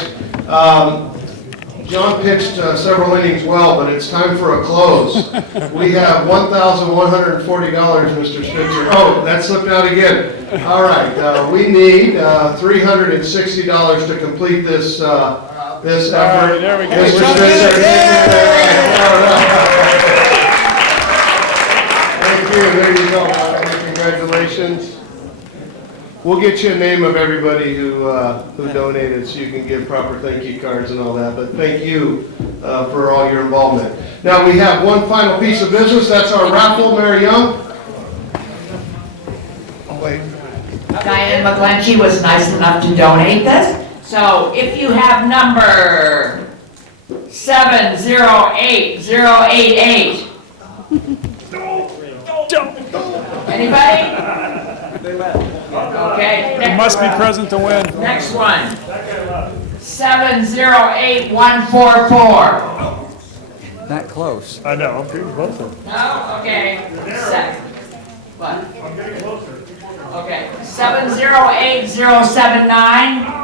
John pitched several innings well, but it's time for a close. We have $1,140, Mr. Spitzer. Oh, that slipped out again. All right, we need $360 to complete this this effort. Right, there we go. Mr. Spitzer. Thank you. There you go. Congratulations. We'll get you a name of everybody who donated so you can give proper thank you cards and all that. But thank you for all your involvement. Now we have one final piece of business. That's our raffle, Mary Young. Oh, wait. Diane McGlinchey was nice enough to donate this. So if you have number 708088. Anybody? Okay. You must be present to win. Next one. 708144. Not close. I know, I'm pretty close. No? Okay. What? I'm getting closer. Okay. 708079.